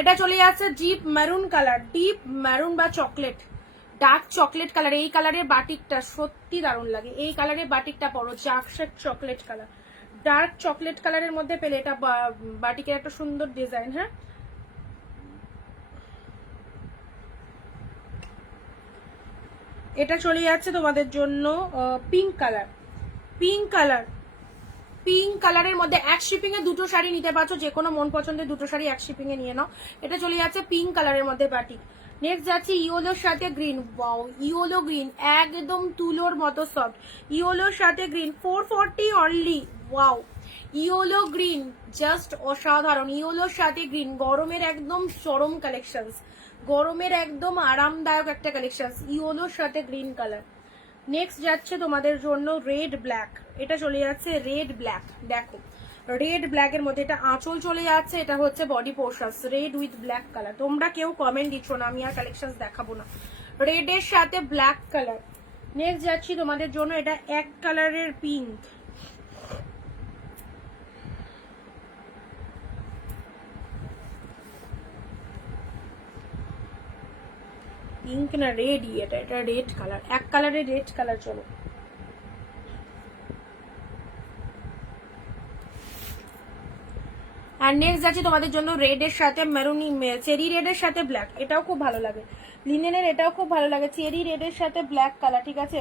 এটা চলে যাচ্ছে deep maroon colour, deep maroon বা চকলেট, ডার্ক চকলেট কালার। এই কালারের বাটিকটা সত্যি দারুণ লাগে, এই কালারের বাটিকটা পরো, জাকশেড চকলেট কালার, ডার্ক চকলেট কালারের মধ্যে পেলে এটা বাটিকের একটা সুন্দর ডিজাইন। হ্যাঁ, এটা চলে যাচ্ছে তোমাদের জন্য pink colour, pink colour, pink কালারের মধ্যে এক শিপিং এ দুটো শাড়ি নিতে পারছো, যে কোনো মন পছন্দের দুটো শাড়ি এক শিপিং এ নিয়ে নাও। এটা চলে যাচ্ছে পিঙ্ক কালারের মধ্যে বাটিক। নেক্সট যাচ্ছে ইয়েলোর সাথে গ্রিন, ওয়াও ইয়েলো গ্রিন একদম তুলোর মতো সফট, ইয়েলোর সাথে green 440 only. Wow yellow green just অসাধারণ, ইয়েলোর সাথে গ্রিন গরমের একদম চরম কালেকশনস, গরমের একদম আরামদায়ক একটা কালেকশনস, ইয়েলোর সাথে গ্রিন কালার। নেক্সট যাচ্ছে তোমাদের জন্য রেড ব্ল্যাক, এটা চলে যাচ্ছে রেড ব্ল্যাক। দেখো রেড ব্ল্যাক এর মধ্যে এটা আঁচল চলে যাচ্ছে, এটা হচ্ছে body portions, red with black colour. তোমরা কেউ কমেন্ট দিচ্ছ না, আমি আর কালেকশন দেখাবো না। রেড এর সাথে ব্ল্যাক কালার। নেক্সট যাচ্ছি তোমাদের জন্য এটা এক কালারের পিঙ্ক, পিঙ্ক না রেডই, এটা রেড কালার, এক কালারের রেড কালার। চলো আর নেক্সট যাচ্ছে তোমাদের জন্য রেড এর সাথে মেরুনি, চেরি রেড এর সাথে ব্ল্যাক, এটাও খুব ভালো লাগে, লিনেনের এটাও খুব ভালো লাগে, চেরি রেড এর সাথে ব্ল্যাক কালার। ঠিক আছে,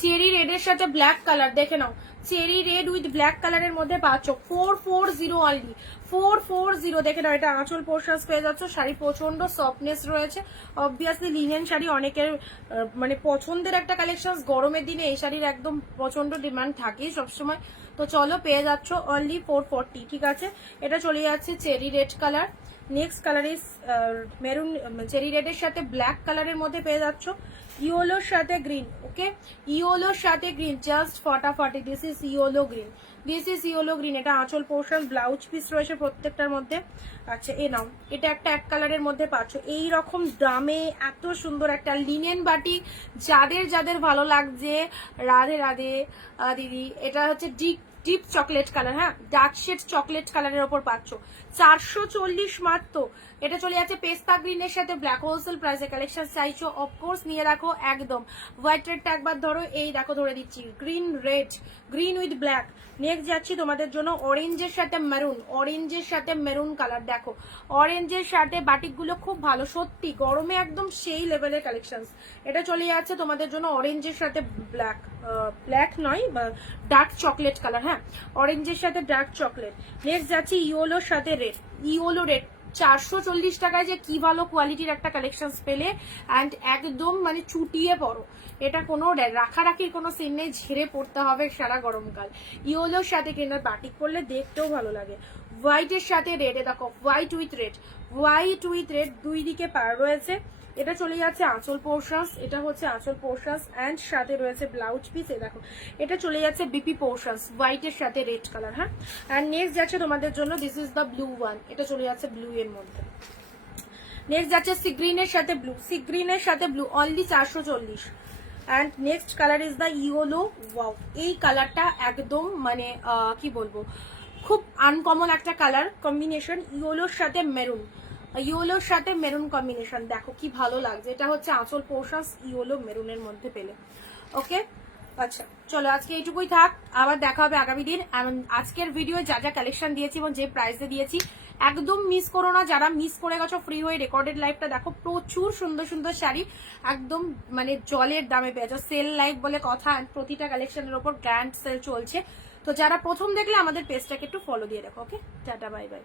চেরি রেড এর সাথে ব্ল্যাক কালার দেখে নাও, চেরি রেড উইথ ব্ল্যাক কালারের মধ্যে পাচ্ছ 440 অনলি, 440। দেখে নাও এটা আঁচল পোর্শনস পেয়ে যাচ্ছ, শাড়ি প্রচন্ড সফটনেস রয়েছে। অবভিয়াসলি লিনেন শাড়ি অনেকের মানে পছন্দের একটা কালেকশন, গরমের দিনে এই শাড়ির একদম প্রচন্ড ডিমান্ড থাকেই সবসময়। তো চলো পেয়ে যাচ্ছ অনলি 440। ঠিক আছে, এটা চলে যাচ্ছে cherry red colour. Next colour is maroon, cherry red এর সাথে ব্ল্যাক কালারের মধ্যে পেয়ে যাচ্ছ, ইয়েলোর সাথে গ্রিন। ওকে, ইয়েলোর সাথে গ্রিন জাস্ট ফাটাফাটি, this is yellow green, this is yellow green. এটা আঁচল পোর্শন, ব্লাউজ পিস রয়েছে প্রত্যেকটার মধ্যে। আচ্ছা এ নাও, এটা একটা এক কালারের মধ্যে পাচ্ছ, এই রকম দামে এত সুন্দর একটা লিনেন বাটি। যাদের যাদের ভালো লাগছে রাধে রাধে দিদি, এটা হচ্ছে ডিপ চকলেট কালার, হ্যাঁ ডার্ক শেড চকলেট কালারের ওপর পাচ্ছ 440 মাত্র। এটা চলে যাচ্ছে পেস্তা গ্রিনের সাথে ব্ল্যাক, হোলসেল প্রাইসে কালেকশন চাইছো অফকোর্স নিয়ে রাখো একদম। হোয়াইট রেডটা একবার ধরো, এই দেখো ধরে দিচ্ছি, green red, green with black. Next যাচ্ছি তোমাদের জন্য অরেঞ্জের সাথে মেরুন, অরেঞ্জের সাথে মেরুন কালার। দেখো অরেঞ্জের সাথে বাটিকগুলো খুব ভালো, সত্যি গরমে একদম সেই লেভেলের কালেকশন। এটা চলে যাচ্ছে তোমাদের জন্য অরেঞ্জের সাথে ব্ল্যাক, ব্ল্যাক নয় ডার্ক চকলেট কালার, হ্যাঁ অরেঞ্জের সাথে ডার্ক চকলেট। নেক্সট যাচ্ছি ইয়েলোর সাথে রেড, ইয়েলো রেড 440 টাকায় যে কি ভালো কোয়ালিটির একটা কালেকশন পেলে, অ্যান্ড একদম মানে চুটিয়ে পড়ো, এটা কোনো রাখারাখির কোনো সিন নেই, ঝেড়ে পড়তে হবে সারা গরমকাল। ইয়েলোর সাথে কিন্তু বাটিক পরলে দেখতেও ভালো লাগে। হোয়াইটের সাথে রেড, দেখো white with red, white with red দুই দিকে পার রয়েছে। এটা চলে যাচ্ছে আঁচল পোর্শনস, এটা হচ্ছে আঁচল পোর্শনস অ্যান্ড সাথে রয়েছে ব্লাউজ পিস। এ দেখো এটা চলে যাচ্ছে বিপি পোর্শনস, হোয়াইটের সাথে রেড কালার। হ্যাঁ, অ্যান্ড নেক্সট যাচ্ছে তোমাদের জন্য this is the blue one, এটা চলে যাচ্ছে ব্লু এর মধ্যে। নেক্সট যাচ্ছে সি গ্রিনের সাথে ব্লু, সি গ্রিনের সাথে blue only 440। And next colour is the yellow. Wow এই কালারটা একদম মানে কি বলবো, খুব আনকমন একটা কালার কম্বিনেশন, ইয়েলোর সাথে মেরুন, ইয়েলোর সাথে মেরুন কম্বিনেশন। দেখো কি ভালো লাগছে, এটা হচ্ছে আঁচল পোর্শনস ইয়েলো মেরুনের মধ্যে পেলে। ওকে আচ্ছা চলো আজকে এইটুকুই থাক, আবার দেখা হবে আগামী দিন। আজকের ভিডিও যা যা কালেকশন দিয়েছি এবং যে প্রাইসে দিয়েছি একদম মিস করো না, যারা মিস করে গেছো ফ্রি হয়ে রেকর্ডেড লাইভটা দেখো, প্রচুর সুন্দর সুন্দর শাড়ি একদম মানে জলের দামে পেয়েছো, সেল লাইভ বলে কথা, প্রতিটা কালেকশনের ওপর গ্র্যান্ড সেল চলছে। তো যারা প্রথম দেখলে আমাদের পেজটাকে একটু ফলো দিয়ে রাখো। ওকে টাটা বাই বাই।